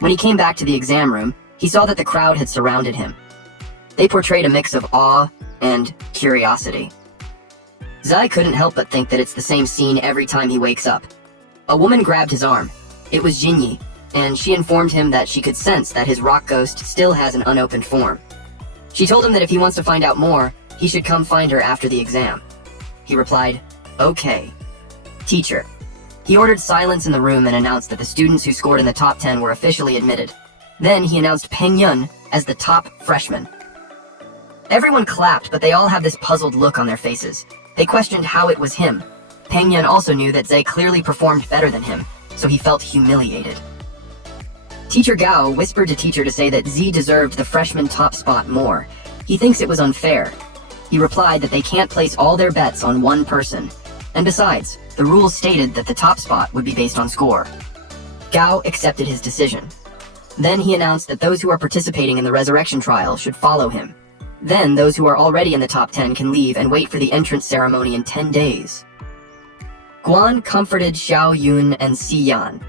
When he came back to the exam room, he saw that the crowd had surrounded him. They portrayed a mix of awe and curiosity. Zai couldn't help but think that it's the same scene every time he wakes up. A woman grabbed his arm. It was Jinyi, and she informed him that she could sense that his rock ghost still has an unopened form. She told him that if he wants to find out more, he should come find her after the exam. He replied, "Okay." Teacher. He ordered silence in the room and announced that the students who scored in the top 10 were officially admitted. Then he announced Peng Yun as the top freshman. Everyone clapped, but they all had this puzzled look on their faces. They questioned how it was him. Peng Yun also knew that Zay clearly performed better than him, so he felt humiliated. Teacher Gao whispered to Teacher to say that Z deserved the freshman top spot more. He thinks it was unfair. He replied that they can't place all their bets on one person. And besides, the rules stated that the top spot would be based on score. Gao accepted his decision. Then he announced that those who are participating in the resurrection trial should follow him. Then those who are already in the top 10 can leave and wait for the entrance ceremony in 10 days. Guan comforted Xiao Yun and Si Yan.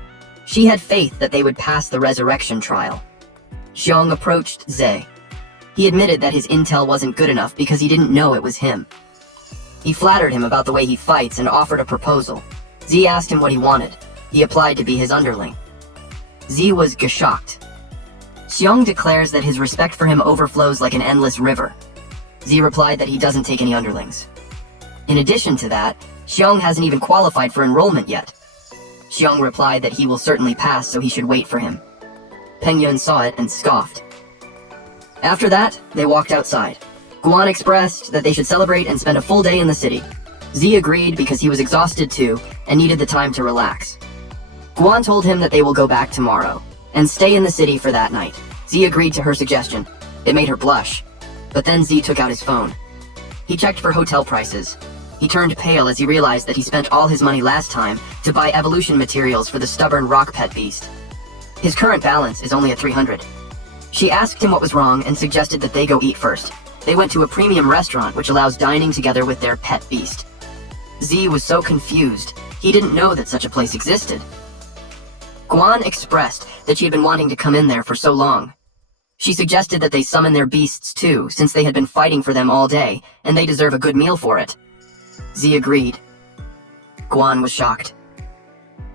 She had faith that they would pass the resurrection trial. Xiong approached Zay. He admitted that his intel wasn't good enough because he didn't know it was him. He flattered him about the way he fights and offered a proposal. Z asked him what he wanted. He applied to be his underling. Z was shocked. Xiong declares that his respect for him overflows like an endless river. Z replied that he doesn't take any underlings. In addition to that, Xiong hasn't even qualified for enrollment yet. Xiong replied that he will certainly pass, so he should wait for him. Peng Yun saw it and scoffed. After that, they walked outside. Guan expressed that they should celebrate and spend a full day in the city. Z agreed because he was exhausted too and needed the time to relax. Guan told him that they will go back tomorrow and stay in the city for that night. Z agreed to her suggestion. It made her blush. But then Z took out his phone. He checked for hotel prices. He turned pale as he realized that he spent all his money last time to buy evolution materials for the stubborn rock pet beast. His current balance is only at 300. She asked him what was wrong and suggested that they go eat first. They went to a premium restaurant which allows dining together with their pet beast. Z was so confused, he didn't know that such a place existed. Guan expressed that she had been wanting to come in there for so long. She suggested that they summon their beasts too, since they had been fighting for them all day, and they deserve a good meal for it. Z agreed. Guan was shocked.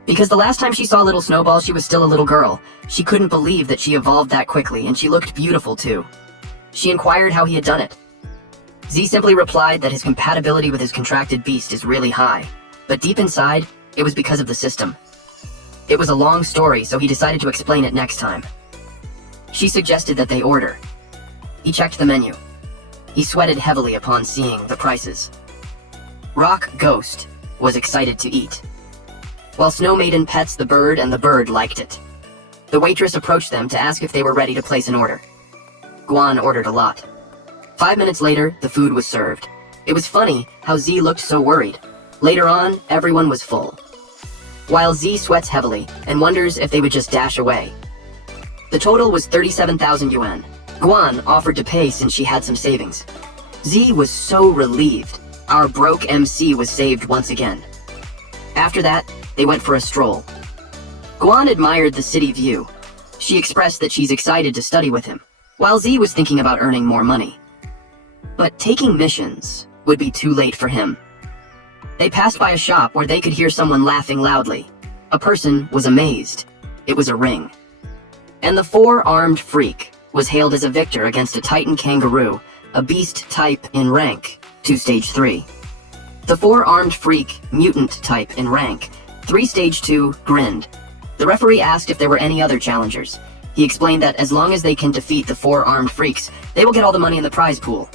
Because the last time she saw little Snowball, she was still a little girl. She couldn't believe that she evolved that quickly, and she looked beautiful too. She inquired how he had done it. Z simply replied that his compatibility with his contracted beast is really high, but deep inside, it was because of the system. It was a long story, so he decided to explain it next time. She suggested that they order. He checked the menu. He sweated heavily upon seeing the prices. Rock Ghost was excited to eat, while Snow Maiden pets the bird and the bird liked it. The waitress approached them to ask if they were ready to place an order. Guan ordered a lot. 5 minutes later, the food was served. It was funny how Z looked so worried. Later on, everyone was full, while Z sweats heavily and wonders if they would just dash away. The total was 37,000 yuan. Guan offered to pay since she had some savings. Z was so relieved. Our broke MC was saved once again. After that, they went for a stroll. Guan admired the city view. She expressed that she's excited to study with him, while Z was thinking about earning more money. But taking missions would be too late for him. They passed by a shop where they could hear someone laughing loudly. A person was amazed. It was a ring. And the four-armed freak was hailed as a victor against a Titan kangaroo, a beast type in rank, to stage 3. The four-armed freak, mutant type in rank, 3 stage 2, grinned. The referee asked if there were any other challengers. He explained that as long as they can defeat the four-armed freaks, they will get all the money in the prize pool.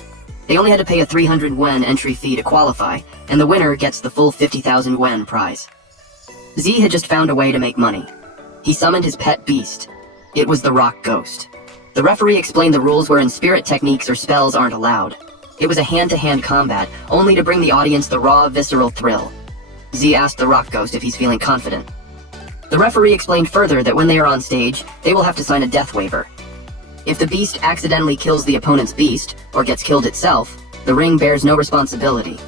They only had to pay a 300 yuan entry fee to qualify, and the winner gets the full 50,000 yuan prize. Z had just found a way to make money. He summoned his pet beast. It was the Rock Ghost. The referee explained the rules wherein spirit techniques or spells aren't allowed. It was a hand-to-hand combat, only to bring the audience the raw, visceral thrill. Z asked the Rock Ghost if he's feeling confident. The referee explained further that when they are on stage, they will have to sign a death waiver. If the beast accidentally kills the opponent's beast, or gets killed itself, the ring bears no responsibility.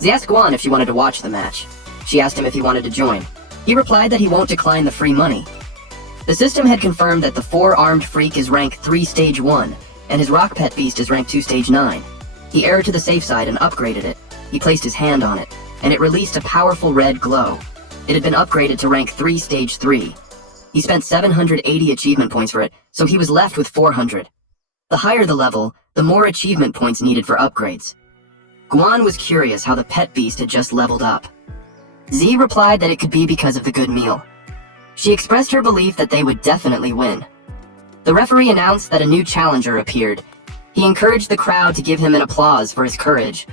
Z asked Guan if she wanted to watch the match. She asked him if he wanted to join. He replied that he won't decline the free money. The system had confirmed that the four-armed freak is rank 3 stage 1, and his rock pet beast is rank 2 stage 9. He erred to the safe side and upgraded it. He placed his hand on it, and it released a powerful red glow. It had been upgraded to rank 3 stage 3. He spent 780 achievement points for it, so he was left with 400. The higher the level, the more achievement points needed for upgrades. Guan was curious how the pet beast had just leveled up. Z replied that it could be because of the good meal. She expressed her belief that they would definitely win. The referee announced that a new challenger appeared. He encouraged the crowd to give him an applause for his courage.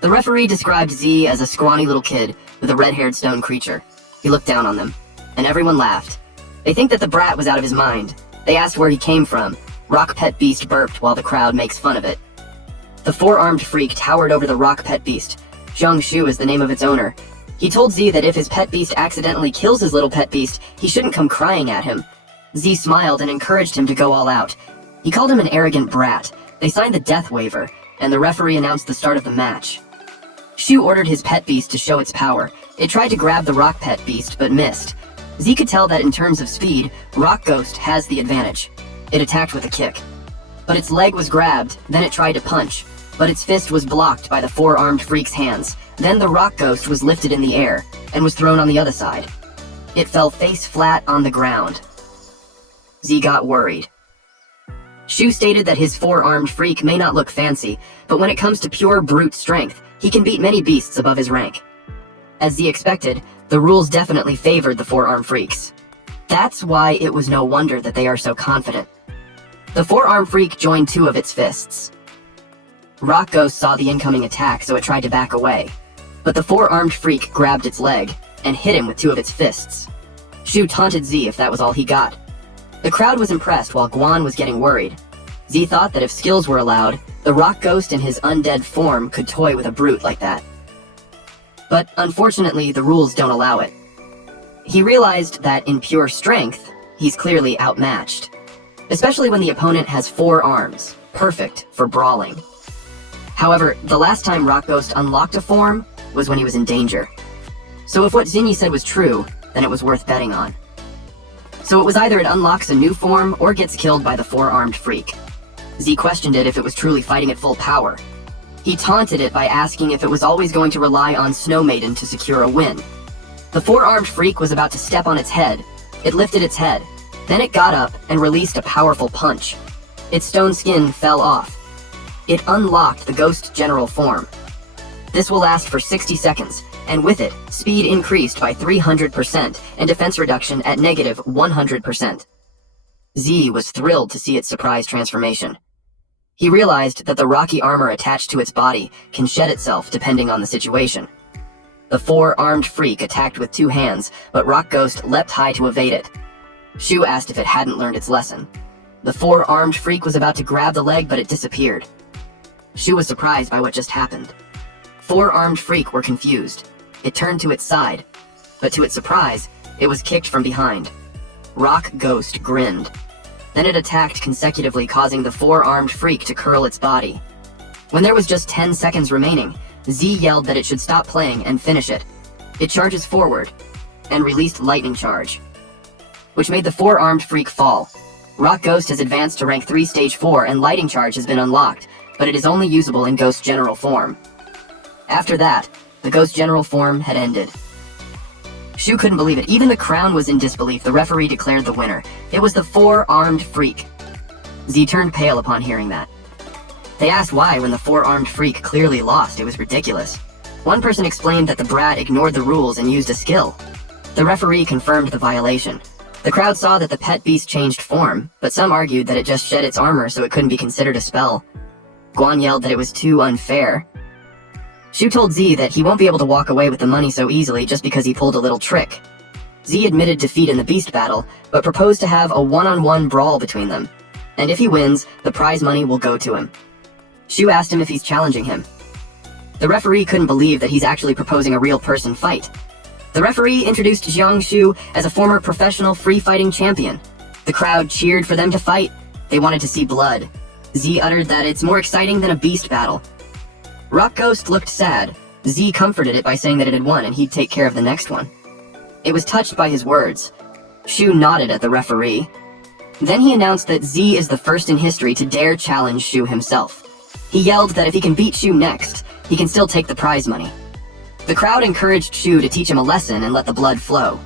The referee described Z as a scrawny little kid with a red-haired stone creature. He looked down on them, and everyone laughed. They think that the brat was out of his mind. They asked where he came from. Rock Pet Beast burped while the crowd makes fun of it. The four-armed freak towered over the Rock Pet Beast. Zhang Shu is the name of its owner. He told Z that if his pet beast accidentally kills his little pet beast, he shouldn't come crying at him. Z smiled and encouraged him to go all out. He called him an arrogant brat. They signed the death waiver, and the referee announced the start of the match. Shu ordered his pet beast to show its power. It tried to grab the Rock Pet Beast, but missed. Z could tell that in terms of speed, Rock Ghost has the advantage. It attacked with a kick. But its leg was grabbed, then it tried to punch, but its fist was blocked by the four-armed freak's hands. Then the Rock Ghost was lifted in the air, and was thrown on the other side. It fell face flat on the ground. Z got worried. Shu stated that his four-armed freak may not look fancy, but when it comes to pure brute strength, he can beat many beasts above his rank. As Z expected, The rules definitely favored the four-armed freaks. That's why it was no wonder that they are so confident. The four-armed freak joined two of its fists. Rock Ghost saw the incoming attack, so it tried to back away. But the four-armed freak grabbed its leg and hit him with two of its fists. Shu taunted Z if that was all he got. The crowd was impressed while Guan was getting worried. Z thought that if skills were allowed, the Rock Ghost in his undead form could toy with a brute like that. But unfortunately, the rules don't allow it. He realized that in pure strength, he's clearly outmatched. Especially when the opponent has four arms, perfect for brawling. However, the last time Rock Ghost unlocked a form was when he was in danger. So if what Zinni said was true, then it was worth betting on. So it was either it unlocks a new form or gets killed by the four-armed freak. Z questioned it if it was truly fighting at full power. He taunted it by asking if it was always going to rely on Snow Maiden to secure a win. The four-armed freak was about to step on its head. It lifted its head. Then it got up and released a powerful punch. Its stone skin fell off. It unlocked the Ghost General form. This will last for 60 seconds, and with it, speed increased by 300% and defense reduction at negative 100%. Z was thrilled to see its surprise transformation. He realized that the rocky armor attached to its body can shed itself depending on the situation. The four-armed freak attacked with two hands, but Rock Ghost leapt high to evade it. Shu asked if it hadn't learned its lesson. The four-armed freak was about to grab the leg, but it disappeared. Shu was surprised by what just happened. Four-armed freak were confused. It turned to its side, but to its surprise, it was kicked from behind. Rock Ghost grinned. Then it attacked consecutively, causing the four-armed freak to curl its body. When there was just 10 seconds remaining, Z yelled that it should stop playing and finish it. It charges forward, and released Lightning Charge, which made the four-armed freak fall. Rock Ghost has advanced to rank 3 stage 4 and Lightning Charge has been unlocked, but it is only usable in Ghost General form. After that, the Ghost General form had ended. Shu couldn't believe it. Even the crown was in disbelief. The referee declared the winner. It was the four-armed freak. Z turned pale upon hearing that. They asked why when the four-armed freak clearly lost. It was ridiculous. One person explained that the brat ignored the rules and used a skill. The referee confirmed the violation. The crowd saw that the pet beast changed form, but some argued that it just shed its armor so it couldn't be considered a spell. Guan yelled that it was too unfair. Shu told Z that he won't be able to walk away with the money so easily just because he pulled a little trick. Z admitted defeat in the beast battle, but proposed to have a one-on-one brawl between them. And if he wins, the prize money will go to him. Shu asked him if he's challenging him. The referee couldn't believe that he's actually proposing a real person fight. The referee introduced Jiang Shu as a former professional free-fighting champion. The crowd cheered for them to fight. They wanted to see blood. Z uttered that it's more exciting than a beast battle. Rock Ghost looked sad. Z comforted it by saying that it had won and he'd take care of the next one. It was touched by his words. Shu nodded at the referee. Then he announced that Z is the first in history to dare challenge Shu himself. He yelled that if he can beat Shu next, he can still take the prize money. The crowd encouraged Shu to teach him a lesson and let the blood flow.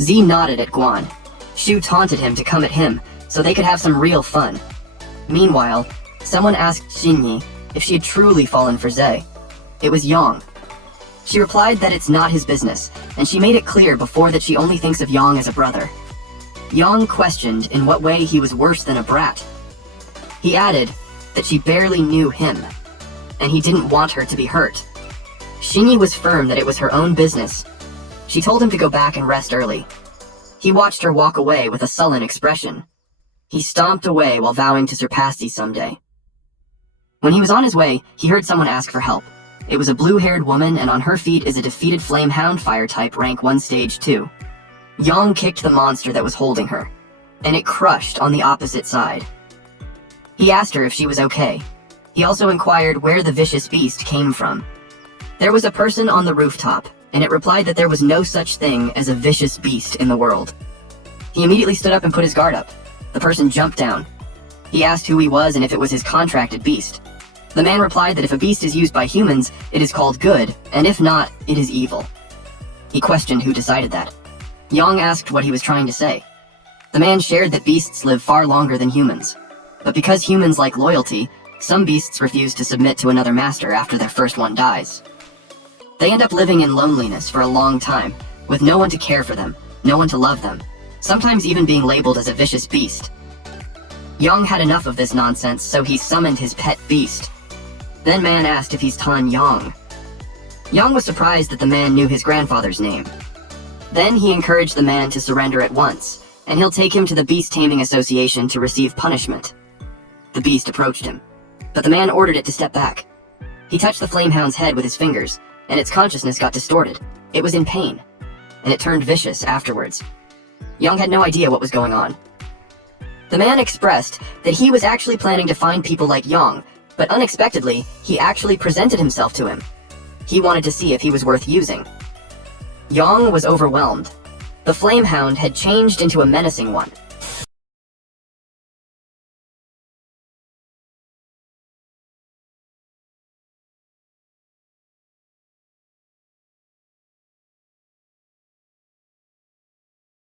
Z nodded at Guan. Shu taunted him to come at him, so they could have some real fun. Meanwhile, someone asked Xinyi if she had truly fallen for Zhe. It was Yang. She replied that it's not his business, and she made it clear before that she only thinks of Yang as a brother. Yang questioned in what way he was worse than a brat. He added that she barely knew him, and he didn't want her to be hurt. Xinyi was firm that it was her own business. She told him to go back and rest early. He watched her walk away with a sullen expression. He stomped away while vowing to surpass these someday. When he was on his way, he heard someone ask for help. It was a blue-haired woman, and on her feet is a defeated Flamehound fire type rank 1 stage 2. Yang kicked the monster that was holding her, and it crushed on the opposite side. He asked her if she was okay. He also inquired where the vicious beast came from. There was a person on the rooftop, and it replied that there was no such thing as a vicious beast in the world. He immediately stood up and put his guard up. The person jumped down. He asked who he was and if it was his contracted beast. The man replied that if a beast is used by humans, it is called good, and if not, it is evil. He questioned who decided that. Yang asked what he was trying to say. The man shared that beasts live far longer than humans. But because humans like loyalty, some beasts refuse to submit to another master after their first one dies. They end up living in loneliness for a long time, with no one to care for them, no one to love them, sometimes even being labeled as a vicious beast. Young had enough of this nonsense, so he summoned his pet beast. Then Man asked if he's Tan Yang. Young was surprised that the man knew his grandfather's name. Then he encouraged the man to surrender at once, and he'll take him to the Beast Taming Association to receive punishment. The beast approached him, but the man ordered it to step back. He touched the flamehound's head with his fingers, and its consciousness got distorted. It was in pain, and it turned vicious afterwards. Young had no idea what was going on. The man expressed that he was actually planning to find people like Young, but unexpectedly, he actually presented himself to him. He wanted to see if he was worth using. Young was overwhelmed. The flamehound had changed into a menacing one,